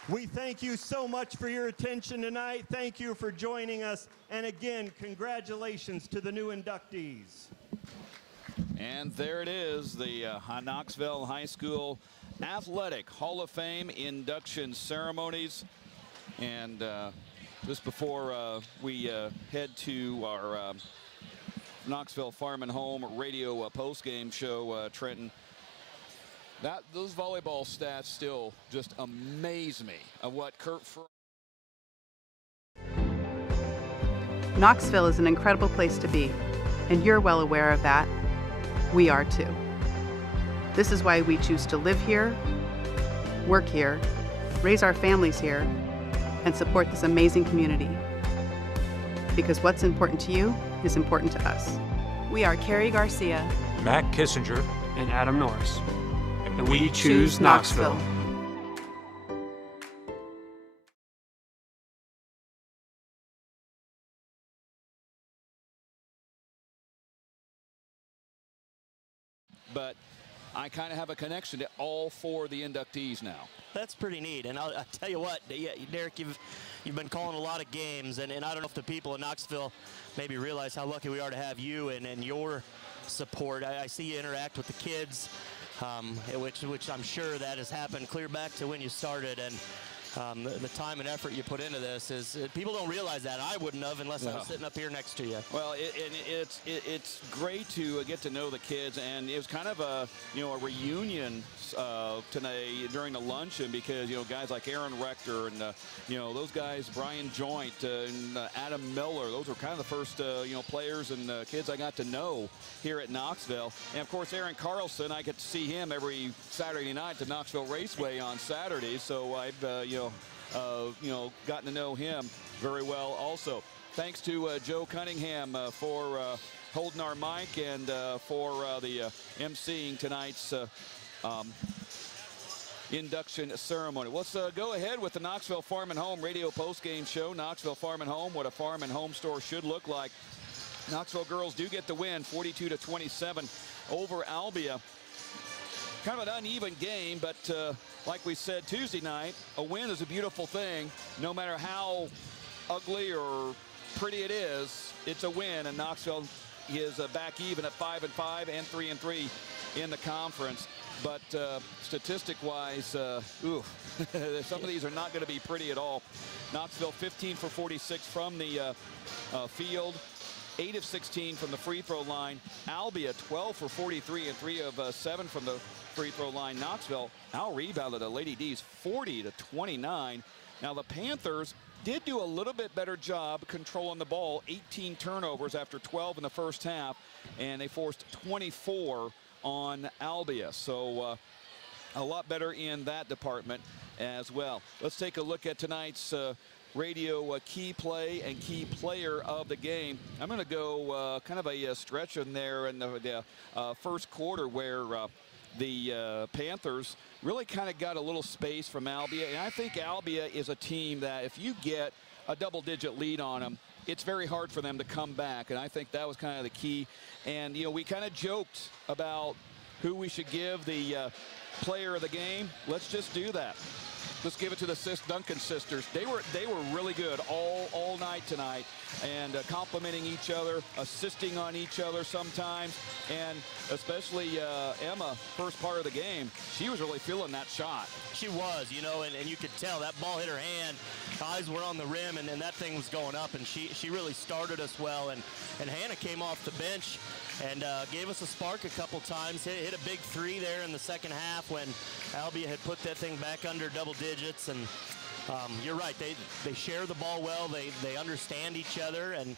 We thank you so much for your attention tonight. Thank you for joining us. And again, congratulations to the new inductees. And there it is, the Knoxville High School Athletic Hall of Fame induction ceremonies. And just before we head to our Knoxville Farm and Home radio post-game show, Trenton, those volleyball stats still just amaze me of what Kurt Knoxville is an incredible place to be, and you're well aware of that. We are too. This is why we choose to live here, work here, raise our families here, and support this amazing community. Because what's important to you is important to us. We are Carrie Garcia, Matt Kissinger, and Adam Norris. And we choose Knoxville. But I kind of have a connection to all 4 of the inductees now. That's pretty neat. And I'll tell you what, Derek, you've been calling a lot of games, and I don't know if the people in Knoxville maybe realize how lucky we are to have you and your support. I see you interact with the kids, which I'm sure that has happened clear back to when you started. And the time and effort you put into this is people don't realize that. I wouldn't have unless I was sitting up here next to you. Well, it's great to get to know the kids, and it was kind of a reunion today during the luncheon because guys like Aaron Rector and those guys, Brian Joint and Adam Miller, those were kind of the first players and kids I got to know here at Knoxville. And of course Aaron Carlson, I get to see him every Saturday night at the Knoxville Raceway on Saturdays, so I've gotten to know him very well also. Thanks to Joe Cunningham for holding our mic and for the emceeing tonight's induction ceremony. Let's go ahead with the Knoxville Farm and Home radio postgame show. Knoxville Farm and Home, what a farm and home store should look like. Knoxville girls do get the win, 42-27 over Albia. Kind of an uneven game, but like we said Tuesday night, a win is a beautiful thing. No matter how ugly or pretty it is, it's a win, and Knoxville is back even at 5-5 and 3-3 in the conference. But statistic-wise, some of these are not going to be pretty at all. Knoxville 15 for 46 from the field, 8 of 16 from the free throw line. Albia 12 for 43 and 3 of 7 from the free throw line. Knoxville out-rebounded the Lady D's 40-29. Now the Panthers did do a little bit better job controlling the ball, 18 turnovers after 12 in the first half, and they forced 24 on Albia. So a lot better in that department as well. Let's take a look at tonight's radio key play and key player of the game. I'm going to go kind of a stretch in there in the first quarter where the Panthers really kind of got a little space from Albia. And I think Albia is a team that if you get a double-digit lead on them, it's very hard for them to come back. And I think that was kind of the key. And, we kind of joked about who we should give the player of the game. Let's just do that. Let's give it to the Duncan sisters. They were really good all night tonight, and complimenting each other, assisting on each other sometimes, and especially Emma, first part of the game, she was really feeling that shot. She was, and you could tell that ball hit her hand. Eyes were on the rim, and that thing was going up, and she really started us well. And Hannah came off the bench and gave us a spark a couple times. Hit a big three there in the second half when Albia had put that thing back under double digits. And you're right, they share the ball well. They understand each other, and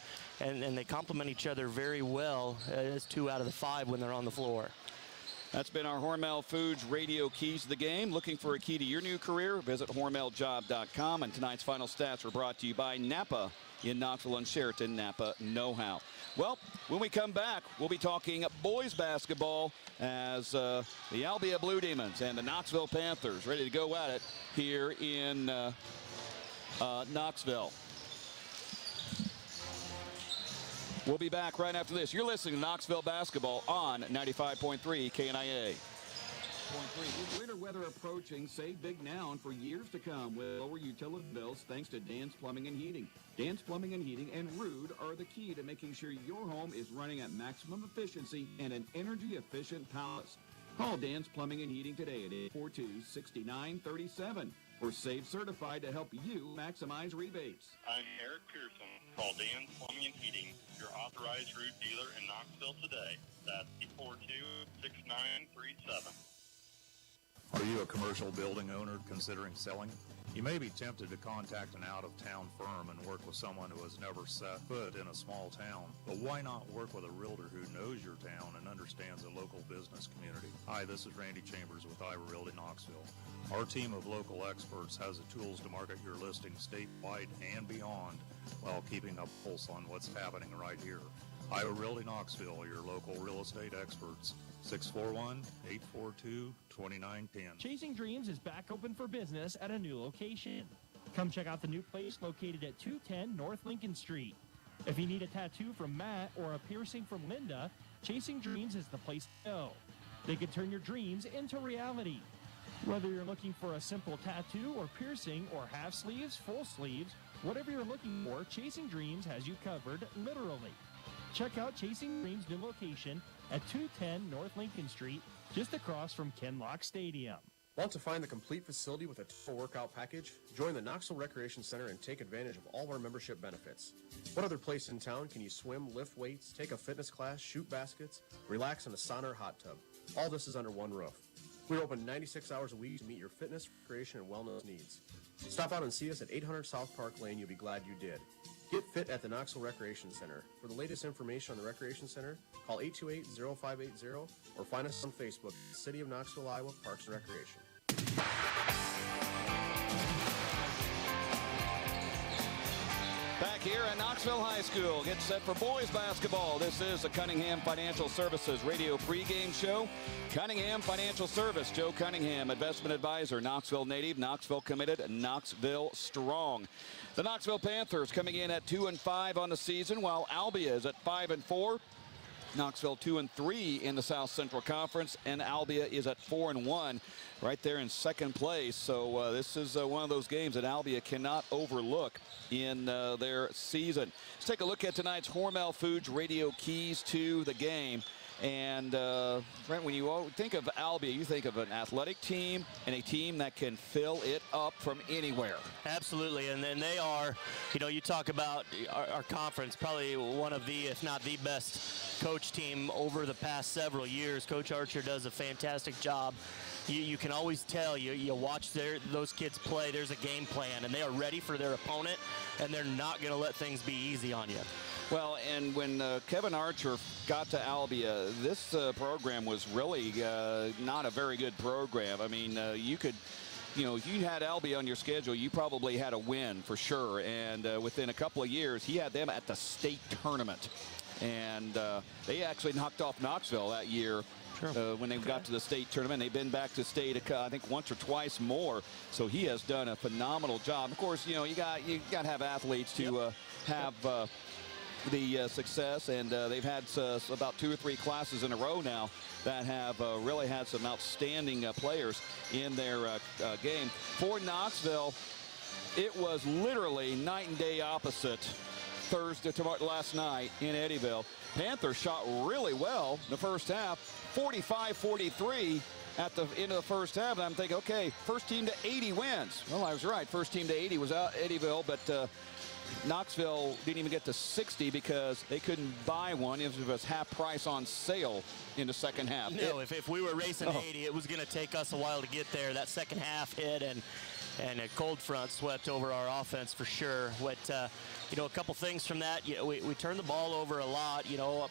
they complement each other very well as 2 out of the 5 when they're on the floor. That's been our Hormel Foods radio keys to the game. Looking for a key to your new career? Visit hormeljob.com. And tonight's final stats were brought to you by Napa in Knoxville and Sheraton. Napa know-how. Well, when we come back, we'll be talking boys basketball as the Albia Blue Demons and the Knoxville Panthers ready to go at it here in Knoxville. We'll be back right after this. You're listening to Knoxville Basketball on 95.3 KNIA. With winter weather approaching, save big now and for years to come with lower utility bills thanks to Dan's Plumbing and Heating. Dan's Plumbing and Heating and Rude are the key to making sure your home is running at maximum efficiency and an energy-efficient palace. Call Dan's Plumbing and Heating today at 842-6937 or Save Certified to help you maximize rebates. I'm Eric Pearson. Call Dan's Plumbing and Heating, your authorized root dealer in Knoxville today. That's 842-6937. Are you a commercial building owner considering selling? You may be tempted to contact an out-of-town firm and work with someone who has never set foot in a small town. But why not work with a realtor who knows your town and understands the local business community? Hi, this is Randy Chambers with Iowa Realty Knoxville. Our team of local experts has the tools to market your listing statewide and beyond while keeping a pulse on what's happening right here. Iowa Realty Knoxville, your local real estate experts. 641-842-2910. Chasing Dreams is back open for business at a new location. Come check out the new place located at 210 North Lincoln Street. If you need a tattoo from Matt or a piercing from Linda, Chasing Dreams is the place to go. They can turn your dreams into reality. Whether you're looking for a simple tattoo or piercing or half sleeves, full sleeves, whatever you're looking for, Chasing Dreams has you covered, literally. Check out Chasing Dreams' new location at 210 North Lincoln Street, just across from Ken Lock Stadium. Want to find the complete facility with a total workout package? Join the Knoxville Recreation Center and take advantage of all of our membership benefits. What other place in town can you swim, lift weights, take a fitness class, shoot baskets, relax in a sauna or hot tub? All this is under one roof. We're open 96 hours a week to meet your fitness, recreation, and wellness needs. Stop out and see us at 800 South Park Lane. You'll be glad you did. Get fit at the Knoxville Recreation Center. For the latest information on the Recreation Center, call 828-0580 or find us on Facebook, City of Knoxville, Iowa, Parks and Recreation. Back here at Knoxville High School, get set for boys basketball. This is the Cunningham Financial Services radio pregame show. Cunningham Financial Service, Joe Cunningham, investment advisor, Knoxville native, Knoxville committed, Knoxville strong. The Knoxville Panthers coming in at 2-5 on the season, while Albia is at 5-4. Knoxville 2-3 in the South Central Conference, and Albia is at 4-1, right there in second place. So this is one of those games that Albia cannot overlook in their season. Let's take a look at tonight's Hormel Foods radio keys to the game. And Brent, when you think of Albia, you think of an athletic team and a team that can fill it up from anywhere. Absolutely, and then they are, you talk about our conference, probably one of the, if not the best coach team over the past several years. Coach Archer does a fantastic job. You can always tell, you watch those kids play, there's a game plan, and they are ready for their opponent, and they're not going to let things be easy on you. Well, and when Kevin Archer got to Albia, this program was really not a very good program. I mean, you could, if you had Albia on your schedule, you probably had a win for sure. And within a couple of years, he had them at the state tournament. And they actually knocked off Knoxville that year. When they got to the state tournament. They've been back to state, I think, once or twice more. So he has done a phenomenal job. Of course, you got to have athletes to have the success, and they've had about 2 or 3 classes in a row now that have really had some outstanding players in their game. For Knoxville, it was literally night and day opposite last night in Eddyville. Panthers shot really well in the first half, 45-43 at the end of the first half, and I'm thinking, okay, first team to 80 wins. Well, I was right. First team to 80 was Eddyville, but Knoxville didn't even get to 60 because they couldn't buy one. It was half price on sale in the second half. No, if we were racing 80, it was going to take us a while to get there. That second half hit, and a cold front swept over our offense for sure. A couple things from that. We turned the ball over a lot.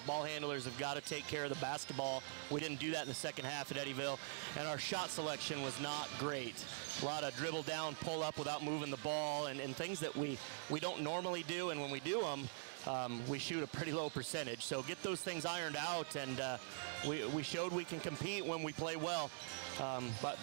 Ball handlers have got to take care of the basketball. We didn't do that in the second half at Eddyville, and our shot selection was not great. A lot of dribble down, pull up without moving the ball, and things that we don't normally do, and when we do them, we shoot a pretty low percentage. So get those things ironed out, and we showed we can compete when we play well. But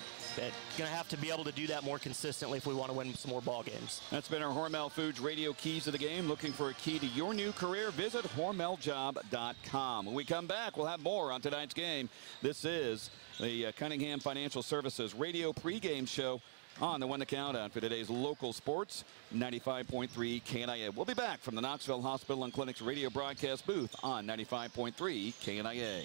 going to have to be able to do that more consistently if we want to win some more ball games. That's been our Hormel Foods radio keys to the game. Looking for a key to your new career? Visit hormeljob.com. When we come back, we'll have more on tonight's game. This is the Cunningham Financial Services radio pregame show on the One to Count On for today's local sports, 95.3 KNIA. We'll be back from the Knoxville Hospital and Clinic's radio broadcast booth on 95.3 KNIA. 95.3.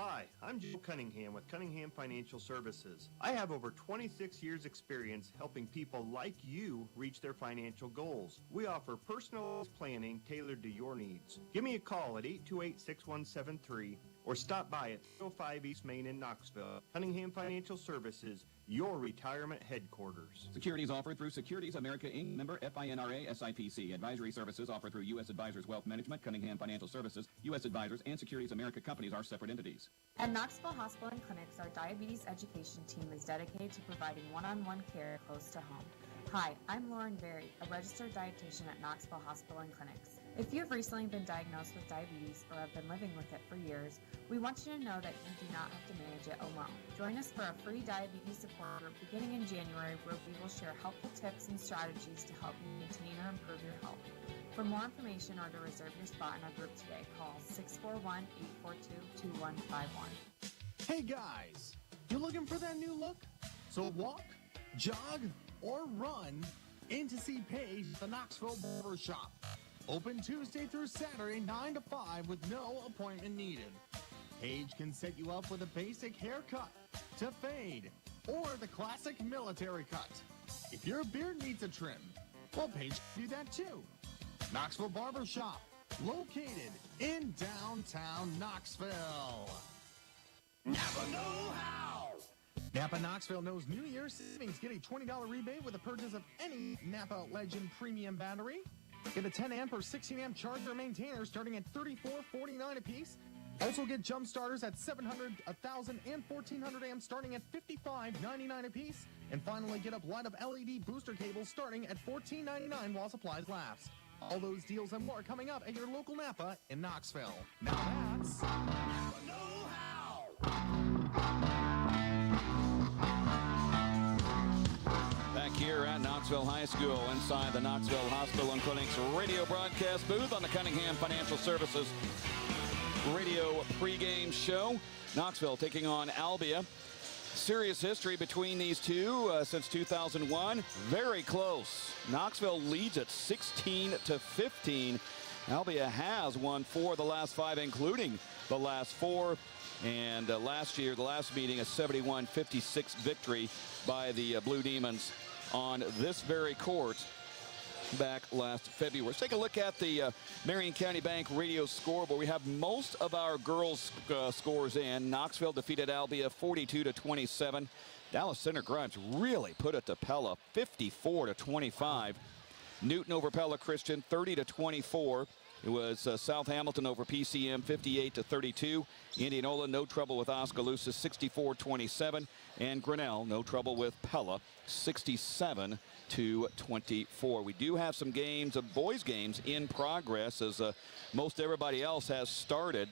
Hi, I'm Joe Cunningham with Cunningham Financial Services. I have over 26 years experience helping people like you reach their financial goals. We offer personalized planning tailored to your needs. Give me a call at 828-6173 or stop by at 305 East Main in Knoxville. Cunningham Financial Services, your retirement headquarters. Securities offered through Securities America Inc., member FINRA SIPC. Advisory services offered through U.S. Advisors Wealth Management, Cunningham Financial Services. U.S. Advisors and Securities America companies are separate entities. At Knoxville Hospital and Clinics, our diabetes education team is dedicated to providing one-on-one care close to home. Hi, I'm Lauren Berry, a registered dietitian at Knoxville Hospital and Clinics. If you have recently been diagnosed with diabetes or have been living with it for years, we want you to know that you do not have to manage it alone. Join us for a free diabetes support group beginning in January, where we will share helpful tips and strategies to help you maintain or improve your health. For more information or to reserve your spot in our group today, call 641-842-2151. Hey guys, you looking for that new look? So walk, jog, or run in to see Paige at the Knoxville Barber Shop. Open Tuesday through Saturday, 9 to 5 with no appointment needed. Paige can set you up with a basic haircut, to fade, or the classic military cut. If your beard needs a trim, well, Paige can do that too. Knoxville Barbershop, located in downtown Knoxville. Napa know how! Napa Knoxville knows New Year's savings. Get a $20 rebate with a purchase of any Napa Legend Premium battery. Get a 10 amp or 16 amp charger maintainer starting at $34.49 a piece. Also get jump starters at 700, 1,000, and 1,400 amps starting at $55.99 a piece. And finally, get up light-up LED booster cables starting at $14.99 while supplies last. All those deals and more coming up at your local Napa in Knoxville. Now that's Napa know-how. Back here at Knoxville High School, inside the Knoxville Hospital and Clinic's radio broadcast booth on the Cunningham Financial Services radio pregame show. Knoxville taking on Albia. Serious history between these two since 2001. Very close. Knoxville leads at 16-15. Albia has won 4 of the last 5, including the last 4. And last year, the last meeting, a 71-56 victory by the Blue Demons on this very court back last February. Let's take a look at the Marion County Bank radio scoreboard. We have most of our girls scores in. Knoxville defeated Albia 42-27. Dallas Center Grimes really put it to Pella 54-25. Newton over Pella Christian 30-24. It was South Hamilton over PCM 58-32. Indianola no trouble with Oskaloosa 64-27. And Grinnell no trouble with Pella 67-24. We do have some games, boys games in progress as most everybody else has started.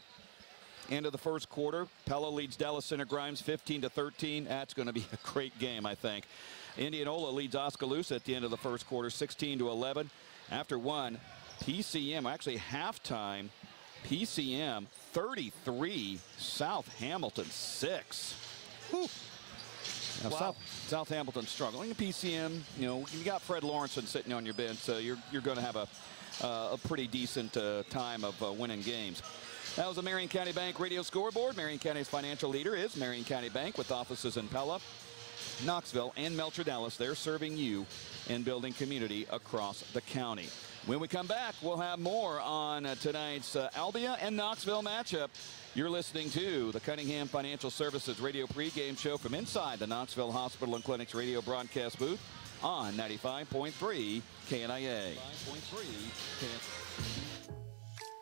End of the first quarter, Pella leads Dallas Center Grimes 15-13. That's going to be a great game, I think. Indianola leads Oskaloosa at the end of the first quarter 16-11. After one, PCM, actually halftime, PCM 33, South Hamilton 6. Whew. Now, Wow. South Hamilton struggling. PCM, you know, you got Fred Lawrenson sitting on your bench, so you're going to have a pretty decent time of winning games. That was the Marion County Bank radio scoreboard. Marion County's financial leader is Marion County Bank with offices in Pella, Knoxville, and Melcher Dallas. They're serving you and building community across the county. When we come back, we'll have more on tonight's Albia and Knoxville matchup. You're listening to the Cunningham Financial Services radio pregame show from inside the Knoxville Hospital and Clinic's radio broadcast booth on 95.3 KNIA. 95.3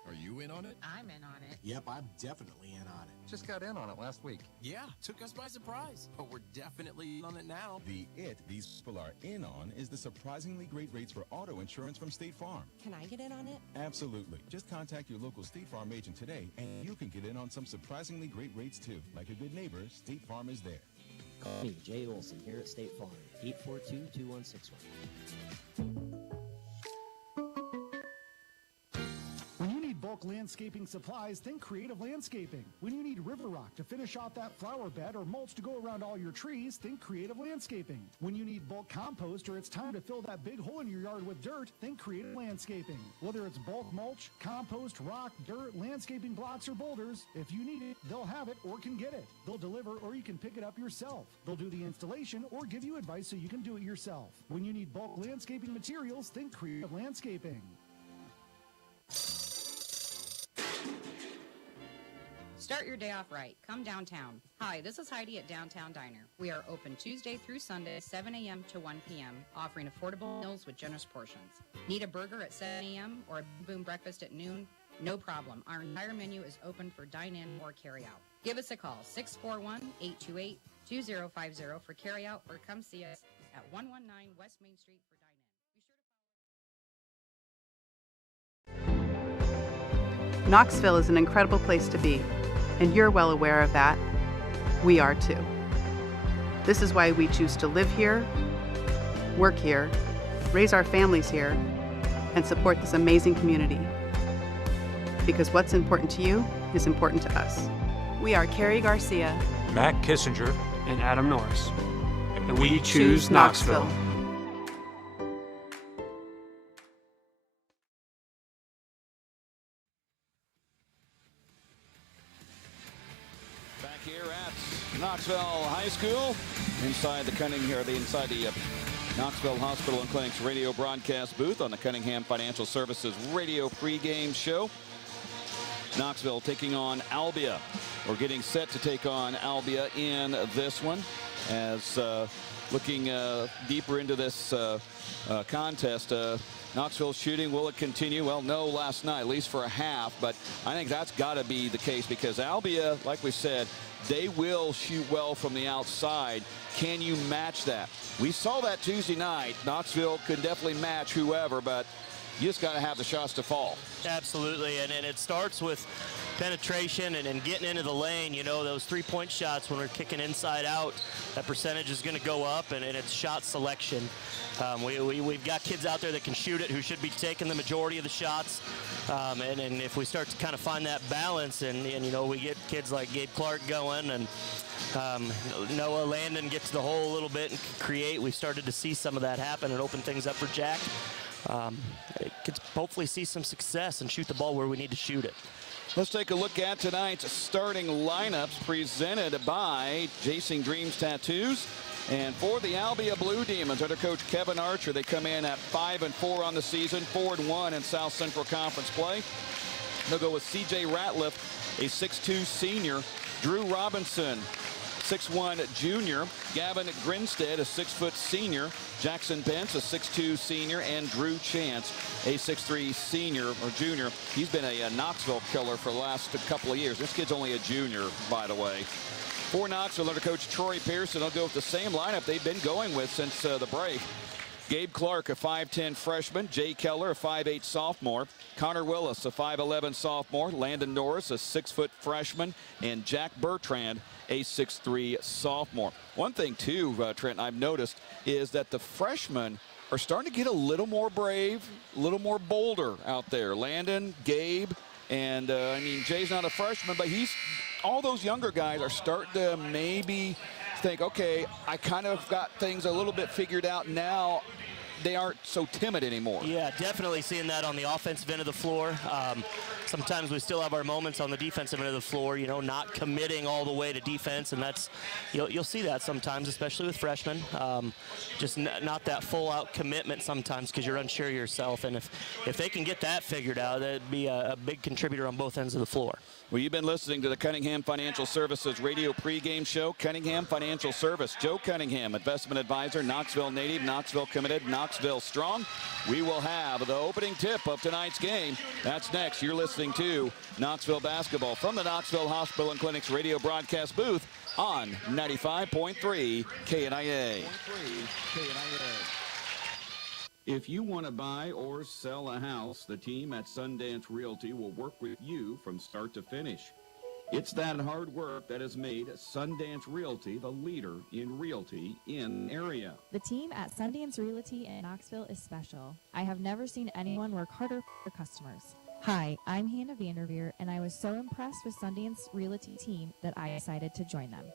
Are you in on it? I'm in on it. Yep, I'm definitely in on it. Just got in on it last week. Yeah, took us by surprise. But we're definitely in on it now. The it these people are in on is the surprisingly great rates for auto insurance from State Farm. Can I get in on it? Absolutely. Just contact your local State Farm agent today, and you can get in on some surprisingly great rates too. Like a good neighbor, State Farm is there. Call me, Jay Olson, here at State Farm, 842-2161. When you need bulk landscaping supplies, think Creative Landscaping. When you need river rock to finish off that flower bed or mulch to go around all your trees, think Creative Landscaping. When you need bulk compost or it's time to fill that big hole in your yard with dirt, think Creative Landscaping. Whether it's bulk mulch, compost, rock, dirt, landscaping blocks, or boulders, if you need it, they'll have it or can get it. They'll deliver or you can pick it up yourself. They'll do the installation or give you advice so you can do it yourself. When you need bulk landscaping materials, think Creative Landscaping. Start your day off right. Come downtown. Hi, this is Heidi at Downtown Diner. We are open Tuesday through Sunday, 7 a.m. to 1 p.m., offering affordable meals with generous portions. Need a burger at 7 a.m. or a boom breakfast at noon? No problem. Our entire menu is open for dine-in or carry-out. Give us a call, 641-828-2050 for carry-out, or come see us at 119 West Main Street for dine-in. Knoxville is an incredible place to be, and you're well aware of that. We are too. This is why we choose to live here, work here, raise our families here, and support this amazing community. Because what's important to you is important to us. We are Carrie Garcia, Matt Kissinger, and Adam Norris. And we choose Knoxville. Knoxville High School, inside the Knoxville Hospital and Clinic's radio broadcast booth on the Cunningham Financial Services radio pregame show. Knoxville taking on Albia. We're getting set to take on Albia in this one. As looking deeper into this contest, Knoxville shooting, will it continue? Well, no, last night, at least for a half, but I think that's got to be the case because Albia, like we said, they will shoot well from the outside. Can you match that? We saw that Tuesday night. Knoxville could definitely match whoever, but you just got to have the shots to fall. Absolutely, and it starts with penetration and getting into the lane. You know, those three-point shots when we're kicking inside out, that percentage is going to go up, and it's shot selection. We've got kids out there that can shoot it who should be taking the majority of the shots. And if we start to kind of find that balance and you know, we get kids like Gabe Clark going and Noah Landon gets to the hole a little bit and can create. We started to see some of that happen and open things up for Jack. Could hopefully see some success and shoot the ball where we need to shoot it. Let's take a look at tonight's starting lineups presented by Chasing Dreams Tattoos. And for the Albia Blue Demons, under Coach Kevin Archer, they come in at 5-4 on the season, 4-1 in South Central Conference play. They'll go with C.J. Ratliff, a 6'2 senior, Drew Robinson, 6'1 junior, Gavin Grinstead, a 6-foot senior, Jackson Pence, a 6'2 senior, and Drew Chance, a 6'3 senior or junior. He's been a Knoxville killer for the last couple of years. This kid's only a junior, by the way. For Knoxville, under Coach Troy Pearson, they'll go with the same lineup they've been going with since the break. Gabe Clark, a 5'10 freshman. Jay Keller, a 5'8 sophomore. Connor Willis, a 5'11 sophomore. Landon Norris, a 6-foot freshman. And Jack Bertrand, a 6'3 sophomore. One thing, too, Trent, I've noticed is that the freshmen are starting to get a little more brave, a little more bolder out there. Landon, Gabe, and, I mean, Jay's not a freshman, but all those younger guys are starting to maybe think, okay, I kind of got things a little bit figured out now. They aren't so timid anymore. Yeah, definitely seeing that on the offensive end of the floor. Sometimes we still have our moments on the defensive end of the floor, you know, not committing all the way to defense, and that's, you'll see that sometimes, especially with freshmen. Just not that full-out commitment sometimes because you're unsure of yourself, and if they can get that figured out, that'd be a big contributor on both ends of the floor. Well, you've been listening to the Cunningham Financial Services radio pregame show. Cunningham Financial Service. Joe Cunningham, investment advisor, Knoxville native, Knoxville committed, Knoxville strong. We will have the opening tip of tonight's game. That's next. You're listening to Knoxville Basketball from the Knoxville Hospital and Clinic's radio broadcast booth on 95.3 KNIA. If you want to buy or sell a house, the team at Sundance Realty will work with you from start to finish. It's that hard work that has made Sundance Realty the leader in realty in the area. The team at Sundance Realty in Knoxville is special. I have never seen anyone work harder for customers. Hi, I'm Hannah Vanderveer, and I was so impressed with Sundance Realty team that I decided to join them.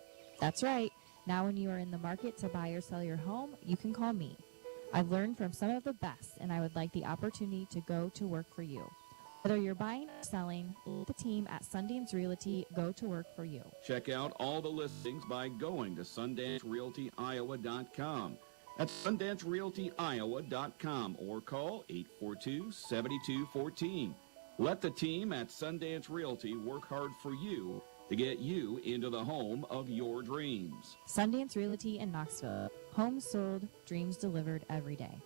That's right. Now when you are in the market to buy or sell your home, you can call me. I've learned from some of the best, and I would like the opportunity to go to work for you. Whether you're buying or selling, let the team at Sundance Realty go to work for you. Check out all the listings by going to SundanceRealtyIowa.com. That's SundanceRealtyIowa.com or call 842-7214. Let the team at Sundance Realty work hard for you to get you into the home of your dreams. Sundance Realty in Knoxville. Homes sold, dreams delivered every day.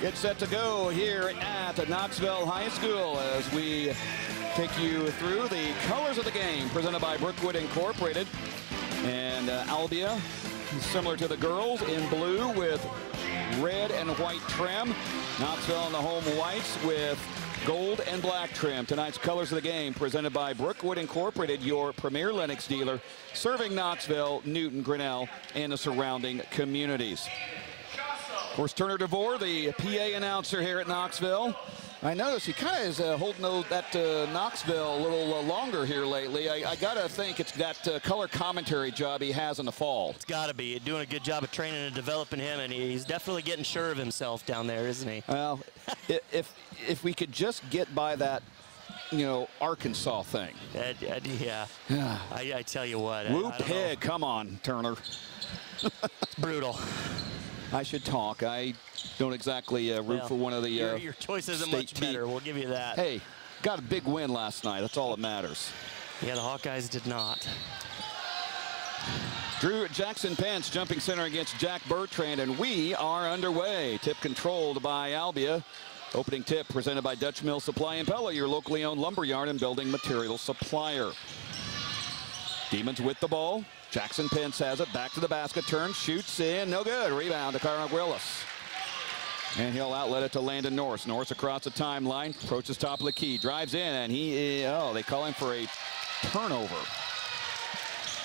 Get set to go here at Knoxville High School as we take you through the colors of the game presented by Brookwood Incorporated. And Albia, similar to the girls, in blue with red and white trim. Knoxville in the home whites with gold and black trim. Tonight's colors of the game presented by Brookwood Incorporated, your premier Lennox dealer, serving Knoxville, Newton, Grinnell, and the surrounding communities. Of course, Turner DeVore, the PA announcer here at Knoxville. I noticed he kind of is holding that Knoxville a little longer here lately. I got to think it's that color commentary job he has in the fall. It's got to be. You're doing a good job of training and developing him, and he's definitely getting sure of himself down there, isn't he? Well, if we could just get by that Arkansas thing. Yeah. I tell you what. Woo pig, come on, Turner. Brutal. I should talk. I don't exactly root for one of the your choice isn't much better. We'll give you that. Hey, got a big win last night. That's all that matters. Yeah, the Hawkeyes did not. Drew Jackson Pence jumping center against Jack Bertrand, and we are underway. Tip controlled by Albia. Opening tip presented by Dutch Mill Supply and Pella, your locally owned lumberyard and building material supplier. Demons with the ball. Jackson Pence has it. Back to the basket. Turns, shoots in. No good. Rebound to Cardwell. And he'll outlet it to Landon Norris. Norris across the timeline. Approaches top of the key. Drives in, and they call him for a turnover.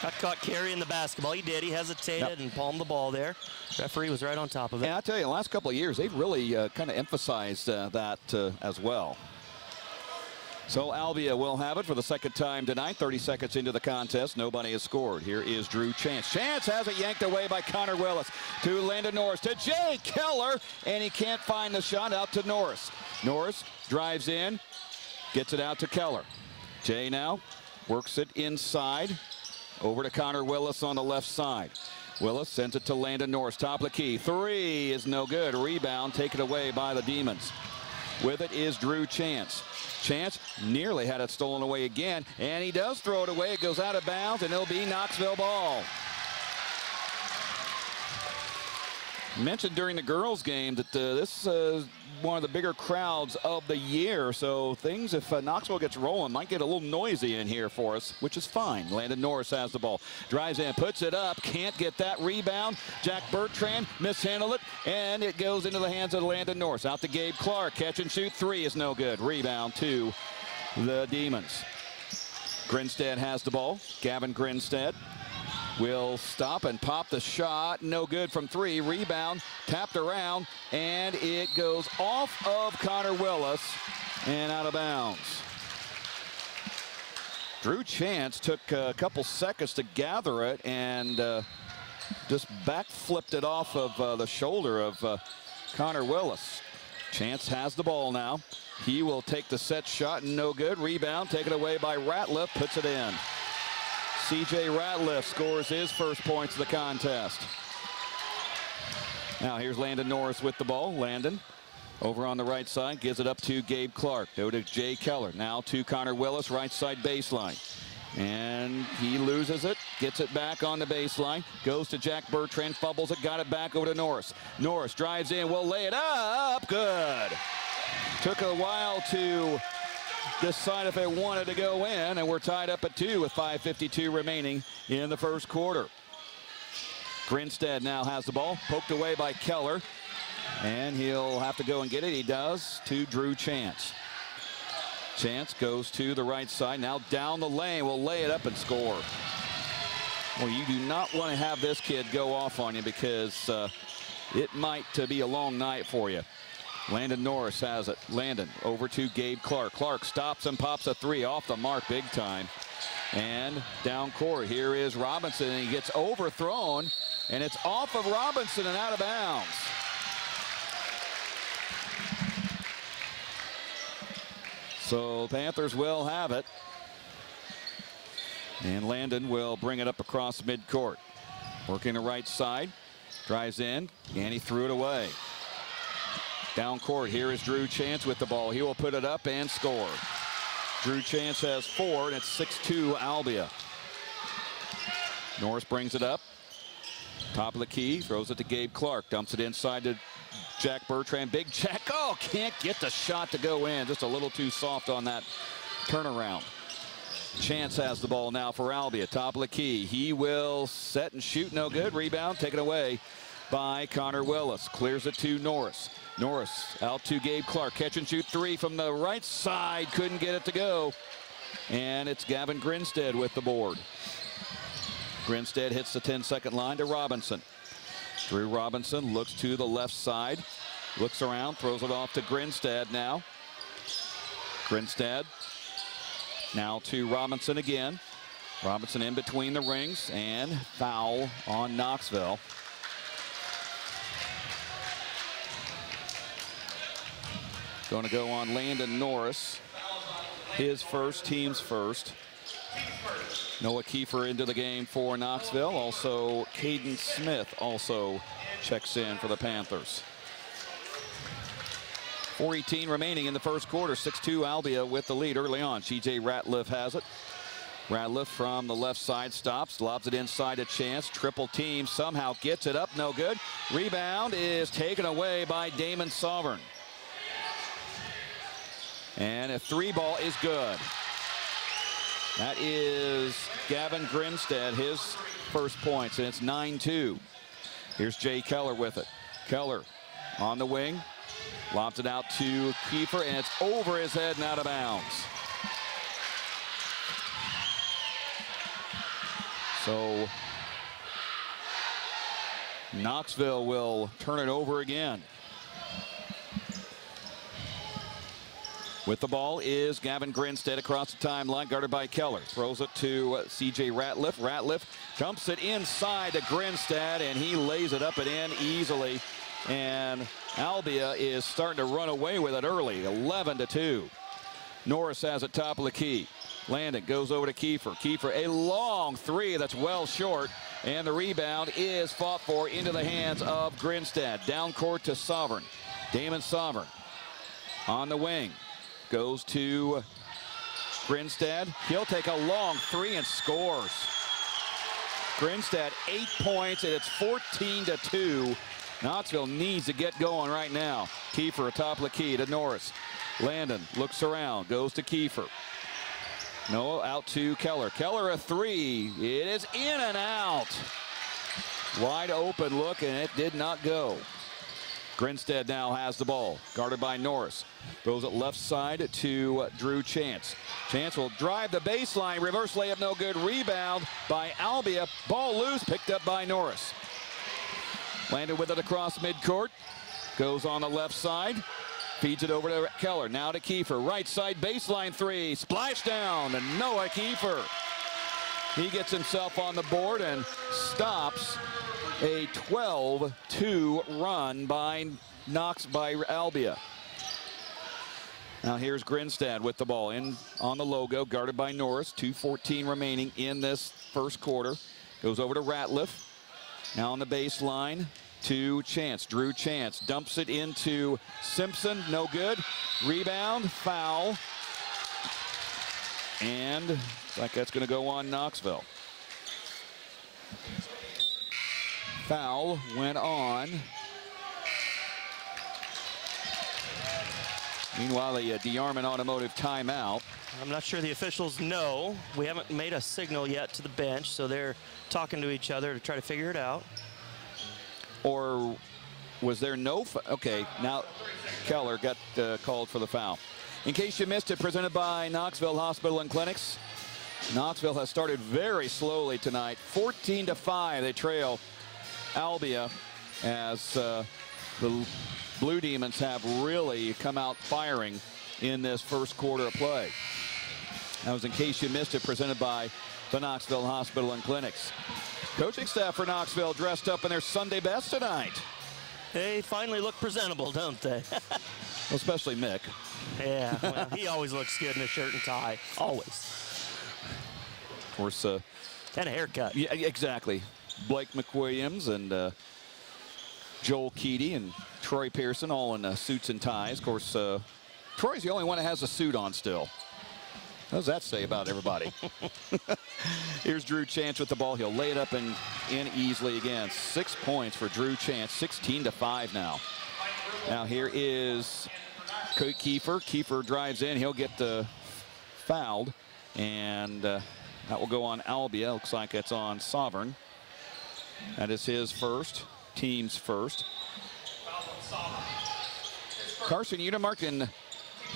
Got caught carrying the basketball. He did. He hesitated and palmed the ball there. Referee was right on top of it. And I'll tell you, the last couple of years, they've really kind of emphasized that as well. So Albia will have it for the second time tonight. 30 seconds into the contest. Nobody has scored. Here is Drew Chance. Chance has it yanked away by Connor Willis. To Landon Norris. To Jay Keller. And he can't find the shot. Out to Norris. Norris drives in. Gets it out to Keller. Jay now works it inside. Over to Connor Willis on the left side. Willis sends it to Landon Norris. Top of the key. Three is no good. Rebound taken away by the Demons. With it is Drew Chance. Chance nearly had it stolen away again, and he does throw it away. It goes out of bounds, and it'll be Knoxville ball. Mentioned during the girls' game that this is one of the bigger crowds of the year, so things, if Knoxville gets rolling, might get a little noisy in here for us, which is fine. Landon Norris has the ball. Drives in, puts it up, can't get that rebound. Jack Bertrand mishandled it, and it goes into the hands of Landon Norris. Out to Gabe Clark. Catch and shoot three is no good. Rebound to the Demons. Grinstead has the ball. Gavin Grinstead will stop and pop the shot. No good from three. Rebound tapped around, and it goes off of Connor Willis and out of bounds. Drew Chance took a couple seconds to gather it and just back flipped it off of the shoulder of Connor Willis. Chance has the ball now. He will take the set shot, and no good. Rebound taken away by Ratliff, puts it in. C.J. Ratliff scores his first points of the contest. Now here's Landon Norris with the ball. Landon over on the right side, gives it up to Gabe Clark. Go to Jay Keller. Now to Connor Willis, right side baseline. And he loses it, gets it back on the baseline, goes to Jack Bertrand, fumbles it, got it back over to Norris. Norris drives in, will lay it up, good. Took a while to decide if it wanted to go in, and we're tied up at 2 with 5:52 remaining in the first quarter. Grinstead now has the ball, poked away by Keller, and he'll have to go and get it. He does to Drew Chance. Chance goes to the right side, now down the lane, will lay it up and score. Well, you do not want to have this kid go off on you, because it might be a long night for you. Landon Norris has it. Landon over to Gabe Clark. Clark stops and pops a three off the mark big time. And down court, here is Robinson, and he gets overthrown, and it's off of Robinson and out of bounds. So Panthers will have it. And Landon will bring it up across midcourt. Working the right side. Drives in, and he threw it away. Down court, here is Drew Chance with the ball. He will put it up and score. Drew Chance has 4, and it's 6-2 Albia. Norris brings it up. Top of the key, throws it to Gabe Clark. Dumps it inside to Jack Bertrand. Big Jack, can't get the shot to go in. Just a little too soft on that turnaround. Chance has the ball now for Albia. Top of the key, he will set and shoot, no good. Rebound taken away by Connor Willis. Clears it to Norris. Norris out to Gabe Clark. Catch and shoot three from the right side. Couldn't get it to go. And it's Gavin Grinstead with the board. Grinstead hits the 10-second line to Robinson. Drew Robinson looks to the left side. Looks around, throws it off to Grinstead now. Grinstead now to Robinson again. Robinson in between the rings, and foul on Knoxville. Going to go on Landon Norris. his first, team's first. Noah Keefer into the game for Knoxville. Also, Caden Smith also checks in for the Panthers. 4:18 remaining in the first quarter. 6-2 Albia with the lead early on. CJ Ratliff has it. Ratliff from the left side stops, lobs it inside a chance. Triple team, somehow gets it up, no good. Rebound is taken away by Damon Sovereign. And a 3-ball is good. That is Gavin Grinstead, his first points, and it's 9-2. Here's Jay Keller with it. Keller on the wing, lobs it out to Keefer, and it's over his head and out of bounds. So Knoxville will turn it over again. With the ball is Gavin Grinstead across the timeline, guarded by Keller. Throws it to CJ Ratliff. Ratliff dumps it inside to Grinstead, and he lays it up and in easily. And Albia is starting to run away with it early, 11-2. Norris has it top of the key. Landon goes over to Keefer. Keefer, a long three that's well short, and the rebound is fought for into the hands of Grinstead. Down court to Sovereign. Damon Sovereign on the wing. Goes to Grinstead. He'll take a long three and scores. Grinstead, 8 points, and it's 14-2. Knoxville needs to get going right now. Keefer atop the key to Norris. Landon looks around, goes to Keefer. Noah out to Keller. Keller a three. It is in and out. Wide open look, and it did not go. Grinstead now has the ball, guarded by Norris. Throws it left side to Drew Chance. Chance will drive the baseline. Reverse layup, no good. Rebound by Albia. Ball loose, picked up by Norris. Landed with it across midcourt. Goes on the left side. Feeds it over to Keller. Now to Keefer. Right side baseline three. Splash down to Noah Keefer. He gets himself on the board and stops a 12-2 run by Albia. Now here's Grinstead with the ball in on the logo, guarded by Norris. 2:14 remaining in this first quarter. Goes over to Ratliff. Now on the baseline to Chance. Drew Chance dumps it into Simpson. No good. Rebound, foul. And looks like that's going to go on Knoxville. Foul went on. Meanwhile, the DeArmond Automotive timeout. I'm not sure the officials know. We haven't made a signal yet to the bench, so they're talking to each other to try to figure it out. Or was there no okay, now Keller got called for the foul. In case you missed it, presented by Knoxville Hospital and Clinics. Knoxville has started very slowly tonight. 14-5, they trail Albia as the Blue Demons have really come out firing in this first quarter of play. That was in case you missed it, presented by the Knoxville Hospital and Clinics. Coaching staff for Knoxville dressed up in their Sunday best tonight. They finally look presentable, don't they? Well, especially Mick. Yeah, well, he always looks good in a shirt and tie, always. Of course. And a haircut. Yeah, exactly. Blake McWilliams and Joel Keedy and Troy Pearson all in suits and ties. Of course, Troy's the only one that has a suit on still. What does that say about everybody? Here's Drew Chance with the ball. He'll lay it up and in easily again. 6 points for Drew Chance, 16-5 now. Now here is Keefer. Keefer drives in. He'll get fouled, and that will go on Albia. Looks like it's on Sovereign. That is his first, team's first. Carson Udemark and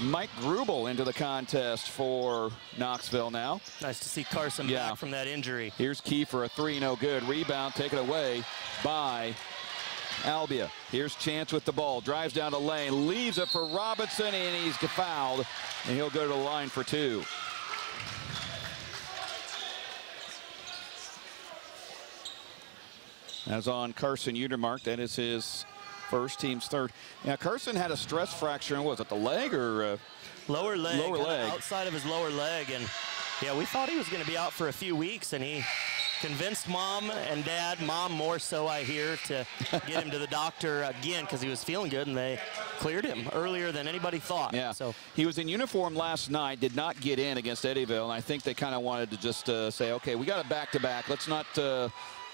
Mike Grubel into the contest for Knoxville now. Nice to see Carson back from that injury. Here's Keefer, a three, no good. Rebound taken away by Albia. Here's Chance with the ball. Drives down the lane, leaves it for Robinson, and he's fouled, and he'll go to the line for two. That's on Carson Udemark. That is his first, team's third. Now, Carson had a stress fracture, was it the leg or Lower leg. Lower leg. Outside of his lower leg. And, yeah, we thought he was going to be out for a few weeks, and he convinced Mom and Dad, Mom more so I hear, to get him to the doctor again because he was feeling good, and they cleared him earlier than anybody thought. Yeah, so he was in uniform last night, did not get in against Eddyville, and I think they kind of wanted to just say, okay, we got a back-to-back. Let's not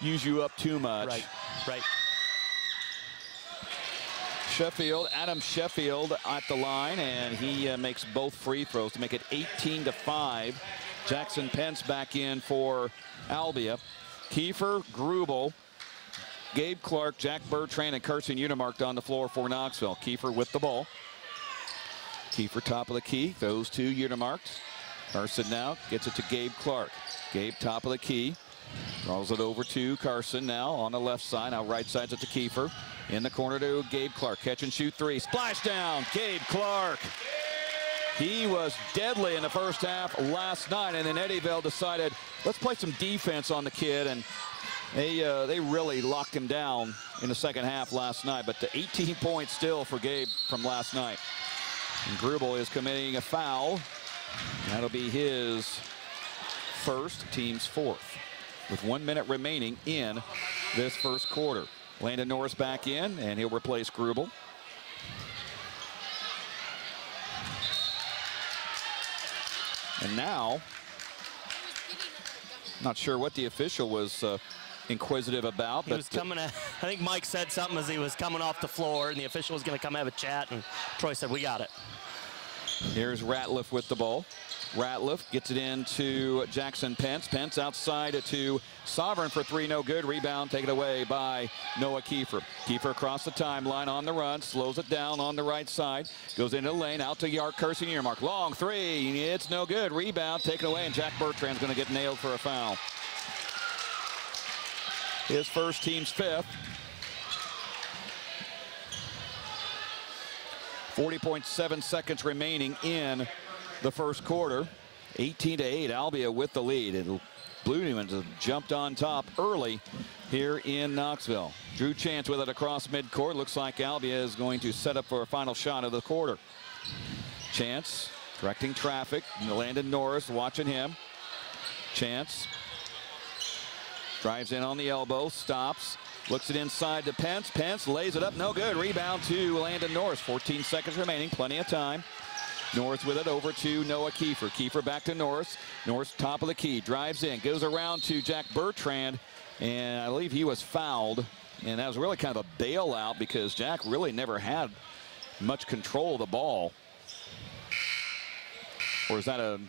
use you up too much. Right. Adam Sheffield at the line, and he makes both free throws to make it 18-5. Jackson Pence back in for Albia. Keefer, Grubel, Gabe Clark, Jack Bertrand, and Carson Unimarked on the floor for Knoxville. Keefer with the ball. Keefer top of the key. Those two Unimarked. Carson now gets it to Gabe Clark. Gabe top of the key. Draws it over to Carson now on the left side. Now right side's it to Keefer. In the corner to Gabe Clark. Catch and shoot three. Splash down. Gabe Clark. He was deadly in the first half last night, and then Eddyville decided, let's play some defense on the kid, and they really locked him down in the second half last night. But the 18 points still for Gabe from last night. And Grubel is committing a foul. That'll be his first, team's fourth, with 1 minute remaining in this first quarter. Landon Norris back in, and he'll replace Grubel. And now, not sure what the official was inquisitive about. He was coming at, I think Mike said something as he was coming off the floor, and the official was going to come have a chat, and Troy said, we got it. Here's Ratliff with the ball. Ratliff gets it into Jackson Pence. Pence outside to Sovereign for three, no good. Rebound taken away by Noah Keefer. Keefer across the timeline on the run, slows it down on the right side, goes into the lane, out to Carson Earmark. Long three, it's no good. Rebound taken away, and Jack Bertrand's going to get nailed for a foul. His first, team's fifth. 40.7 seconds remaining in the first quarter. 18-8, Albia with the lead. And Blue Demons have jumped on top early here in Knoxville. Drew Chance with it across midcourt. Looks like Albia is going to set up for a final shot of the quarter. Chance directing traffic. Landon Norris watching him. Chance drives in on the elbow, stops, looks it inside to Pence. Pence lays it up, no good. Rebound to Landon Norris. 14 seconds remaining, plenty of time. Norris with it over to Noah Keefer. Keefer back to Norris. Norris top of the key, drives in, goes around to Jack Bertrand, and I believe he was fouled. And that was really kind of a bailout because Jack really never had much control of the ball. Or is that a...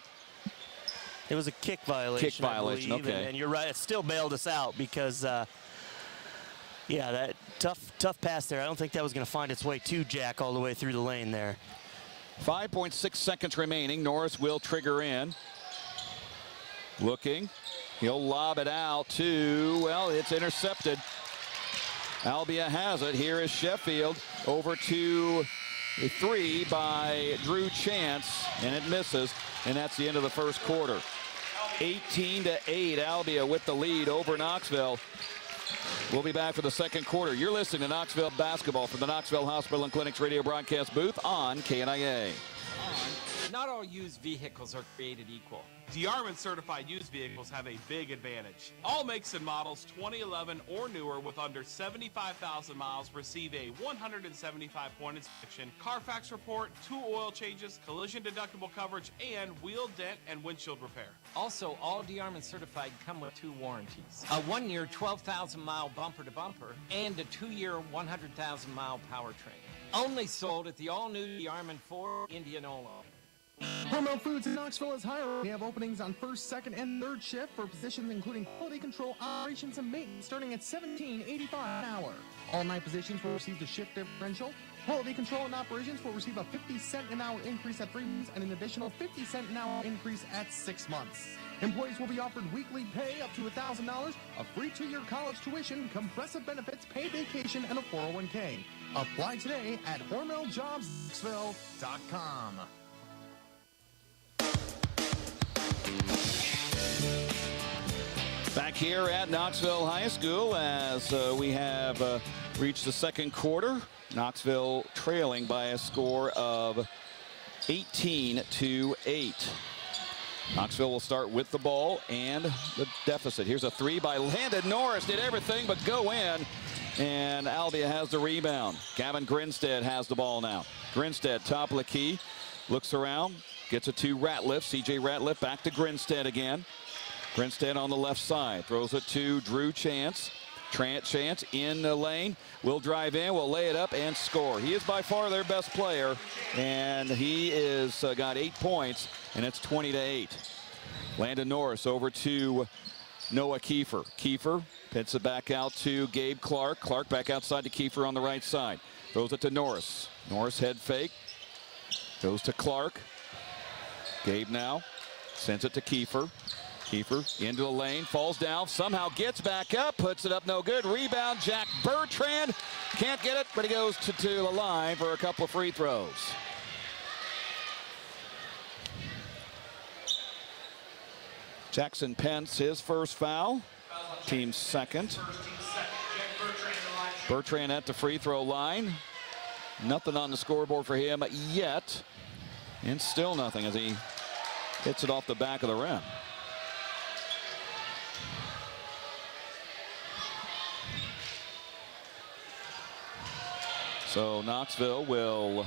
It was a kick violation. Kick violation, okay. And you're right, it still bailed us out because, yeah, that tough pass there. I don't think that was going to find its way to Jack all the way through the lane there. 5.6 seconds remaining. Norris will trigger in. Looking. He'll lob it out to, well, it's intercepted. Albia has it. Here is Sheffield over to a three by Drew Chance, and it misses, and that's the end of the first quarter. 18-8, Albia with the lead over Knoxville. We'll be back for the second quarter. You're listening to Knoxville Basketball from the Knoxville Hospital and Clinics radio broadcast booth on KNIA. Not all used vehicles are created equal. DeArmond certified used vehicles have a big advantage. All makes and models 2011 or newer with under 75,000 miles receive a 175-point inspection, Carfax report, 2 oil changes, collision deductible coverage, and wheel dent and windshield repair. Also, all DeArmond certified come with 2 warranties. A 1-year 12,000-mile bumper-to-bumper and a 2-year 100,000-mile powertrain. Only sold at the all-new DeArmond 4 Indianola. Hormel Foods in Knoxville is hiring. We have openings on first, second, and third shift for positions including quality control, operations, and maintenance starting at $17.85 an hour. All 9 positions will receive the shift differential. Quality control and operations will receive a 50-cent an hour increase at 3 months and an additional 50-cent an hour increase at 6 months. Employees will be offered weekly pay up to $1,000, a free 2-year college tuition, compressive benefits, paid vacation, and a 401k. Apply today at HormelJobsKnoxville.com. Back here at Knoxville High School as we have reached the second quarter. Knoxville trailing by a score of 18-8. Knoxville will start with the ball and the deficit. Here's a three by Landon Norris. Did everything but go in. And Albia has the rebound. Gavin Grinstead has the ball now. Grinstead, top of the key. Looks around. Gets it to Ratliff. C.J. Ratliff back to Grinstead again. Grinstead on the left side. Throws it to Drew Chance. Chance in the lane. Will drive in. Will lay it up and score. He is by far their best player. And he is got 8 points. And it's 20-8. Landon Norris over to Noah Keefer. Keefer pits it back out to Gabe Clark. Clark back outside to Keefer on the right side. Throws it to Norris. Norris head fake. Goes to Clark. Gabe now sends it to Keefer. Keefer into the lane, falls down, somehow gets back up, puts it up, no good. Rebound, Jack Bertrand. Can't get it, but he goes to the line for a couple of free throws. Jackson Pence, his first foul. Team's second. Bertrand at the free throw line. Nothing on the scoreboard for him yet. And still nothing as he hits it off the back of the rim. So Knoxville will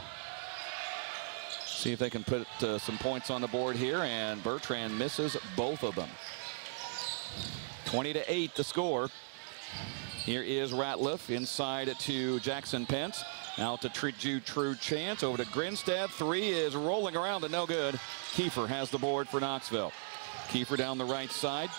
see if they can put some points on the board here, and Bertrand misses both of them. 20-8 the score. Here is Ratliff inside to Jackson Pence. Out to True Chance, over to Grinstead. Three is rolling around and no good. Keefer has the board for Knoxville. Keefer down the right side.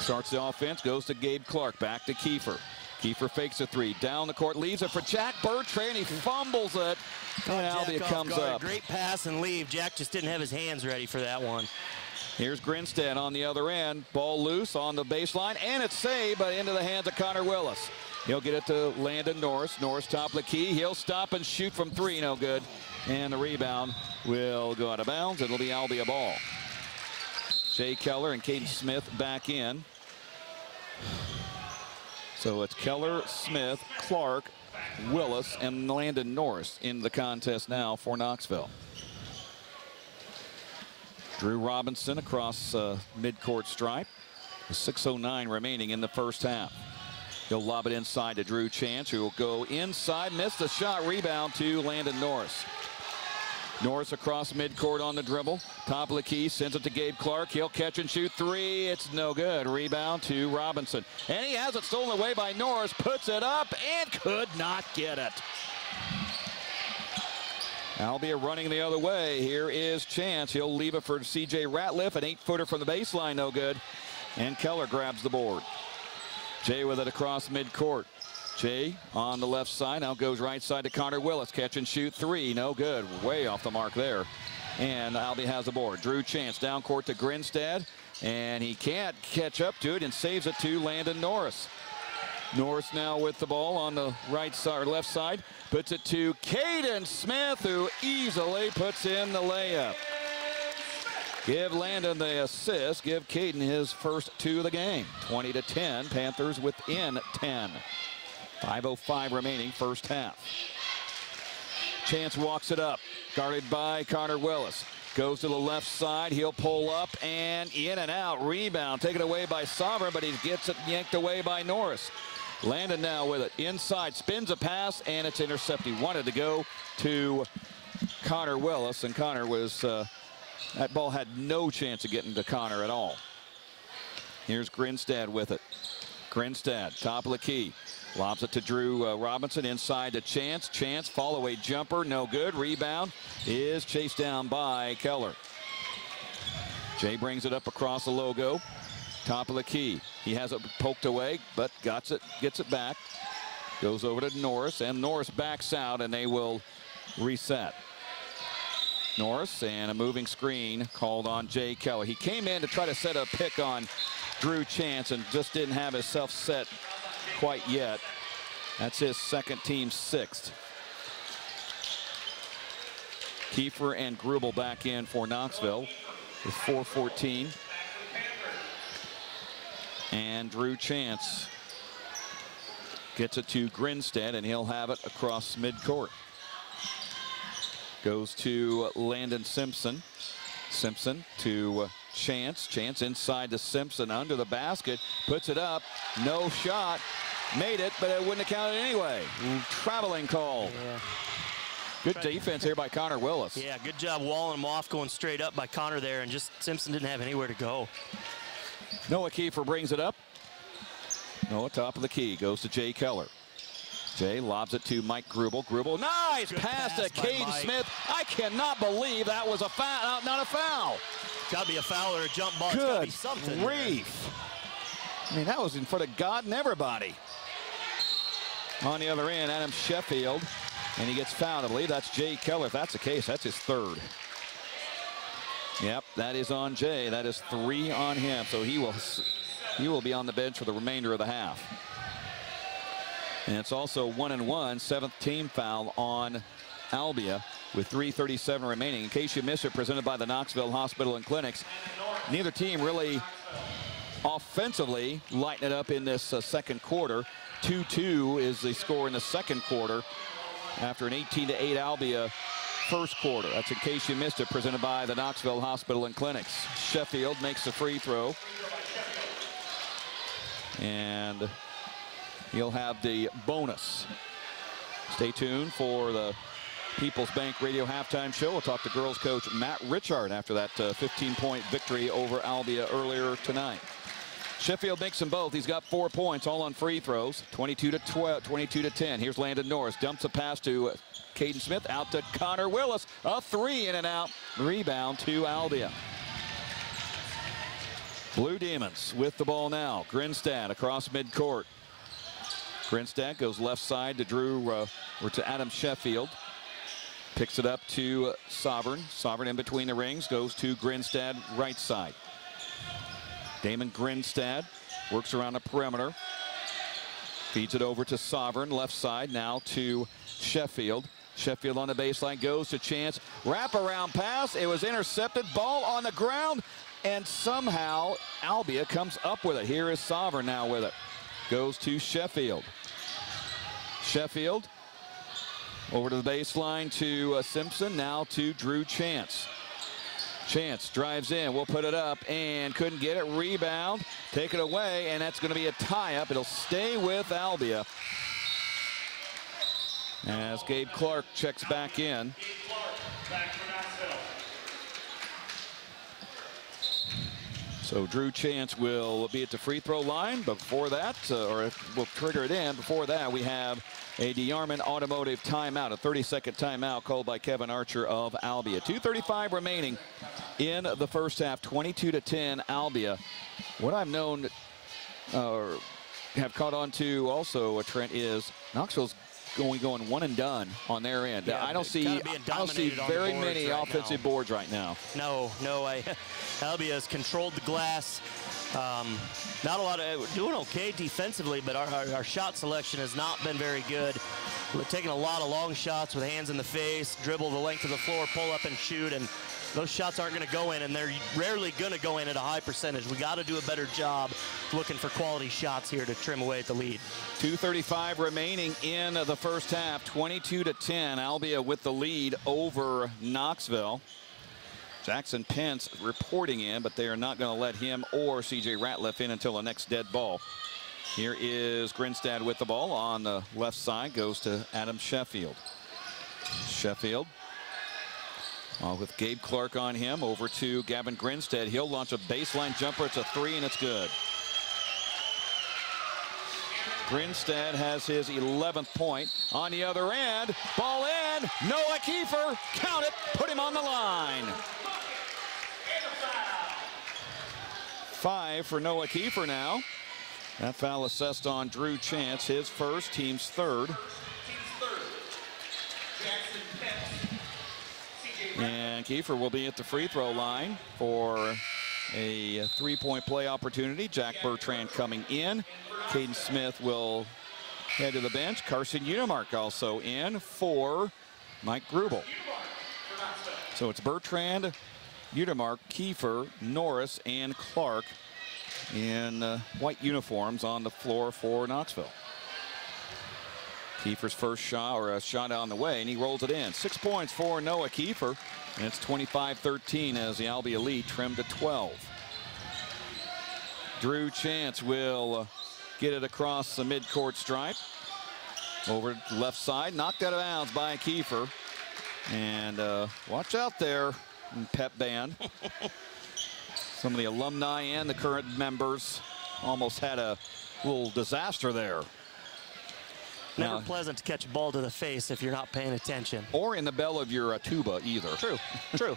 Starts the offense, goes to Gabe Clark, back to Keefer. Keefer fakes a three, down the court, leaves it for Jack Bertrand. He fumbles it, and Albia comes up. Great pass and leave. Jack just didn't have his hands ready for that one. Here's Grinstead on the other end. Ball loose on the baseline, and it's saved, but into the hands of Connor Willis. He'll get it to Landon Norris. Norris top of the key. He'll stop and shoot from three, no good. And the rebound will go out of bounds. It'll be Albia ball. Jay Keller and Caden Smith back in. So it's Keller, Smith, Clark, Willis, and Landon Norris in the contest now for Knoxville. Drew Robinson across midcourt stripe. 6:09 remaining in the first half. He'll lob it inside to Drew Chance, who will go inside, miss the shot, rebound to Landon Norris. Norris across midcourt on the dribble. Top of the key, sends it to Gabe Clark. He'll catch and shoot three. It's no good. Rebound to Robinson. And he has it stolen away by Norris. Puts it up and could not get it. Albia running the other way. Here is Chance. He'll leave it for C.J. Ratliff. An 8-footer from the baseline, no good. And Keller grabs the board. Jay with it across midcourt. Jay on the left side, now goes right side to Connor Willis. Catch and shoot three, no good. Way off the mark there. And Albia has the board. Drew Chance down court to Grinstead, and he can't catch up to it and saves it to Landon Norris. Norris now with the ball on the right side or left side. Puts it to Caden Smith, who easily puts in the layup. Give Landon the assist. Give Caden his first two of the game. 20-10. Panthers within 10. 5:05 remaining first half. Chance walks it up. Guarded by Connor Willis. Goes to the left side. He'll pull up and in and out. Rebound taken away by Sovereign, but he gets it yanked away by Norris. Landon now with it. Inside. Spins a pass and it's intercepted. He wanted to go to Connor Willis, and Connor was... that ball had no chance of getting to Connor at all. Here's Grinstead with it. Grinstead, top of the key. Lobs it to Drew Robinson, inside to Chance. Chance, fall-away jumper, no good. Rebound is chased down by Keller. Jay brings it up across the logo. Top of the key. He has it poked away, but gets it back. Goes over to Norris, and Norris backs out, and they will reset. Norris, and a moving screen called on Jay Keller. He came in to try to set a pick on Drew Chance and just didn't have himself set quite yet. That's his second, team sixth. Keefer and Grubel back in for Knoxville with 4:14. And Drew Chance gets it to Grinstead, and he'll have it across midcourt. Goes to Landon Simpson. Simpson to Chance. Chance inside to Simpson under the basket. Puts it up. No shot. Made it, but it wouldn't have counted anyway. Traveling call. Yeah. Good defense here by Connor Willis. Yeah, good job walling him off, going straight up by Connor there, and just Simpson didn't have anywhere to go. Noah Keefer brings it up. Noah, top of the key, goes to Jay Keller. Jay lobs it to Mike Grubel. Grubel, nice pass to Caden Smith. I cannot believe that was a foul, not a foul. Got to be a foul or a jump ball. It's gotta be something. Grief. I mean, that was in front of God and everybody. On the other end, Adam Sheffield, and he gets fouled. I believe that's Jay Keller. If that's the case, that's his third. Yep, that is on Jay. That is 3 on him. So he will be on the bench for the remainder of the half. And it's also 1-1, 7th team foul on Albia with 3:37 remaining. In case you missed it, presented by the Knoxville Hospital and Clinics. Neither team really offensively lighting it up in this second quarter. 2-2 is the score in the second quarter after an 18-8 Albia first quarter. That's in case you missed it, presented by the Knoxville Hospital and Clinics. Sheffield makes the free throw. And he'll have the bonus. Stay tuned for the People's Bank Radio halftime show. We'll talk to girls coach Matt Richard after that 15-point victory over Albia earlier tonight. Sheffield makes them both. He's got 4 points, all on free throws. 22-12, 22-10. Here's Landon Norris. Dumps a pass to Caden Smith. Out to Connor Willis. A 3 in and out. Rebound to Albia. Blue Demons with the ball now. Grinstad across midcourt. Grinstad goes left side to or to Adam Sheffield. Picks it up to Sovereign. Sovereign in between the rings. Goes to Grinstad right side. Damon Grinstad works around the perimeter. Feeds it over to Sovereign, left side, now to Sheffield. Sheffield on the baseline, goes to Chance. Wraparound pass, it was intercepted. Ball on the ground, and somehow Albia comes up with it. Here is Sovereign now with it. Goes to Sheffield. Sheffield over to the baseline to Simpson, now to Drew Chance. Chance drives in, will put it up and couldn't get it. Rebound, take it away, and that's going to be a tie-up. It'll stay with Albia as Gabe Clark checks back in. So Drew Chance will be at the free throw line. But before that, or we'll trigger it in, before that we have a DeArmond Automotive timeout, a 30-second timeout called by Kevin Archer of Albia. 2:35 remaining in the first half, 22-10 Albia. What I've known or have caught on to also, Trent, is Knoxville's going one and done on their end. Yeah, I don't see very many offensive boards right now. No, Albia has controlled the glass. Not a lot of doing okay defensively, but our shot selection has not been very good. We're taking a lot of long shots with hands in the face, dribble the length of the floor, pull up and shoot, and those shots aren't going to go in, and they're rarely going to go in at a high percentage. We got to do a better job looking for quality shots here to trim away at the lead. 2:35 remaining in the first half, 22-10. Albia with the lead over Knoxville. Jackson Pence reporting in, but they are not going to let him or C.J. Ratliff in until the next dead ball. Here is Grinstad with the ball on the left side, goes to Adam Sheffield. Sheffield with Gabe Clark on him, over to Gavin Grinstad. He'll launch a baseline jumper. It's a 3 and it's good. Grinstad has his 11th point. On the other end, ball in, Noah Keefer, count it, put him on the line. 5 for Noah Keefer now. That foul assessed on Drew Chance, his first, team's third. And Keefer will be at the free throw line for a 3-point play opportunity. Jack Bertrand coming in. Caden Smith will head to the bench. Carson Unimark also in for Mike Grubel. So it's Bertrand, Unimark, Keefer, Norris, and Clark in white uniforms on the floor for Knoxville. Keefer's first shot, or a shot on the way, and he rolls it in. 6 points for Noah Keefer, and it's 25-13 as the Albia lead trimmed to 12. Drew Chance will get it across the midcourt stripe. Over left side, knocked out of bounds by Keefer. And watch out there, pep band. Some of the alumni and the current members almost had a little disaster there. Never Now, pleasant to catch a ball to the face if you're not paying attention. or in the bell of your tuba either. True, true.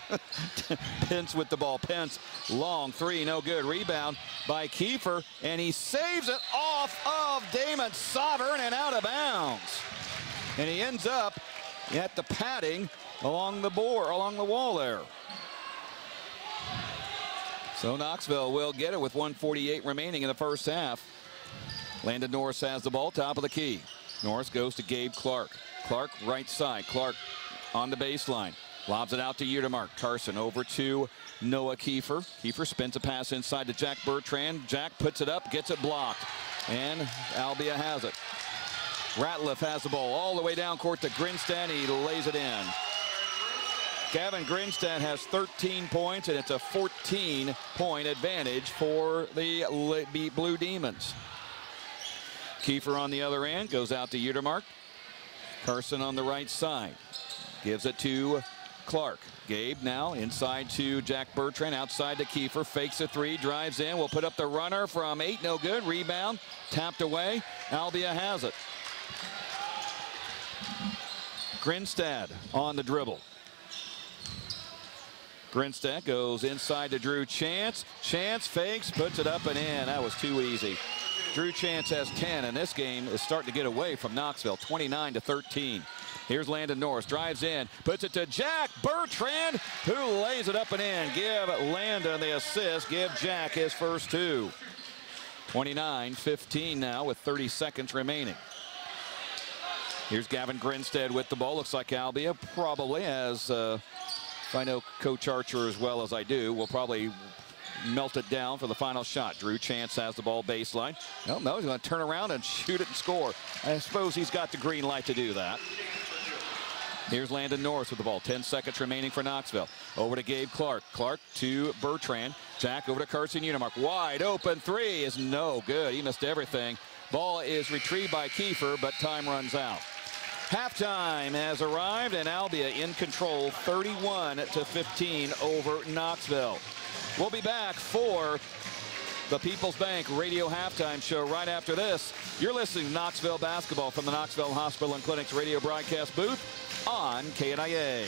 Pence with the ball. Pence, long three, no good. Rebound by Keefer, and he saves it off of Damon Sovereign and out of bounds. And he ends up at the padding along the wall there. So Knoxville will get it with 1:48 remaining in the first half. Landon Norris has the ball, top of the key. Norris goes to Gabe Clark. Clark right side. Clark on the baseline. Lobs it out to Utermark. Carson over to Noah Keefer. Keefer spins a pass inside to Jack Bertrand. Jack puts it up, gets it blocked. And Albia has it. Ratliff has the ball all the way down court to Grinstead. He lays it in. Gavin Grinstead has 13 points, and it's a 14-point advantage for the Blue Demons. Keefer on the other end, goes out to Utermark. Carson on the right side. Gives it to Clark. Gabe now inside to Jack Bertrand, outside to Keefer. Fakes a three, drives in. Will put up the runner from 8, no good. Rebound, tapped away. Albia has it. Grinstead on the dribble. Grinstead goes inside to Drew Chance. Chance fakes, puts it up and in. That was too easy. Drew Chance has 10, and this game is starting to get away from Knoxville, 29-13. Here's Landon Norris, drives in, puts it to Jack Bertrand, who lays it up and in. Give Landon the assist, give Jack his first two. 29-15 now with 30 seconds remaining. Here's Gavin Grinstead with the ball. Looks like Albia probably has, if I know Coach Archer as well as I do, will probably melt it down for the final shot. Drew Chance has the ball baseline. No, he's going to turn around and shoot it and score. I suppose he's got the green light to do that. Here's Landon Norris with the ball. 10 seconds remaining for Knoxville. Over to Gabe Clark. Clark to Bertrand. Jack over to Carson Utermark. Wide open three is no good. He missed everything. Ball is retrieved by Keefer, but time runs out. Halftime has arrived, and Albia in control, 31-15 over Knoxville. We'll be back for the People's Bank Radio Halftime Show right after this. You're listening to Knoxville Basketball from the Knoxville Hospital and Clinic's radio broadcast booth on KNIA.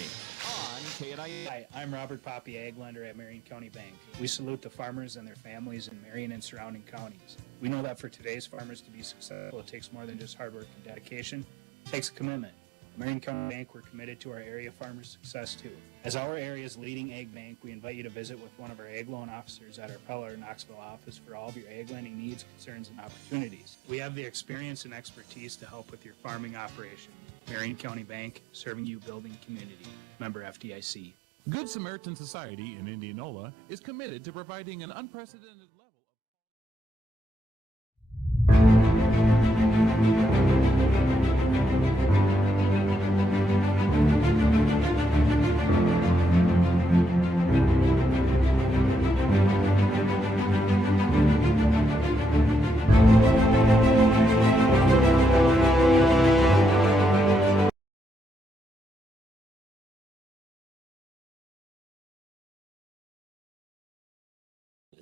Hi, I'm Robert Poppy, ag lender at Marion County Bank. We salute the farmers and their families in Marion and surrounding counties. We know that for today's farmers to be successful, it takes more than just hard work and dedication. It takes a commitment. At Marion County Bank, we're committed to our area farmers' success too. As our area's leading ag bank, we invite you to visit with one of our ag loan officers at our Peller, Knoxville office for all of your ag lending needs, concerns, and opportunities. We have the experience and expertise to help with your farming operation. Marion County Bank, serving you, building community. Member FDIC. Good Samaritan Society in Indianola is committed to providing an unprecedented level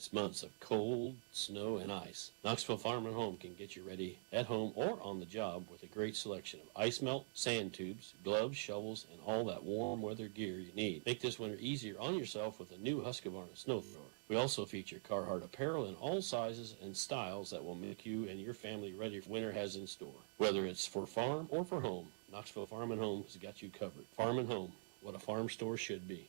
It's months of cold, snow, and ice. Knoxville Farm and Home can get you ready at home or on the job with a great selection of ice melt, sand tubes, gloves, shovels, and all that warm weather gear you need. Make this winter easier on yourself with a new Husqvarna snow thrower. We also feature Carhartt apparel in all sizes and styles that will make you and your family ready for winter has in store. Whether it's for farm or for home, Knoxville Farm and Home has got you covered. Farm and Home, what a farm store should be.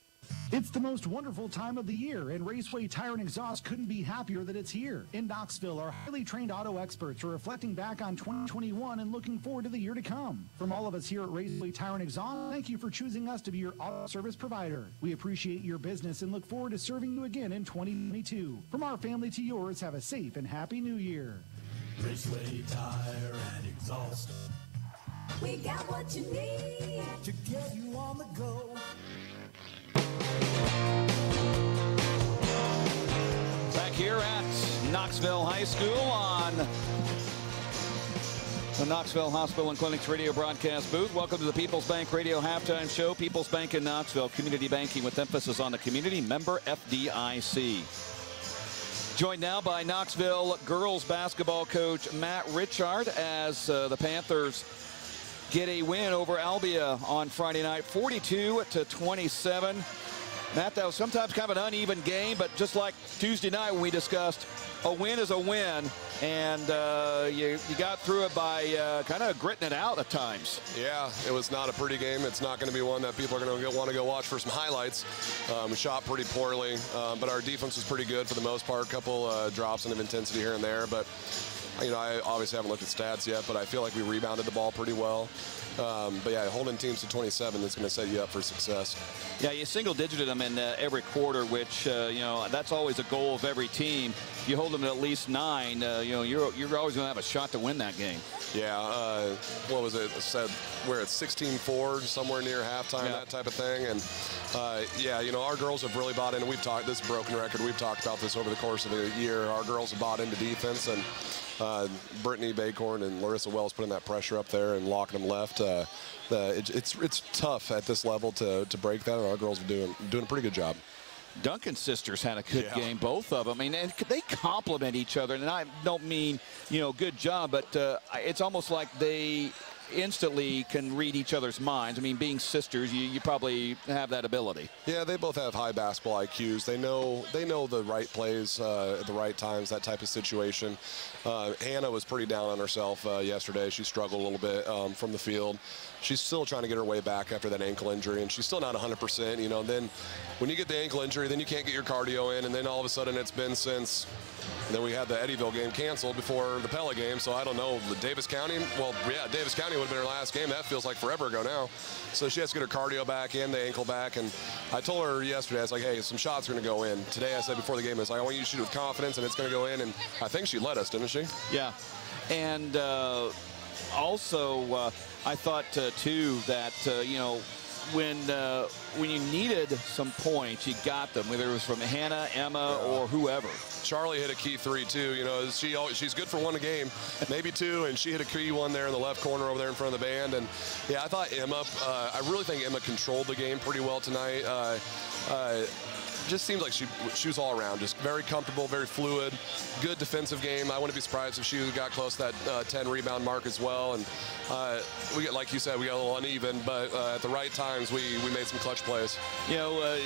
It's the most wonderful time of the year, and Raceway Tire and Exhaust couldn't be happier that it's here. In Knoxville, our highly trained auto experts are reflecting back on 2021 and looking forward to the year to come. From all of us here at Raceway Tire and Exhaust, thank you for choosing us to be your auto service provider. We appreciate your business and look forward to serving you again in 2022. From our family to yours, have a safe and happy new year. Raceway Tire and Exhaust. We got what you need to get you on the go. Back here at Knoxville High School on the Knoxville Hospital and Clinics radio broadcast booth. Welcome to the People's Bank Radio Halftime Show. People's Bank in Knoxville, community banking with emphasis on the community, member FDIC. Joined now by Knoxville girls basketball coach Matt Richard as the Panthers get a win over Albia on Friday night, 42-27. Matt, that was sometimes kind of an uneven game, but just like Tuesday night when we discussed, a win is a win, and you got through it by kind of gritting it out at times. Yeah, it was not a pretty game. It's not going to be one that people are going to want to go watch for some highlights. We shot pretty poorly, but our defense was pretty good for the most part. A couple drops of intensity here and there, but you know, I obviously haven't looked at stats yet, but I feel like we rebounded the ball pretty well. But yeah, holding teams to 27 is going to set you up for success. Yeah, you single-digited them in every quarter, which you know, that's always a goal of every team. If you hold them to at least 9, you know, you're always going to have a shot to win that game. Yeah, what was it? Said we're at 16-4, somewhere near halftime, that type of thing. And yeah, you know, our girls have really bought in. We've talked, this is a broken record. We've talked about this over the course of the year. Our girls have bought into defense, and Brittany Baycorn and Larissa Wells putting that pressure up there and locking them left. It's tough at this level to break that, and our girls are doing a pretty good job. Duncan's sisters had a good game, both of them. I mean, and they complement each other, and I don't mean, you know, good job, but it's almost like they instantly can read each other's minds. I mean, being sisters, you probably have that ability. Yeah, they both have high basketball IQs. They know the right plays at the right times, that type of situation. Hannah was pretty down on herself yesterday. She struggled a little bit from the field. She's still trying to get her way back after that ankle injury, and she's still not 100%. You know, then when you get the ankle injury, then you can't get your cardio in, and then all of a sudden it's been since. And then we had the Eddyville game canceled before the Pella game, so I don't know. The Davis County, well, yeah, Davis County would have been her last game. That feels like forever ago now. So she has to get her cardio back in, the ankle back. And I told her yesterday, I was like, hey, some shots are going to go in. Today I said before the game, I was like, I want you to shoot with confidence, and it's going to go in. And I think she let us, didn't she? Yeah. And also, I thought, too, that, you know, when you needed some points, you got them, whether it was from Hannah, Emma, or whoever. Charlie hit a key 3 too. You know, she's good for one a game, maybe 2, and she hit a key 1 there in the left corner over there in front of the band. And yeah, I thought Emma. I really think Emma controlled the game pretty well tonight. Just seems like she was all around, just very comfortable, very fluid, good defensive game. I wouldn't be surprised if she got close to that 10 rebound mark as well. And we get, like you said, we got a little uneven, but at the right times we made some clutch plays. You know,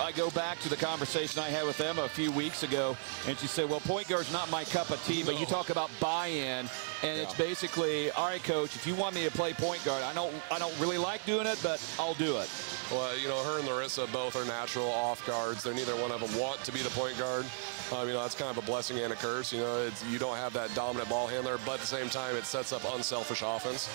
I go back to the conversation I had with Emma a few weeks ago, and she said, well, point guard's not my cup of tea, but you talk about buy-in, and it's basically, all right, coach, if you want me to play point guard, I don't really like doing it, but I'll do it. Well, you know, her and Larissa both are natural off guards. They're neither one of them want to be the point guard. You know, that's kind of a blessing and a curse. You know, you don't have that dominant ball handler, but at the same time, it sets up unselfish offense.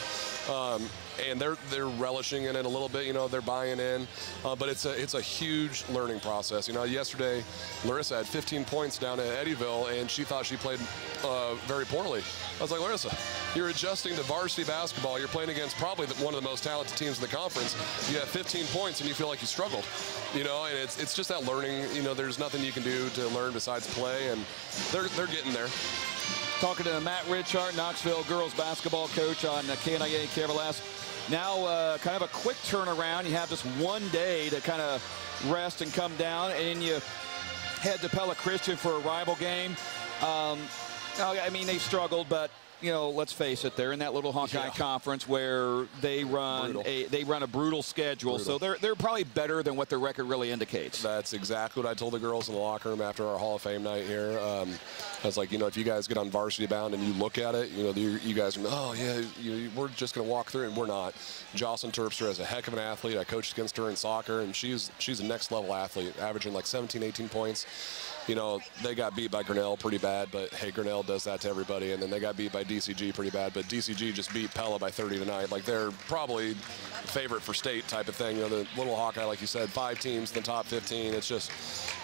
And they're relishing in it a little bit. You know, they're buying in, but it's a huge learning process. You know, yesterday, Larissa had 15 points down at Eddyville, and she thought she played very poorly. I was like, Larissa, you're adjusting to varsity basketball. You're playing against probably one of the most talented teams in the conference. You have 15 points, and you feel like you struggled. You know, and it's just that learning. You know, there's nothing you can do to learn besides play, and they're getting there. Talking to Matt Richard, Knoxville girls basketball coach on KNIA KRLS. Now, kind of a quick turnaround. You have just one day to kind of rest and come down, and you head to Pella Christian for a rival game. I mean, they struggled, but you know, let's face it, they're in that little Hawkeye conference where they run a brutal schedule. So they're probably better than what their record really indicates. That's exactly what I told the girls in the locker room after our Hall of Fame night here. I was like, you know, if you guys get on varsity bound and you look at it, you know, you guys are, oh yeah, we're just going to walk through, and we're not. Jocelyn Terpster is a heck of an athlete. I coached against her in soccer, and she's a next level athlete, averaging like 17, 18 points. you know, they got beat by Grinnell pretty bad, but hey, Grinnell does that to everybody. And then they got beat by DCG pretty bad, but DCG just beat Pella by 30 tonight. Like, they're probably favorite for state type of thing. You know, the Little Hawkeye, like you said, 5 teams in the top 15. It's just,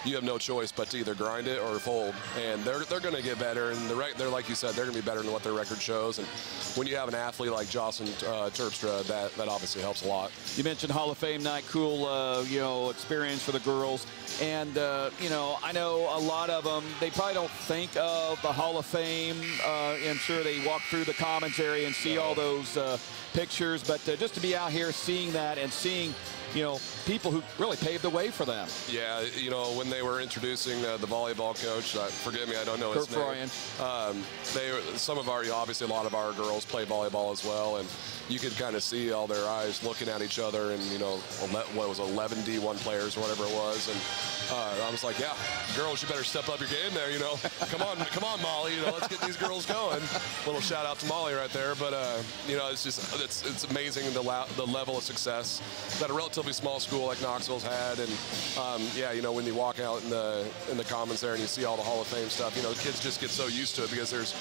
you have no choice but to either grind it or fold. And they're going to get better. And they're, like you said, they're going to be better than what their record shows. And when you have an athlete like Jocelyn Terpstra, that obviously helps a lot. You mentioned Hall of Fame night, cool, you know, experience for the girls. And, you know, I know a lot of them, they probably don't think of the Hall of Fame. I'm sure they walk through the commons area and see all those pictures. But just to be out here seeing that and seeing, you know, people who really paved the way for them. Yeah, you know, when they were introducing the volleyball coach, forgive me, I don't know his name. Some of our, obviously a lot of our girls play volleyball as well, and you could kind of see all their eyes looking at each other, and, you know, what was 11 D1 players or whatever it was, and I was like, yeah, girls, you better step up your game there, you know. Come on, Molly, you know, let's get these girls going. Little shout out to Molly right there, but you know, it's just it's amazing the level of success that a relatively small school like Knoxville's had, and yeah, you know, when you walk out in the commons there and you see all the Hall of Fame stuff, you know, the kids just get so used to it because there's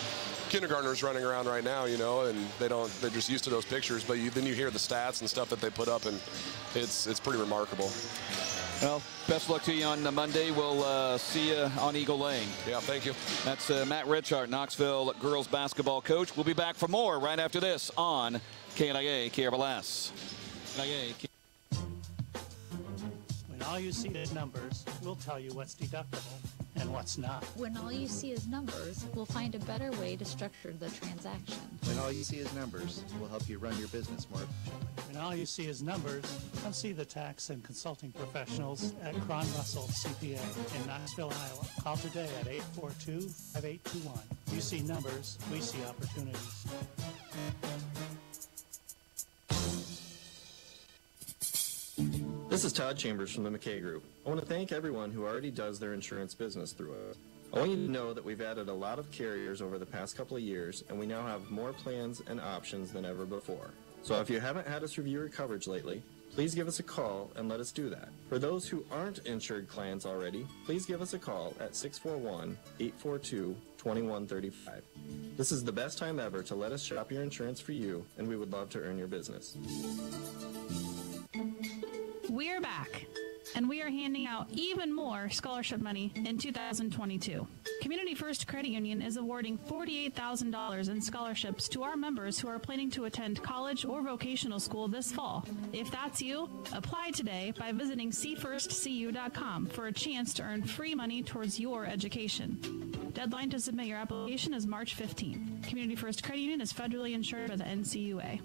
kindergartners running around right now, you know, and they're just used to those pictures, but then you hear the stats and stuff that they put up, and it's pretty remarkable. Well, best of luck to you on Monday. We'll see you on Eagle Lane. Yeah, thank you. That's Matt Richard, Knoxville girls basketball coach. We'll be back for more right after this on KNIA KRLS. When all you see is numbers, we'll tell you what's deductible and what's not. When all you see is numbers, we'll find a better way to structure the transaction. When all you see is numbers, we'll help you run your business more efficiently. When all you see is numbers, come see the tax and consulting professionals at Cron Russell CPA in Knoxville, Iowa. Call today at 842-5821. You see numbers, we see opportunities. This is Todd Chambers from the McKay Group. I want to thank everyone who already does their insurance business through us. I want you to know that we've added a lot of carriers over the past couple of years, and we now have more plans and options than ever before. So if you haven't had us review your coverage lately, please give us a call and let us do that. For those who aren't insured clients already, please give us a call at 641-842-2135. This is the best time ever to let us shop your insurance for you, and we would love to earn your business. We're back, and we are handing out even more scholarship money in 2022. Community First Credit Union is awarding $48,000 in scholarships to our members who are planning to attend college or vocational school this fall. If that's you, apply today by visiting cfirstcu.com for a chance to earn free money towards your education. Deadline to submit your application is March 15th. Community First Credit Union is federally insured by the NCUA.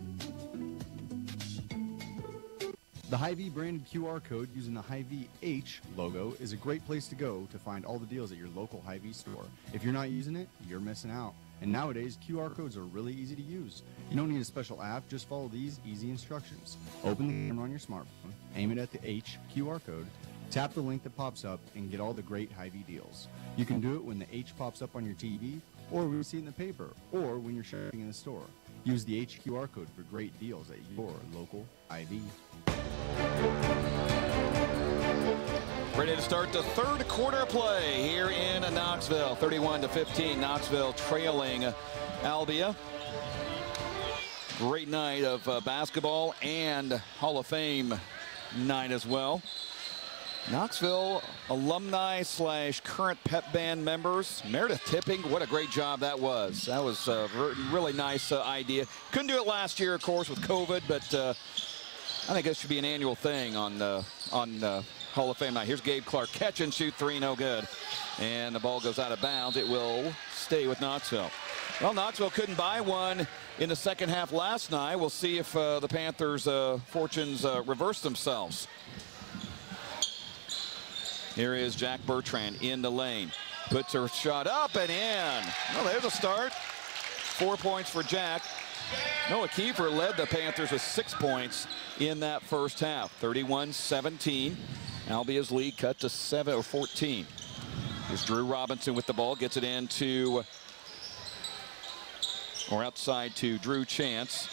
The Hy-Vee branded QR code using the Hy-Vee H logo is a great place to go to find all the deals at your local Hy-Vee store. If you're not using it, you're missing out. And nowadays, QR codes are really easy to use. You don't need a special app, just follow these easy instructions. Open the camera on your smartphone, aim it at the H QR code, tap the link that pops up, and get all the great Hy-Vee deals. You can do it when the H pops up on your TV, or when you see it in the paper, or when you're shopping in the store. Use the H QR code for great deals at your local Hy-Vee. Ready to start the third quarter play here in Knoxville. 31-15, Knoxville trailing Albia. Great night of basketball and Hall of Fame night as well. Knoxville alumni / current pep band members. Meredith Tipping, what a great job that was. That was a really nice idea. Couldn't do it last year, of course, with COVID, but I think this should be an annual thing on Hall of Fame night. Here's Gabe Clark, catch and shoot three, no good. And the ball goes out of bounds. It will stay with Knoxville. Well, Knoxville couldn't buy one in the second half last night. We'll see if the Panthers' fortunes reverse themselves. Here is Jack Bertrand in the lane. Puts her shot up and in. Well, there's a start. 4 points for Jack. Noah Keefer led the Panthers with 6 points in that first half. 31-17. Albia's lead cut to 14. Here's Drew Robinson with the ball. Gets it into, or outside to Drew Chance.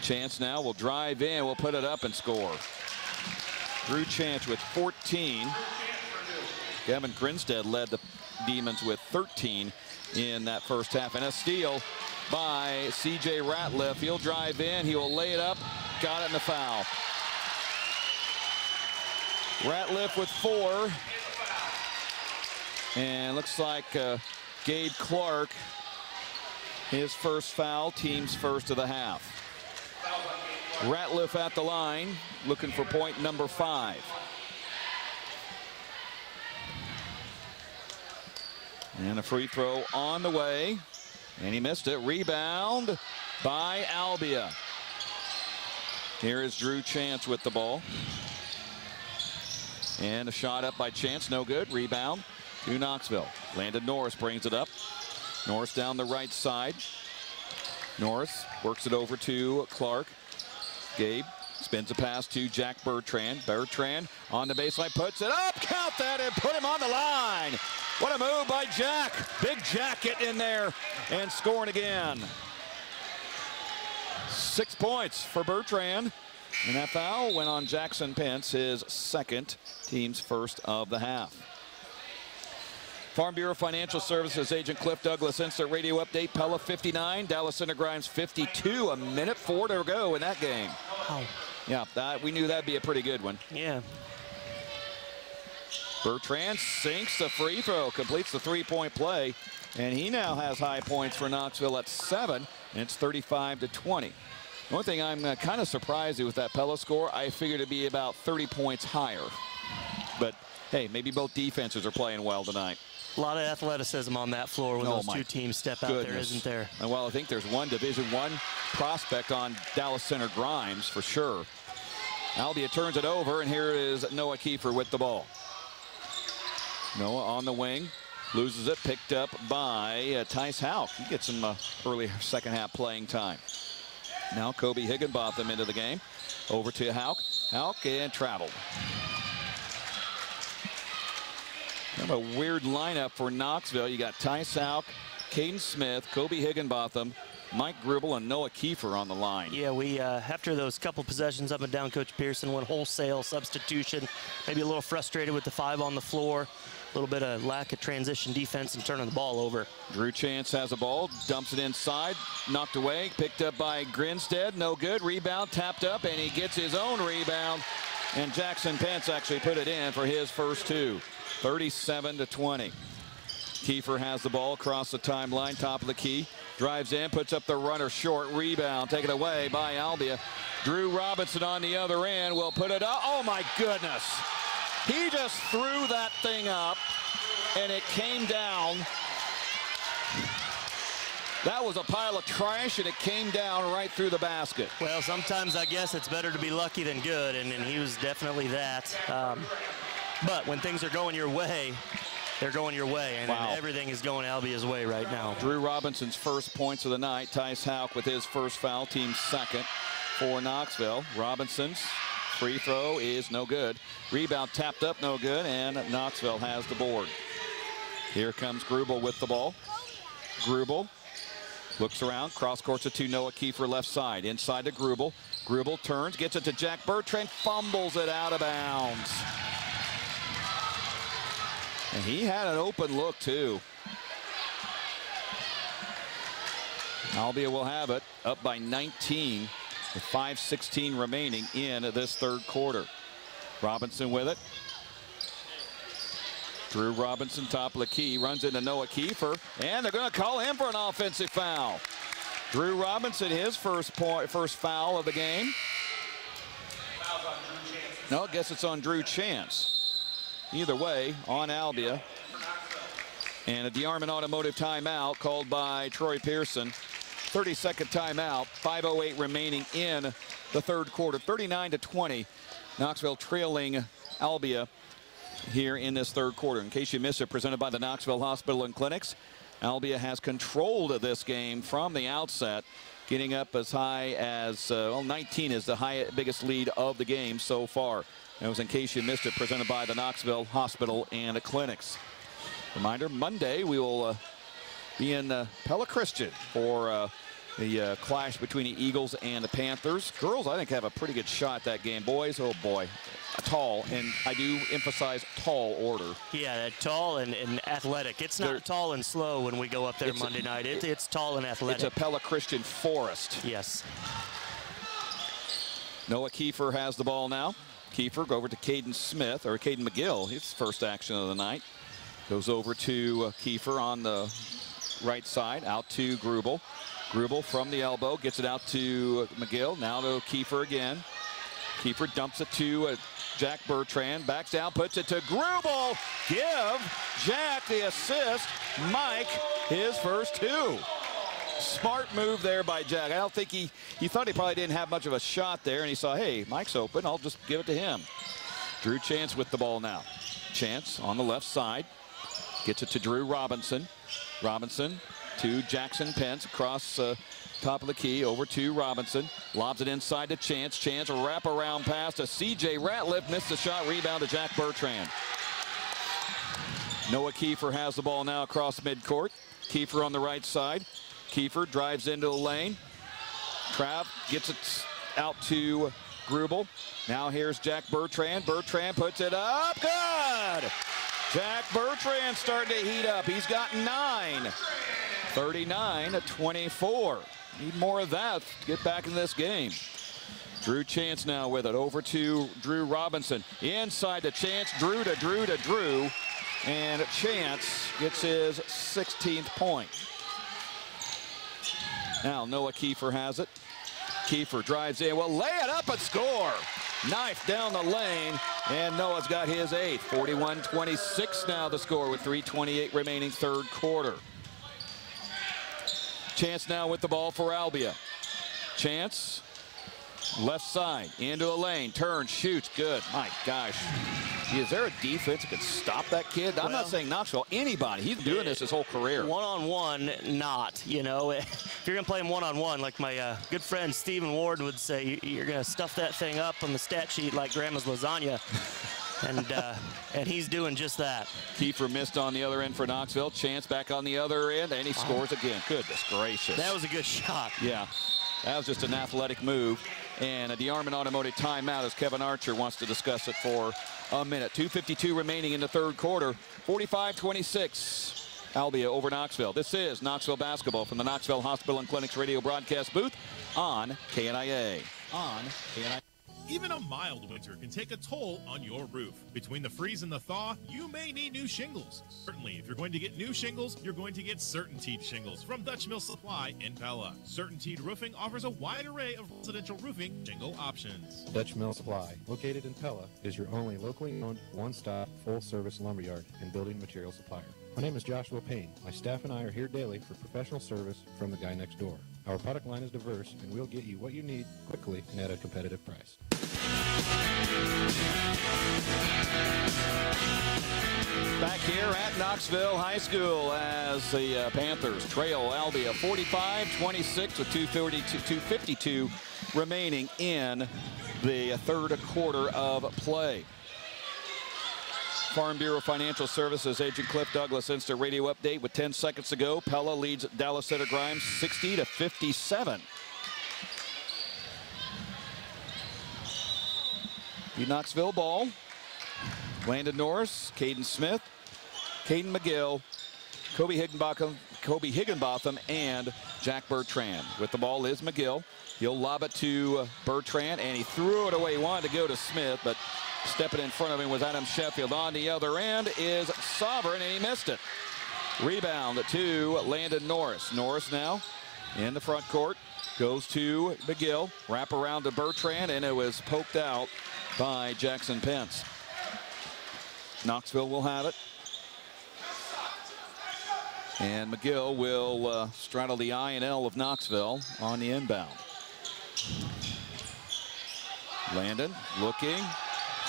Chance now will drive in. Will put it up and score. Drew Chance with 14. Gavin Grinstead led the Demons with 13 in that first half. And a steal by C.J. Ratliff. He'll drive in. He will lay it up. Got it in the foul. Ratliff with 4. And looks like Gabe Clark, his first foul, team's first of the half. Ratliff at the line, looking for point number 5. And a free throw on the way. And he missed it. Rebound by Albia. Here is Drew Chance with the ball. And a shot up by Chance, no good. Rebound to Knoxville. Landon Norris brings it up. Norris down the right side. Norris works it over to Clark. Gabe spins a pass to Jack Bertrand. Bertrand on the baseline, puts it up. Count that and put him on the line. What a move by Jack. Big Jack getting in there and scoring again. 6 points for Bertrand. And that foul went on Jackson Pence, his second, team's first of the half. Farm Bureau Financial Services agent Cliff Douglas, instant radio update. Pella 59, Dallas Center Grimes 52. A minute 4 to go in that game. Wow. Yeah, we knew that'd be a pretty good one. Yeah. Bertrand sinks the free throw, completes the three-point play, and he now has high points for Knoxville at 7, and it's 35-20. The only thing I'm kind of surprised with that Pella score, I figured it'd be about 30 points higher. But, hey, maybe both defenses are playing well tonight. A lot of athleticism on that floor when those two teams step out there, isn't there? And well, I think there's one Division I prospect on Dallas Center Grimes for sure. Albia turns it over, and here is Noah Keefer with the ball. Noah on the wing, loses it, picked up by Tice Houck. He gets some early second half playing time. Now Kobe Higginbotham into the game. Over to Houck. Houck and traveled. Kind of a weird lineup for Knoxville. You got Tice Houck, Caden Smith, Kobe Higginbotham, Mike Grubel, and Noah Keefer on the line. Yeah, we after those couple possessions up and down, Coach Pearson went wholesale substitution. Maybe a little frustrated with the 5 on the floor. A little bit of lack of transition defense and turning the ball over. Drew Chance has a ball, dumps it inside, knocked away, picked up by Grinstead, no good. Rebound, tapped up, and he gets his own rebound. And Jackson Pence actually put it in for his first 2. 37-20. Keefer has the ball across the timeline, top of the key. Drives in, puts up the runner short. Rebound taken away by Albia. Drew Robinson on the other end will put it up. Oh, my goodness. He just threw that thing up, and it came down. That was a pile of trash, and it came down right through the basket. Well, sometimes I guess it's better to be lucky than good, and he was definitely that. But when things are going your way, they're going your way, and everything is going Albia's way right now. Drew Robinson's first points of the night. Tice Houck with his first foul, team second for Knoxville. Robinson's free throw is no good. Rebound tapped up, no good, and Knoxville has the board. Here comes Grubel with the ball. Grubel looks around, cross courts it to Noah Keefer left side. Inside to Grubel. Grubel turns, gets it to Jack Bertrand, fumbles it out of bounds. And he had an open look, too. Albia will have it, up by 19 with 5:16 remaining in this third quarter. Robinson with it. Drew Robinson, top of the key, runs into Noah Keefer, and they're going to call him for an offensive foul. Drew Robinson, his first foul of the game. No, I guess it's on Drew Chance. Either way, on Albia. And a DeArmond Automotive timeout called by Troy Pearson. 30-second timeout, 5:08 remaining in the third quarter. 39-20, Knoxville trailing Albia here in this third quarter. In case you missed it, presented by the Knoxville Hospital and Clinics. Albia has controlled this game from the outset, getting up as high as 19 is the biggest lead of the game so far. It was in case you missed it, presented by the Knoxville Hospital and Clinics. Reminder, Monday we will be in Pella Christian for the clash between the Eagles and the Panthers. Girls, I think, have a pretty good shot that game. Boys, oh boy, tall, and I do emphasize tall order. Yeah, tall and athletic. It's not tall and slow when we go up there Monday night. It's tall and athletic. It's a Pella Christian forest. Yes. Noah Keefer has the ball now. Keefer go over to Caden McGill, his first action of the night. Goes over to Keefer on the right side, out to Grubel. Grubel from the elbow, gets it out to McGill, now to Keefer again. Keefer dumps it to Jack Bertrand, backs down, puts it to Grubel. Give Jack the assist. Mike, his first 2. Smart move there by Jack. I don't think he thought he probably didn't have much of a shot there, and he saw, hey, Mike's open, I'll just give it to him. Drew Chance with the ball now. Chance on the left side, gets it to Drew Robinson. Robinson to Jackson Pence across top of the key, over to Robinson. Lobs it inside to Chance. Chance, a wraparound pass to C.J. Ratliff, missed the shot, rebound to Jack Bertrand. Noah Keefer has the ball now across midcourt. Keefer on the right side. Keefer drives into the lane. Trav gets it out to Grubel. Now here's Jack Bertrand. Bertrand puts it up. Good! Jack Bertrand starting to heat up. He's got 9. 39-24. Need more of that to get back in this game. Drew Chance now with it. Over to Drew Robinson. Inside to Chance. Drew to Drew to Drew. And Chance gets his 16th point. Now Noah Keefer has it. Keefer drives in. Well, lay it up and score. Knife down the lane, and Noah's got his 8th. 41-26 now the score with 3:28 remaining third quarter. Chance now with the ball for Albia. Chance, left side, into the lane, turns, shoots, good. My gosh. Is there a defense that can stop that kid? I'm not saying Knoxville, anybody. He's been doing this his whole career. One-on-one, not. You know, if you're going to play him one-on-one, like my good friend Stephen Ward would say, you're going to stuff that thing up on the stat sheet like grandma's lasagna. And he's doing just that. Keefer missed on the other end for Knoxville. Chance back on the other end, and he scores again. Goodness gracious. That was a good shot. Yeah, that was just an athletic move. And a DeArmond Automotive timeout as Kevin Archer wants to discuss it for a minute. 2:52 remaining in the third quarter. 45-26. Albia over Knoxville. This is Knoxville basketball from the Knoxville Hospital and Clinics radio broadcast booth on KNIA. Even a mild winter can take a toll on your roof. Between the freeze and the thaw, you may need new shingles. Certainly, if you're going to get new shingles, you're going to get CertainTeed shingles from Dutch Mill Supply in Pella. CertainTeed Roofing offers a wide array of residential roofing shingle options. Dutch Mill Supply, located in Pella, is your only locally owned, one-stop, full-service lumberyard and building material supplier. My name is Joshua Payne. My staff and I are here daily for professional service from the guy next door. Our product line is diverse, and we'll get you what you need quickly and at a competitive price. Back here at Knoxville High School as the Panthers trail Albia 45-26 with 2:52 remaining in the third quarter of play. Farm Bureau Financial Services agent Cliff Douglas instant radio update with 10 seconds to go. Pella leads Dallas Center Grimes 60-57. The Knoxville ball. Landon Norris, Caden Smith, Caden McGill, Kobe Higginbotham, and Jack Bertrand. With the ball is McGill. He'll lob it to Bertrand, and he threw it away. He wanted to go to Smith, but stepping in front of him was Adam Sheffield. On the other end is Sovereign, and he missed it. Rebound to Landon Norris. Norris now in the front court. Goes to McGill. Wrap around to Bertrand, and it was poked out by Jackson Pence. Knoxville will have it. And McGill will straddle the I and L of Knoxville on the inbound. Landon looking.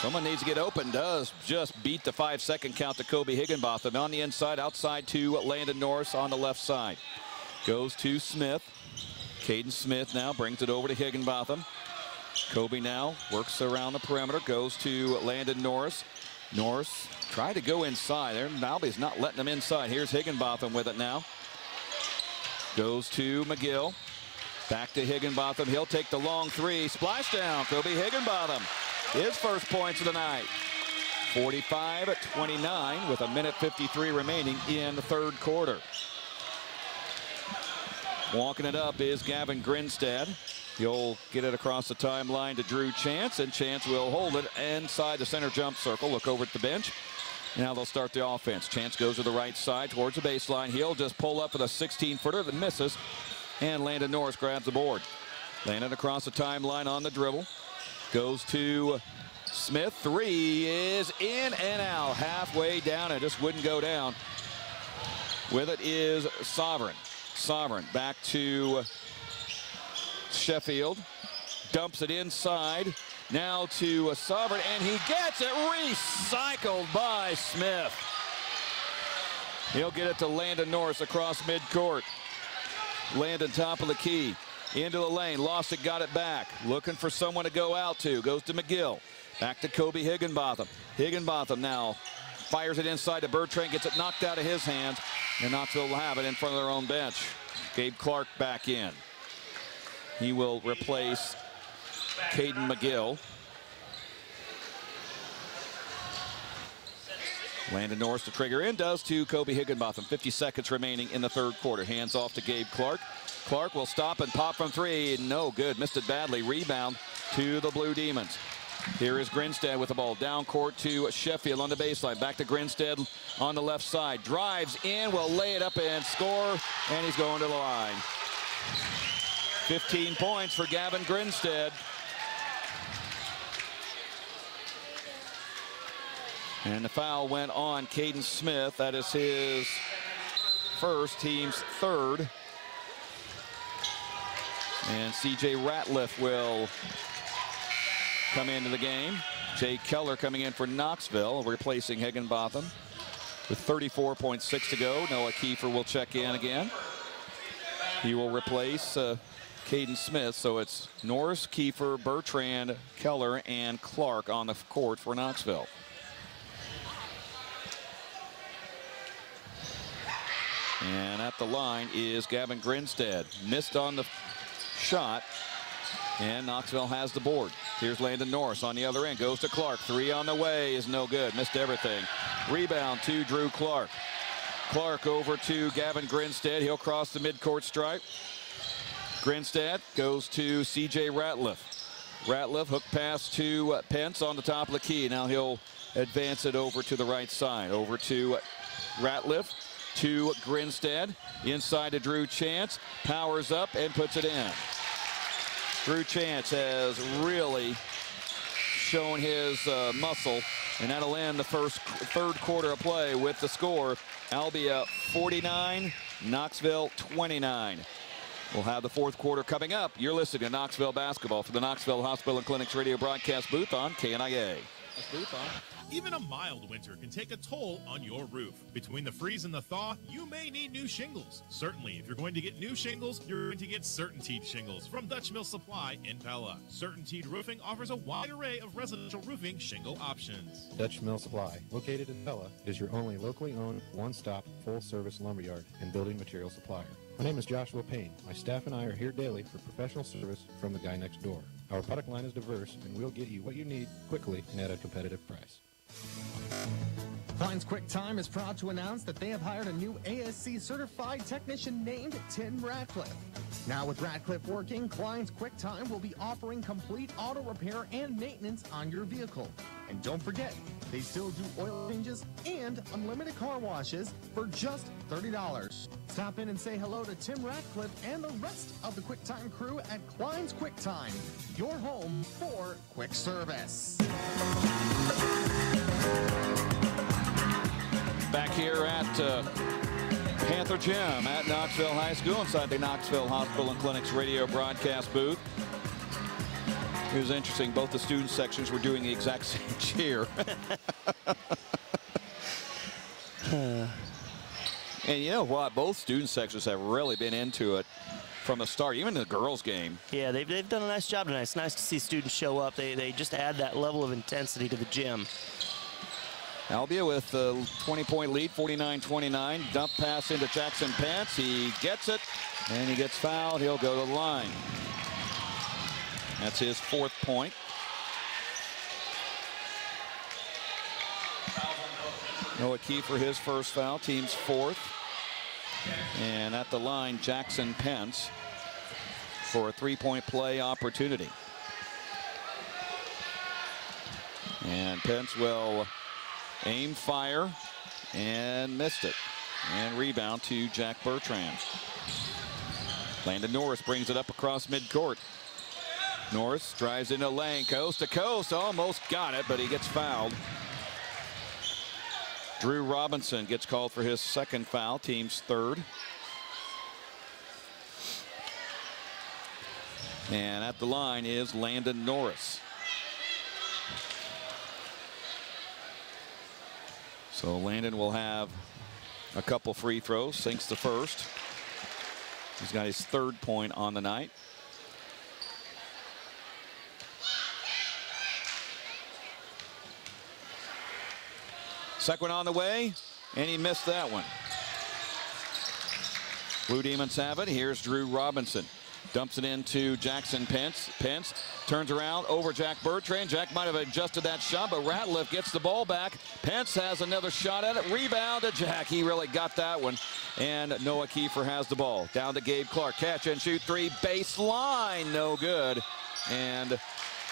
Someone needs to get open. Does just beat the 5-second count to Kobe Higginbotham. On the inside, outside to Landon Norris on the left side. Goes to Smith. Caden Smith now brings it over to Higginbotham. Kobe now works around the perimeter. Goes to Landon Norris. Norris tried to go inside there. Albia's not letting him inside. Here's Higginbotham with it now. Goes to McGill. Back to Higginbotham. He'll take the long three. Splash down. Kobe Higginbotham. his first points of the night. 45-29 with a minute 53 remaining in the third quarter. Walking it up is Gavin Grinstead. He'll get it across the timeline to Drew Chance, and Chance will hold it inside the center jump circle. Look over at the bench. Now they'll start the offense. Chance goes to the right side towards the baseline. He'll just pull up with a 16-footer that misses, and Landon Norris grabs the board. Landon across the timeline on the dribble. Goes to Smith. Three is in and out. Halfway down, it just wouldn't go down. With it is Sovereign. Sovereign back to Sheffield. Dumps it inside. Now to Sovereign, and he gets it recycled by Smith. He'll get it to Landon Norris across midcourt. Landon top of the key. Into the lane. Lost it, got it back. Looking for someone to go out to. Goes to McGill. Back to Kobe Higginbotham. Higginbotham now fires it inside to Bertrand. Gets it knocked out of his hands. And Knoxville will have it in front of their own bench. Gabe Clark back in. He will replace Caden McGill. Landon Norris to trigger in, does to Kobe Higginbotham. 50 seconds remaining in the third quarter. Hands off to Gabe Clark. Clark will stop and pop from three. No good. Missed it badly. Rebound to the Blue Demons. Here is Grinstead with the ball. Down court to Sheffield on the baseline. Back to Grinstead on the left side. Drives in, will lay it up and score. And he's going to the line. 15 points for Gavin Grinstead. And the foul went on Caden Smith. That is his first, team's third. And C.J. Ratliff will come into the game. Jay Keller coming in for Knoxville, replacing Higginbotham. With 34.6 to go, Noah Keefer will check in again. He will replace Caden Smith, so it's Norris, Keefer, Bertrand, Keller, and Clark on the court for Knoxville. And at the line is Gavin Grinstead. Missed on the shot, and Knoxville has the board. Here's Landon Norris on the other end. Goes to Clark. Three on the way is no good. Missed everything. Rebound to Drew Clark. Clark over to Gavin Grinstead. He'll cross the midcourt stripe. Grinstead goes to C.J. Ratliff. Ratliff hook pass to Pence on the top of the key. Now he'll advance it over to the right side. Over to Ratliff. To Grinstead. Inside to Drew Chance. Powers up and puts it in. Drew Chance has really shown his muscle, and that'll end the third quarter of play with the score. Albia 49, Knoxville 29. We'll have the fourth quarter coming up. You're listening to Knoxville Basketball for the Knoxville Hospital and Clinics radio broadcast booth on KNIA. Even a mild winter can take a toll on your roof. Between the freeze and the thaw, you may need new shingles. Certainly, if you're going to get new shingles, you're going to get CertainTeed shingles from Dutch Mill Supply in Pella. CertainTeed Roofing offers a wide array of residential roofing shingle options. Dutch Mill Supply, located in Pella, is your only locally owned, one-stop, full-service lumberyard and building material supplier. My name is Joshua Payne. My staff and I are here daily for professional service from the guy next door. Our product line is diverse, and we'll get you what you need quickly and at a competitive price. Klein's Quick Time is proud to announce that they have hired a new ASC certified technician named Tim Ratcliffe. Now with Ratcliffe working, Klein's Quick Time will be offering complete auto repair and maintenance on your vehicle. And don't forget, they still do oil changes and unlimited car washes for just $30. Stop in and say hello to Tim Ratcliffe and the rest of the Quick Time crew at Klein's Quick Time, your home for quick service. Back here at Panther Gym at Knoxville High School inside the Knoxville Hospital and Clinics radio broadcast booth. It was interesting. Both the student sections were doing the exact same cheer. And you know what? Both student sections have really been into it from the start, even the girls' game. Yeah, they've done a nice job tonight. It's nice to see students show up. They just add that level of intensity to the gym. Albia with a 20-point lead, 49-29. Dump pass into Jackson Pence. He gets it, and he gets fouled. He'll go to the line. That's his fourth point. Noah Keefer, his first foul, team's fourth. And at the line, Jackson Pence for a three-point play opportunity. And Pence will aim, fire, and missed it. And rebound to Jack Bertrand. Landon Norris brings it up across midcourt. Norris drives into lane, coast to coast, almost got it, but he gets fouled. Drew Robinson gets called for his second foul, team's third. And at the line is Landon Norris. So Landon will have a couple free throws, sinks the first. He's got his third point on the night. Second one on the way, and he missed that one. Blue Demons have it. Here's Drew Robinson. Dumps it into Jackson Pence. Pence turns around over Jack Bertrand. Jack might have adjusted that shot, but Ratliff gets the ball back. Pence has another shot at it. Rebound to Jack. He really got that one. And Noah Keefer has the ball. Down to Gabe Clark. Catch and shoot three. Baseline. No good. And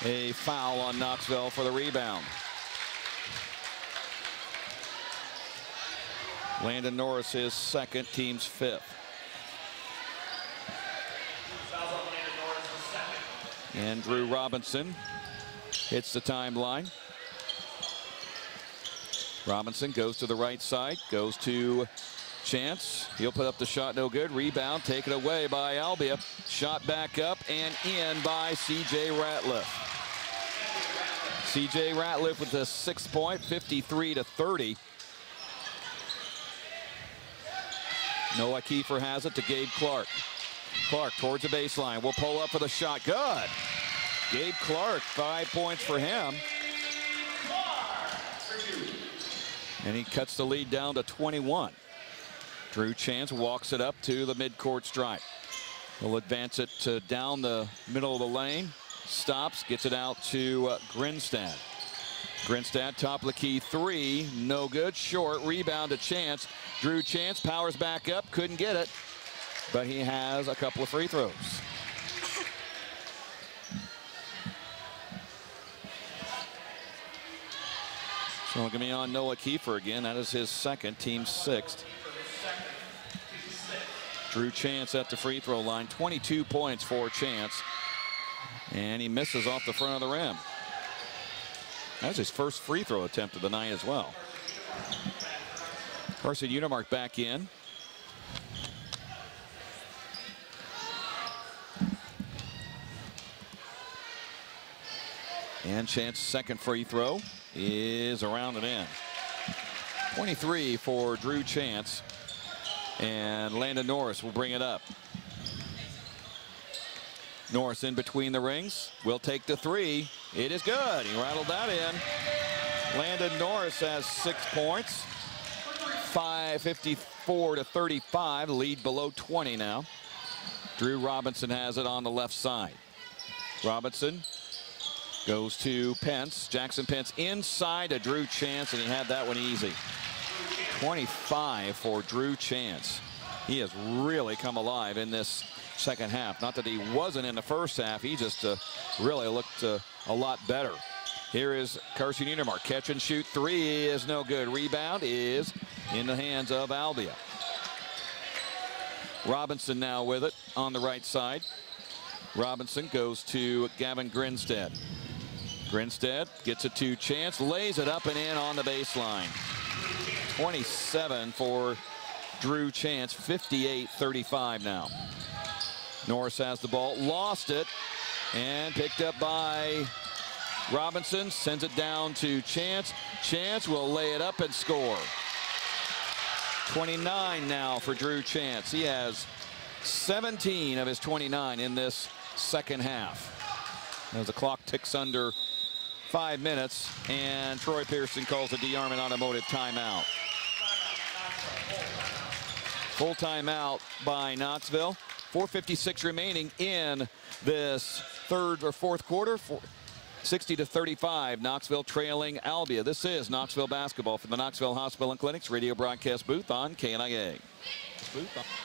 a foul on Knoxville for the rebound. Landon Norris, his second, team's fifth. And Drew Robinson hits the timeline. Robinson goes to the right side, goes to Chance. He'll put up the shot, no good. Rebound taken away by Albia. Shot back up and in by C.J. Ratliff. C.J. Ratliff with a 6 point, 53-30. Noah Keefer has it to Gabe Clark. Clark towards the baseline. Will pull up for the shot. Good. Gabe Clark, 5 points for him. And he cuts the lead down to 21. Drew Chance walks it up to the midcourt stripe. He'll advance it to down the middle of the lane. Stops, gets it out to Grinstad. Grinstad, top of the key three. No good. Short. Rebound to Chance. Drew Chance powers back up. Couldn't get it. But he has a couple of free throws. So going to be on Noah Keefer again. That is his second, team sixth. Drew Chance at the free throw line. 22 points for Chance. And he misses off the front of the rim. That's his first free throw attempt of the night as well. Carson Unimark back in. And Chance's second free throw is around and in. 23 for Drew Chance. And Landon Norris will bring it up. Norris in between the rings. Will take the three. It is good. He rattled that in. Landon Norris has 6 points. 54-35. Lead below 20 now. Drew Robinson has it on the left side. Robinson goes to Pence. Jackson Pence inside to Drew Chance, and he had that one easy. 25 for Drew Chance. He has really come alive in this second half. Not that he wasn't in the first half. He just really looked a lot better. Here is Carson Unimark. Catch and shoot three is no good. Rebound is in the hands of Albia. Robinson now with it on the right side. Robinson goes to Gavin Grinstead. Grinstead gets it to Chance, lays it up and in on the baseline. 27 for Drew Chance, 58-35 now. Norris has the ball, lost it, and picked up by Robinson, sends it down to Chance. Chance will lay it up and score. 29 now for Drew Chance. He has 17 of his 29 in this second half. As the clock ticks under 5 minutes, and Troy Pearson calls a D. Armand Automotive timeout. Full timeout by Knoxville. 4:56 remaining in this third or fourth quarter. 60-35, Knoxville trailing Albia. This is Knoxville basketball from the Knoxville Hospital and Clinics radio broadcast booth on KNIA.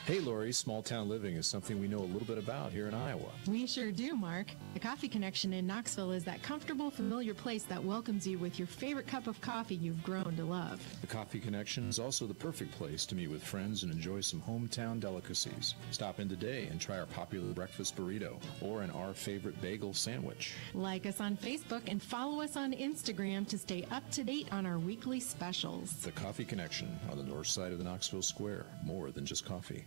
Hey, Lori, small town living is something we know a little bit about here in Iowa. We sure do, Mark. The Coffee Connection in Knoxville is that comfortable, familiar place that welcomes you with your favorite cup of coffee you've grown to love. The Coffee Connection is also the perfect place to meet with friends and enjoy some hometown delicacies. Stop in today and try our popular breakfast burrito or our favorite bagel sandwich. Like us on Facebook and follow us on Instagram to stay up to date on our weekly specials. The Coffee Connection on the north side of the Knoxville Square. More than just coffee.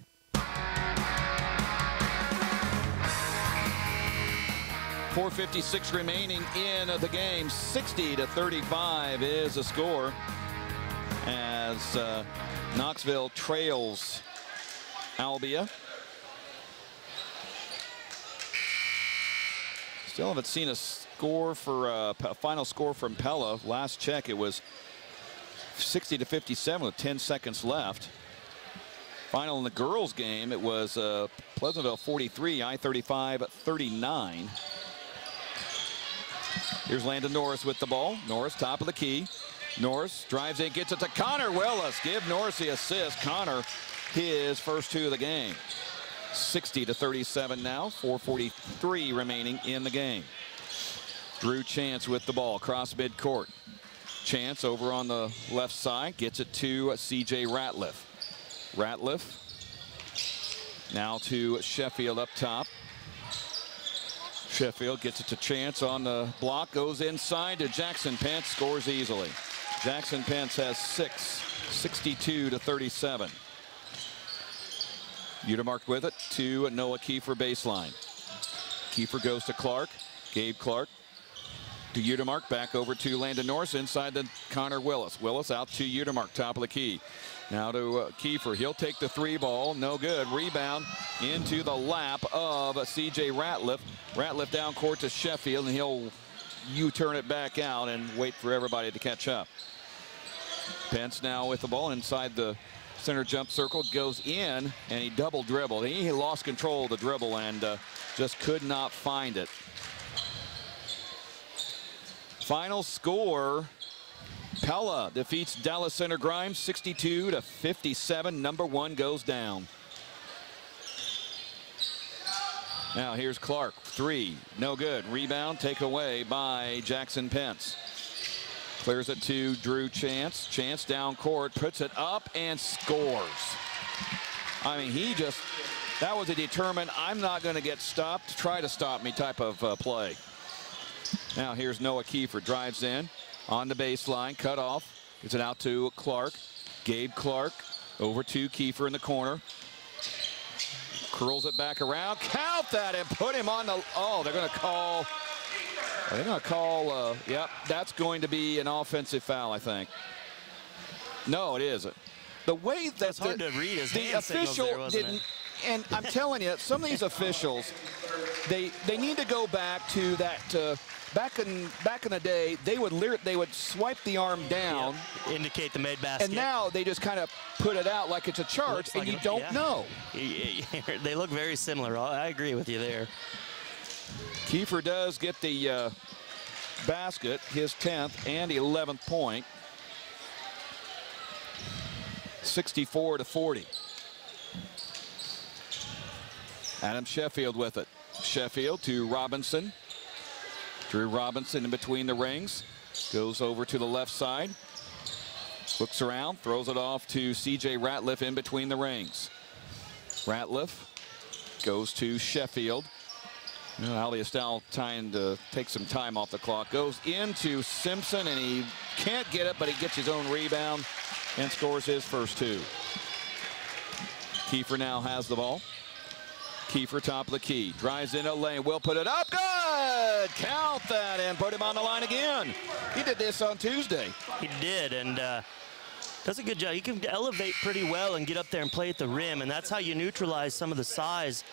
4:56 remaining in the game. 60-35 is the score as Knoxville trails Albia. Still haven't seen a score for a final score from Pella. Last check, it was 60-57 with 10 seconds left. Final in the girls game, it was Pleasantville 43, I-35 39. Here's Landon Norris with the ball. Norris, top of the key. Norris drives in, gets it to Connor Willis. Give Norris the assist. Connor, his first two of the game. 60-37 now. 4:43 remaining in the game. Drew Chance with the ball across midcourt. Chance over on the left side gets it to C.J. Ratliff. Ratliff now to Sheffield up top. Sheffield gets it to Chance on the block, goes inside to Jackson Pence, scores easily. Jackson Pence has 6, 62-37. Udemark with it to Noah Keefer baseline. Keefer goes to Clark. Gabe Clark to Udemark, back over to Landon Norris, inside the Connor Willis. Willis out to Udemark, top of the key. Now to Keefer. He'll take the three ball. No good. Rebound into the lap of C.J. Ratliff. Ratliff down court to Sheffield, and he'll U-turn it back out and wait for everybody to catch up. Pence now with the ball inside the center jump circle. Goes in, and he double dribbled. He lost control of the dribble and just could not find it. Final score. Pella defeats Dallas Center Grimes 62-57. Number one goes down. Now here's Clark. Three. No good. Rebound taken away by Jackson Pence. Clears it to Drew Chance. Chance down court. Puts it up and scores. I mean, that was a determined, I'm not going to get stopped. Try to stop me type of play. Now here's Noah Keefer. Drives in. On the baseline, cut off. Gets it out to Clark. Gabe Clark over to Keefer in the corner. Curls it back around. Count that and put him on the. Oh, they're going to call. They're going to call. Yep, that's going to be an offensive foul, I think. No, it isn't. The way that it's hard to read his the official there, didn't. And I'm telling you, some of these officials, they need to go back to that. Back in the day, they would swipe the arm down, indicate the made basket, and now they just kind of put it out like it's a charge, and you don't know. They look very similar. I agree with you there. Keefer does get the basket, his 10th and 11th point. 64-40. Adam Sheffield with it. Sheffield to Robinson. Drew Robinson in between the rings. Goes over to the left side. Looks around, throws it off to C.J. Ratliff in between the rings. Ratliff goes to Sheffield. Albia Style trying to take some time off the clock. Goes into Simpson, and he can't get it, but he gets his own rebound and scores his first two. Keefer now has the ball. Keefer top of the key. Drives in a lane. Will put it up. Good! Count that and put him on the line again. He did this on Tuesday. He did, and does a good job. He can elevate pretty well and get up there and play at the rim, and that's how you neutralize some of the size.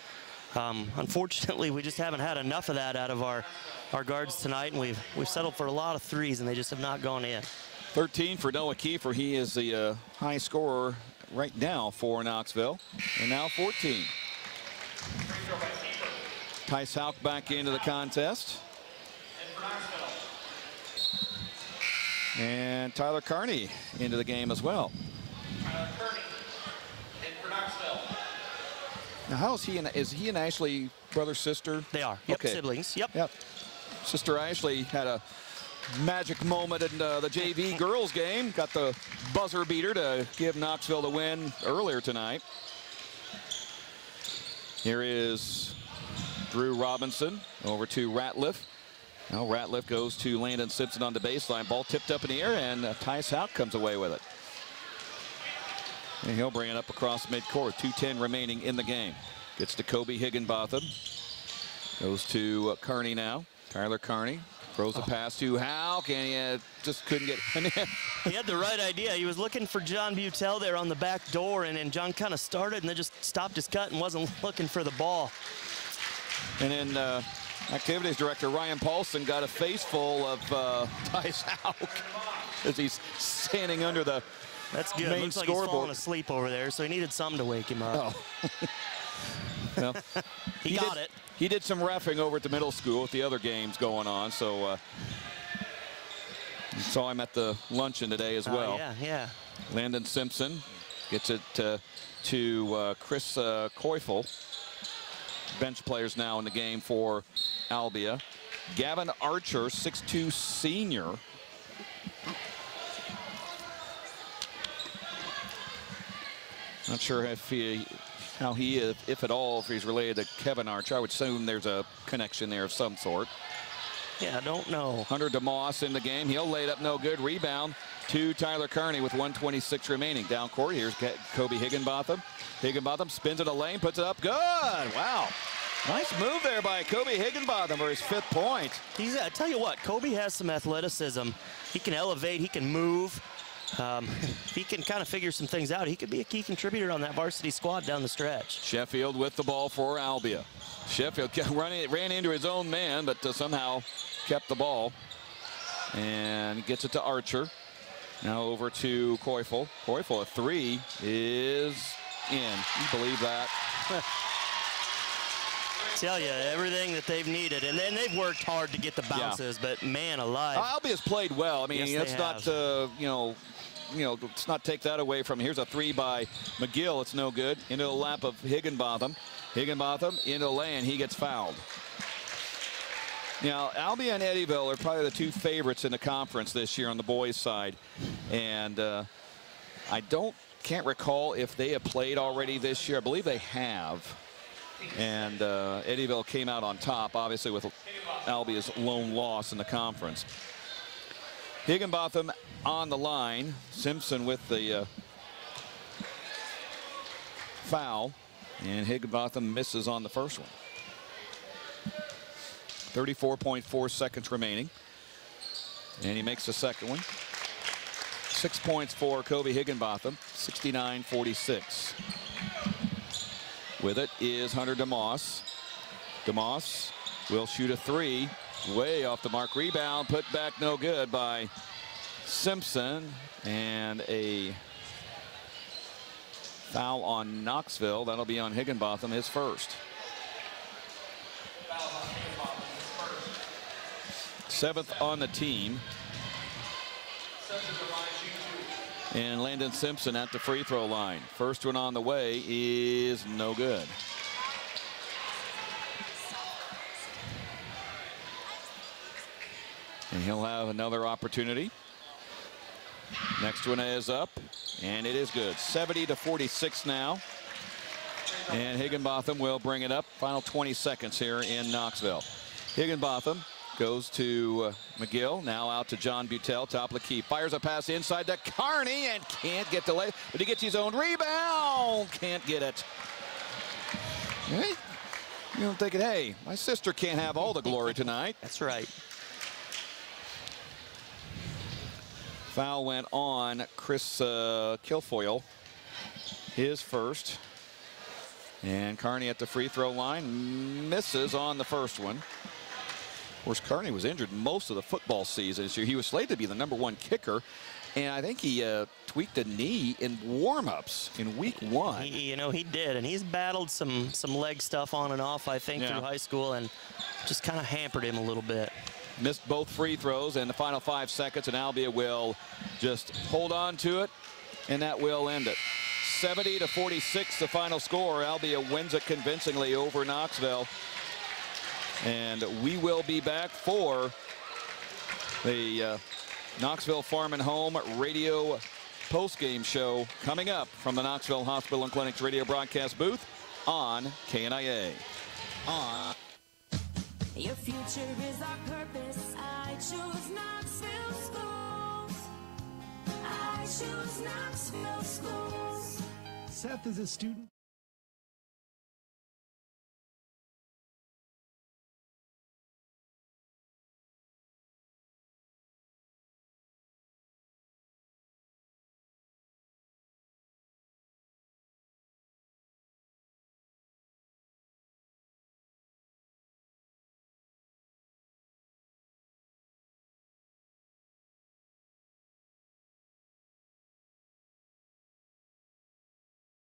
Unfortunately, we just haven't had enough of that out of our guards tonight, and we've settled for a lot of threes, and they just have not gone in. 13 for Noah Keefer. He is the high scorer right now for Knoxville, and now 14. Tice Houck back into the contest. And Tyler Carney into the game as well. Tyler Kearney in for Knoxville. Now, how is he and Ashley brother, sister? They are. Yep, okay. siblings. Yep. Yep. Sister Ashley had a magic moment in the JV girls game. Got the buzzer beater to give Knoxville the win earlier tonight. Here is Drew Robinson over to Ratliff. Now Ratliff goes to Landon Simpson on the baseline. Ball tipped up in the air, and Tice Houck comes away with it. And he'll bring it up across midcourt. 2:10 remaining in the game. Gets to Kobe Higginbotham. Goes to Kearney now. Tyler Kearney throws a pass to Houck, and he just couldn't get. He had the right idea. He was looking for John Butel there on the back door, and John kind of started and then just stopped his cut and wasn't looking for the ball. And then activities director Ryan Paulson got a face full of Tice Houck as he's standing under the That's good. main Looks like scoreboard. he's falling asleep over there, so he needed something to wake him up. Oh. Well, he got it. He did some reffing over at the middle school with the other games going on, so saw him at the luncheon today as well. Yeah. Landon Simpson gets it to Chris Keufel. Bench players now in the game for Albia. Gavin Archer, 6'2" senior. Not sure if if at all, if he's related to Kevin Archer. I would assume there's a connection there of some sort. Yeah, I don't know. Hunter DeMoss in the game. He'll lay it up no good. Rebound to Tyler Kearney with 1:26 remaining. Down court, here's Kobe Higginbotham. Higginbotham spins in a lane, puts it up. Good. Wow. Nice move there by Kobe Higginbotham for his 5th point. I tell you what, Kobe has some athleticism. He can elevate, he can move. If he can kind of figure some things out, he could be a key contributor on that varsity squad down the stretch. Sheffield with the ball for Albia. Sheffield ran into his own man, but somehow kept the ball. And gets it to Archer. Now over to Keufel. Keufel, a 3 is in. You believe that? Tell you, everything that they've needed. And then they've worked hard to get the bounces, but man alive. Albia's played well. I mean, Yes, let's not, let's not take that away from him. Here's a 3 by McGill. It's no good. Into the lap of Higginbotham. Higginbotham into the lane. He gets fouled. Now, Albia and Eddyville are probably the 2 favorites in the conference this year on the boys' side. And I can't recall if they have played already this year. I believe they have. And Eddyville came out on top, obviously, with Albia's lone loss in the conference. Higginbotham on the line. Simpson with the foul. And Higginbotham misses on the first one. 34.4 seconds remaining. And he makes the second one. 6 points for Kobe Higginbotham, 69-46. With it is Hunter DeMoss. DeMoss will shoot a 3. Way off the mark. Rebound. Put back no good by Simpson. And a foul on Knoxville. That'll be on Higginbotham, his first. 7th on the team. And Landon Simpson at the free throw line. First one on the way is no good. And he'll have another opportunity. Next one is up, and it is good. 70-46 now. And Higginbotham will bring it up. Final 20 seconds here in Knoxville. Higginbotham goes to McGill, now out to John Butel, top of the key. Fires a pass inside to Kearney and can't get the lay, but he gets his own rebound. Can't get it. Hey, you know, thinking, hey, my sister can't have all the glory tonight. That's right. Foul went on Chris Kilfoyle, his first. And Kearney at the free throw line misses on the first one. Of course, Kearney was injured most of the football season this year. He was slated to be the #1 kicker, and I think he tweaked a knee in warm-ups in week 1. He did, and he's battled some leg stuff on and off, I think, through high school, and just kind of hampered him a little bit. missed both free throws in the final 5 seconds, and Albia will just hold on to it, and that will end it. 70-46 the final score. Albia wins it convincingly over Knoxville. And we will be back for the Knoxville Farm and Home radio post-game show coming up from the Knoxville Hospital and Clinics radio broadcast booth on KNIA. Your future is our purpose. I choose Knoxville schools. I choose Knoxville schools. Seth is a student.